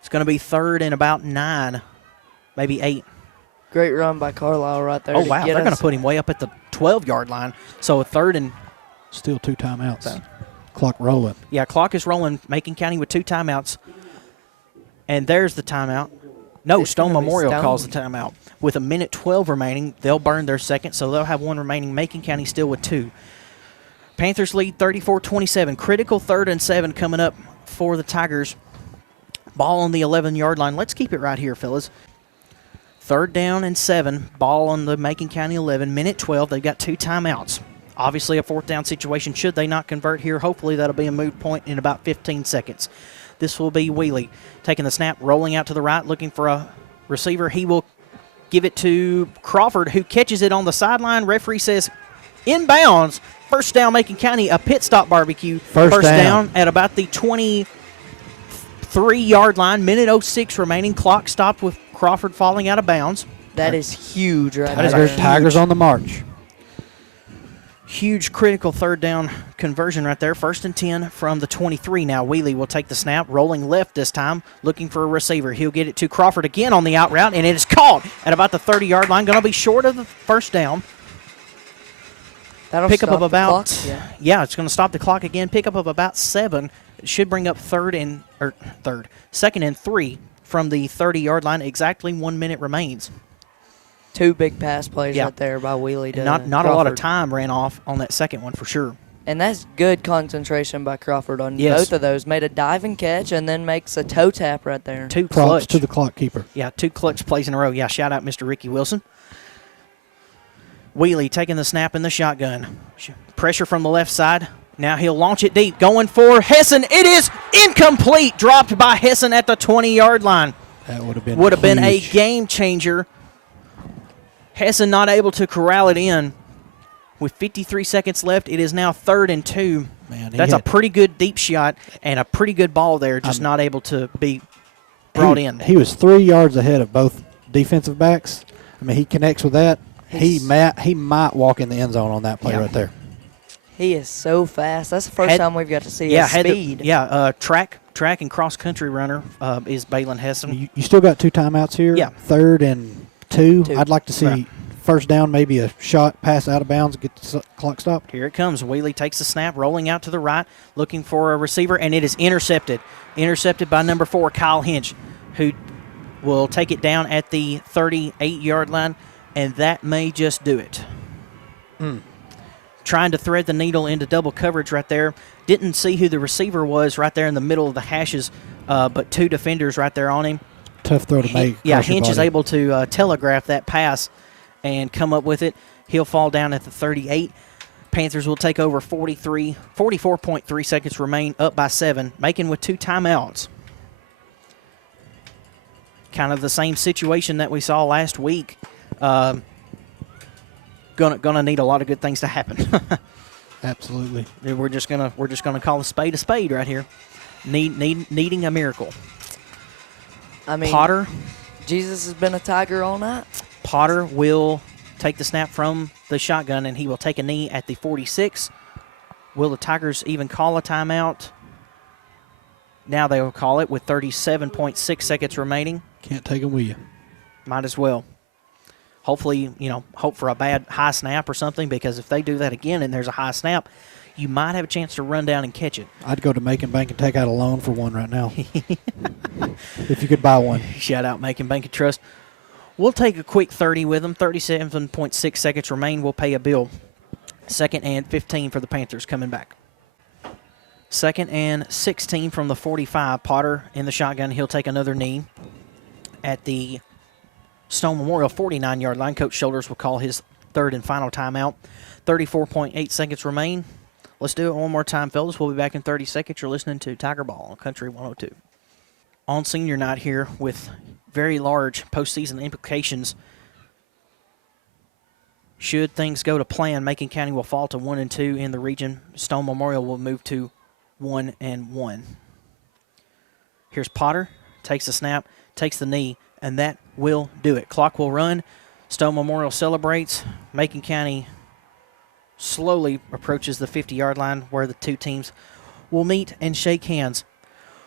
It's going to be 3rd and about 9, maybe 8. Great run by Carlisle right there. Oh, wow. They're going to put him way up at the 12-yard line. So a 3rd and... Still 2 timeouts. So. Clock rolling. Yeah, clock is rolling. Macon County with 2 timeouts. And there's the timeout. No, Stone Memorial calls the timeout. With a minute 12 remaining, they'll burn their second, so they'll have 1 remaining. Macon County still with 2. Panthers lead 34-27. Critical 3rd and 7 coming up for the Tigers. Ball on the 11-yard line. Let's keep it right here, fellas. 3rd down and 7. Ball on the Macon County 11. Minute 12. They've got 2 timeouts. Obviously a 4th down situation. Should they not convert here, hopefully that'll be a moot point in about 15 seconds. This will be Wheelie taking the snap, rolling out to the right, looking for a receiver. He will give it to Crawford, who catches it on the sideline. Referee says inbounds. 1st down, Macon County, a pit stop barbecue. First down at about the 23 3-yard line. Minute 06 remaining. Clock stopped with Crawford falling out of bounds. That is huge right That is there. Tigers on the march. Huge critical third down conversion right there. 1st and 10 from the 23 now. Wheelie will take the snap, rolling left this time, looking for a receiver. He'll get it to Crawford again on the out route, and it is caught at about the 30-yard line. Going to be short of the first down. That'll Pickup stop of the about, clock. yeah, it's going to stop the clock again. Pickup of about 7. It should bring up 2nd and 3 from the 30-yard line. Exactly 1 minute remains. 2 big pass plays Yeah. right there by Wheelie. to Not a lot of Crawford. time ran off on that second one for sure. And that's good concentration by Crawford on Yes. both of those. Made a diving catch and then makes a toe tap right there. 2 Props clutch. to the clock keeper. Yeah, 2 clutch plays in a row. Yeah, shout out Mr. Ricky Wilson. Wheelie taking the snap in the shotgun. Pressure from the left side. Now he'll launch it deep. Going for Hessen. It is incomplete. Dropped by Hessen at the 20-yard line. That would have been a huge. game changer. Hessen not able to corral it in. With 53 seconds left, it is now 3rd and 2. Man, he That's a had- pretty good deep shot and a pretty good ball there, just not able to be brought in. He was 3 yards ahead of both defensive backs. I mean, he connects with that. He might walk in the end zone on that play Yeah. right there. He is so fast. That's the first Had- time we've got to see Yeah, his speed. track and cross country runner is Balin Hessen. You still got 2 timeouts here. Yeah. 3rd and 2. 2. I'd like to see Right. first down, maybe a shot pass out of bounds, get the clock stopped. Here it comes. Wheelie takes the snap, rolling out to the right, looking for a receiver, and it is intercepted. Intercepted by number 4, Kyle Hinch, who will take it down at the 38-yard line, and that may just do it. Trying to thread the needle into double coverage right there. Didn't see who the receiver was right there in the middle of the hashes, but 2 defenders right there on him. Tough throw to make. Yeah, cross your Hinch is body. able to telegraph that pass and come up with it. He'll fall down at the 38. Panthers will take over 44.3 seconds remain, up by 7, Macon with 2 timeouts. Kind of the same situation that we saw last week. Gonna need a lot of good things to happen. Absolutely. We're just gonna call a spade right here. Needing a miracle. I mean, Potter Jesus has been a Tiger all night. Potter will take the snap from the shotgun, and he will take a knee at the 46. Will the Tigers even call a timeout? Now they will call it with 37.6 seconds remaining. Can't take them with you. Might as well. Hopefully, hope for a bad high snap or something, because if they do that again and there's a high snap, you might have a chance to run down and catch it. I'd go to Macon Bank and take out a loan for one right now. If you could buy one. Shout out Macon Bank and Trust. We'll take a quick 30 with them. 37.6 seconds remain. We'll pay a bill. 2nd and 15 for the Panthers coming back. 2nd and 16 from the 45. Potter in the shotgun. He'll take another knee at the Stone Memorial 49-yard line. Coach Shoulders will call his 3rd and final timeout. 34.8 seconds remain. Let's do it one more time, fellas. We'll be back in 30 seconds. You're listening to Tiger Ball on Country 102. On senior night here with very large postseason implications. Should things go to plan, Macon County will fall to 1-2 in the region. Stone Memorial will move to 1-1. Here's Potter, takes the snap, takes the knee, and that will do it. Clock will run. Stone Memorial celebrates. Macon County slowly approaches the 50-yard line where the 2 teams will meet and shake hands.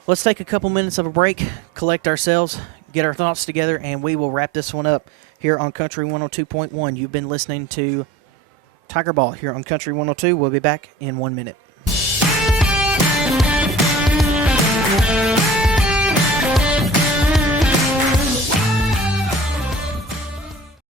Let's take a couple minutes of a break, collect ourselves, get our thoughts together, and we will wrap this one up here on Country 102.1. You've been listening to Tiger Ball here on Country 102. We'll be back in 1 minute.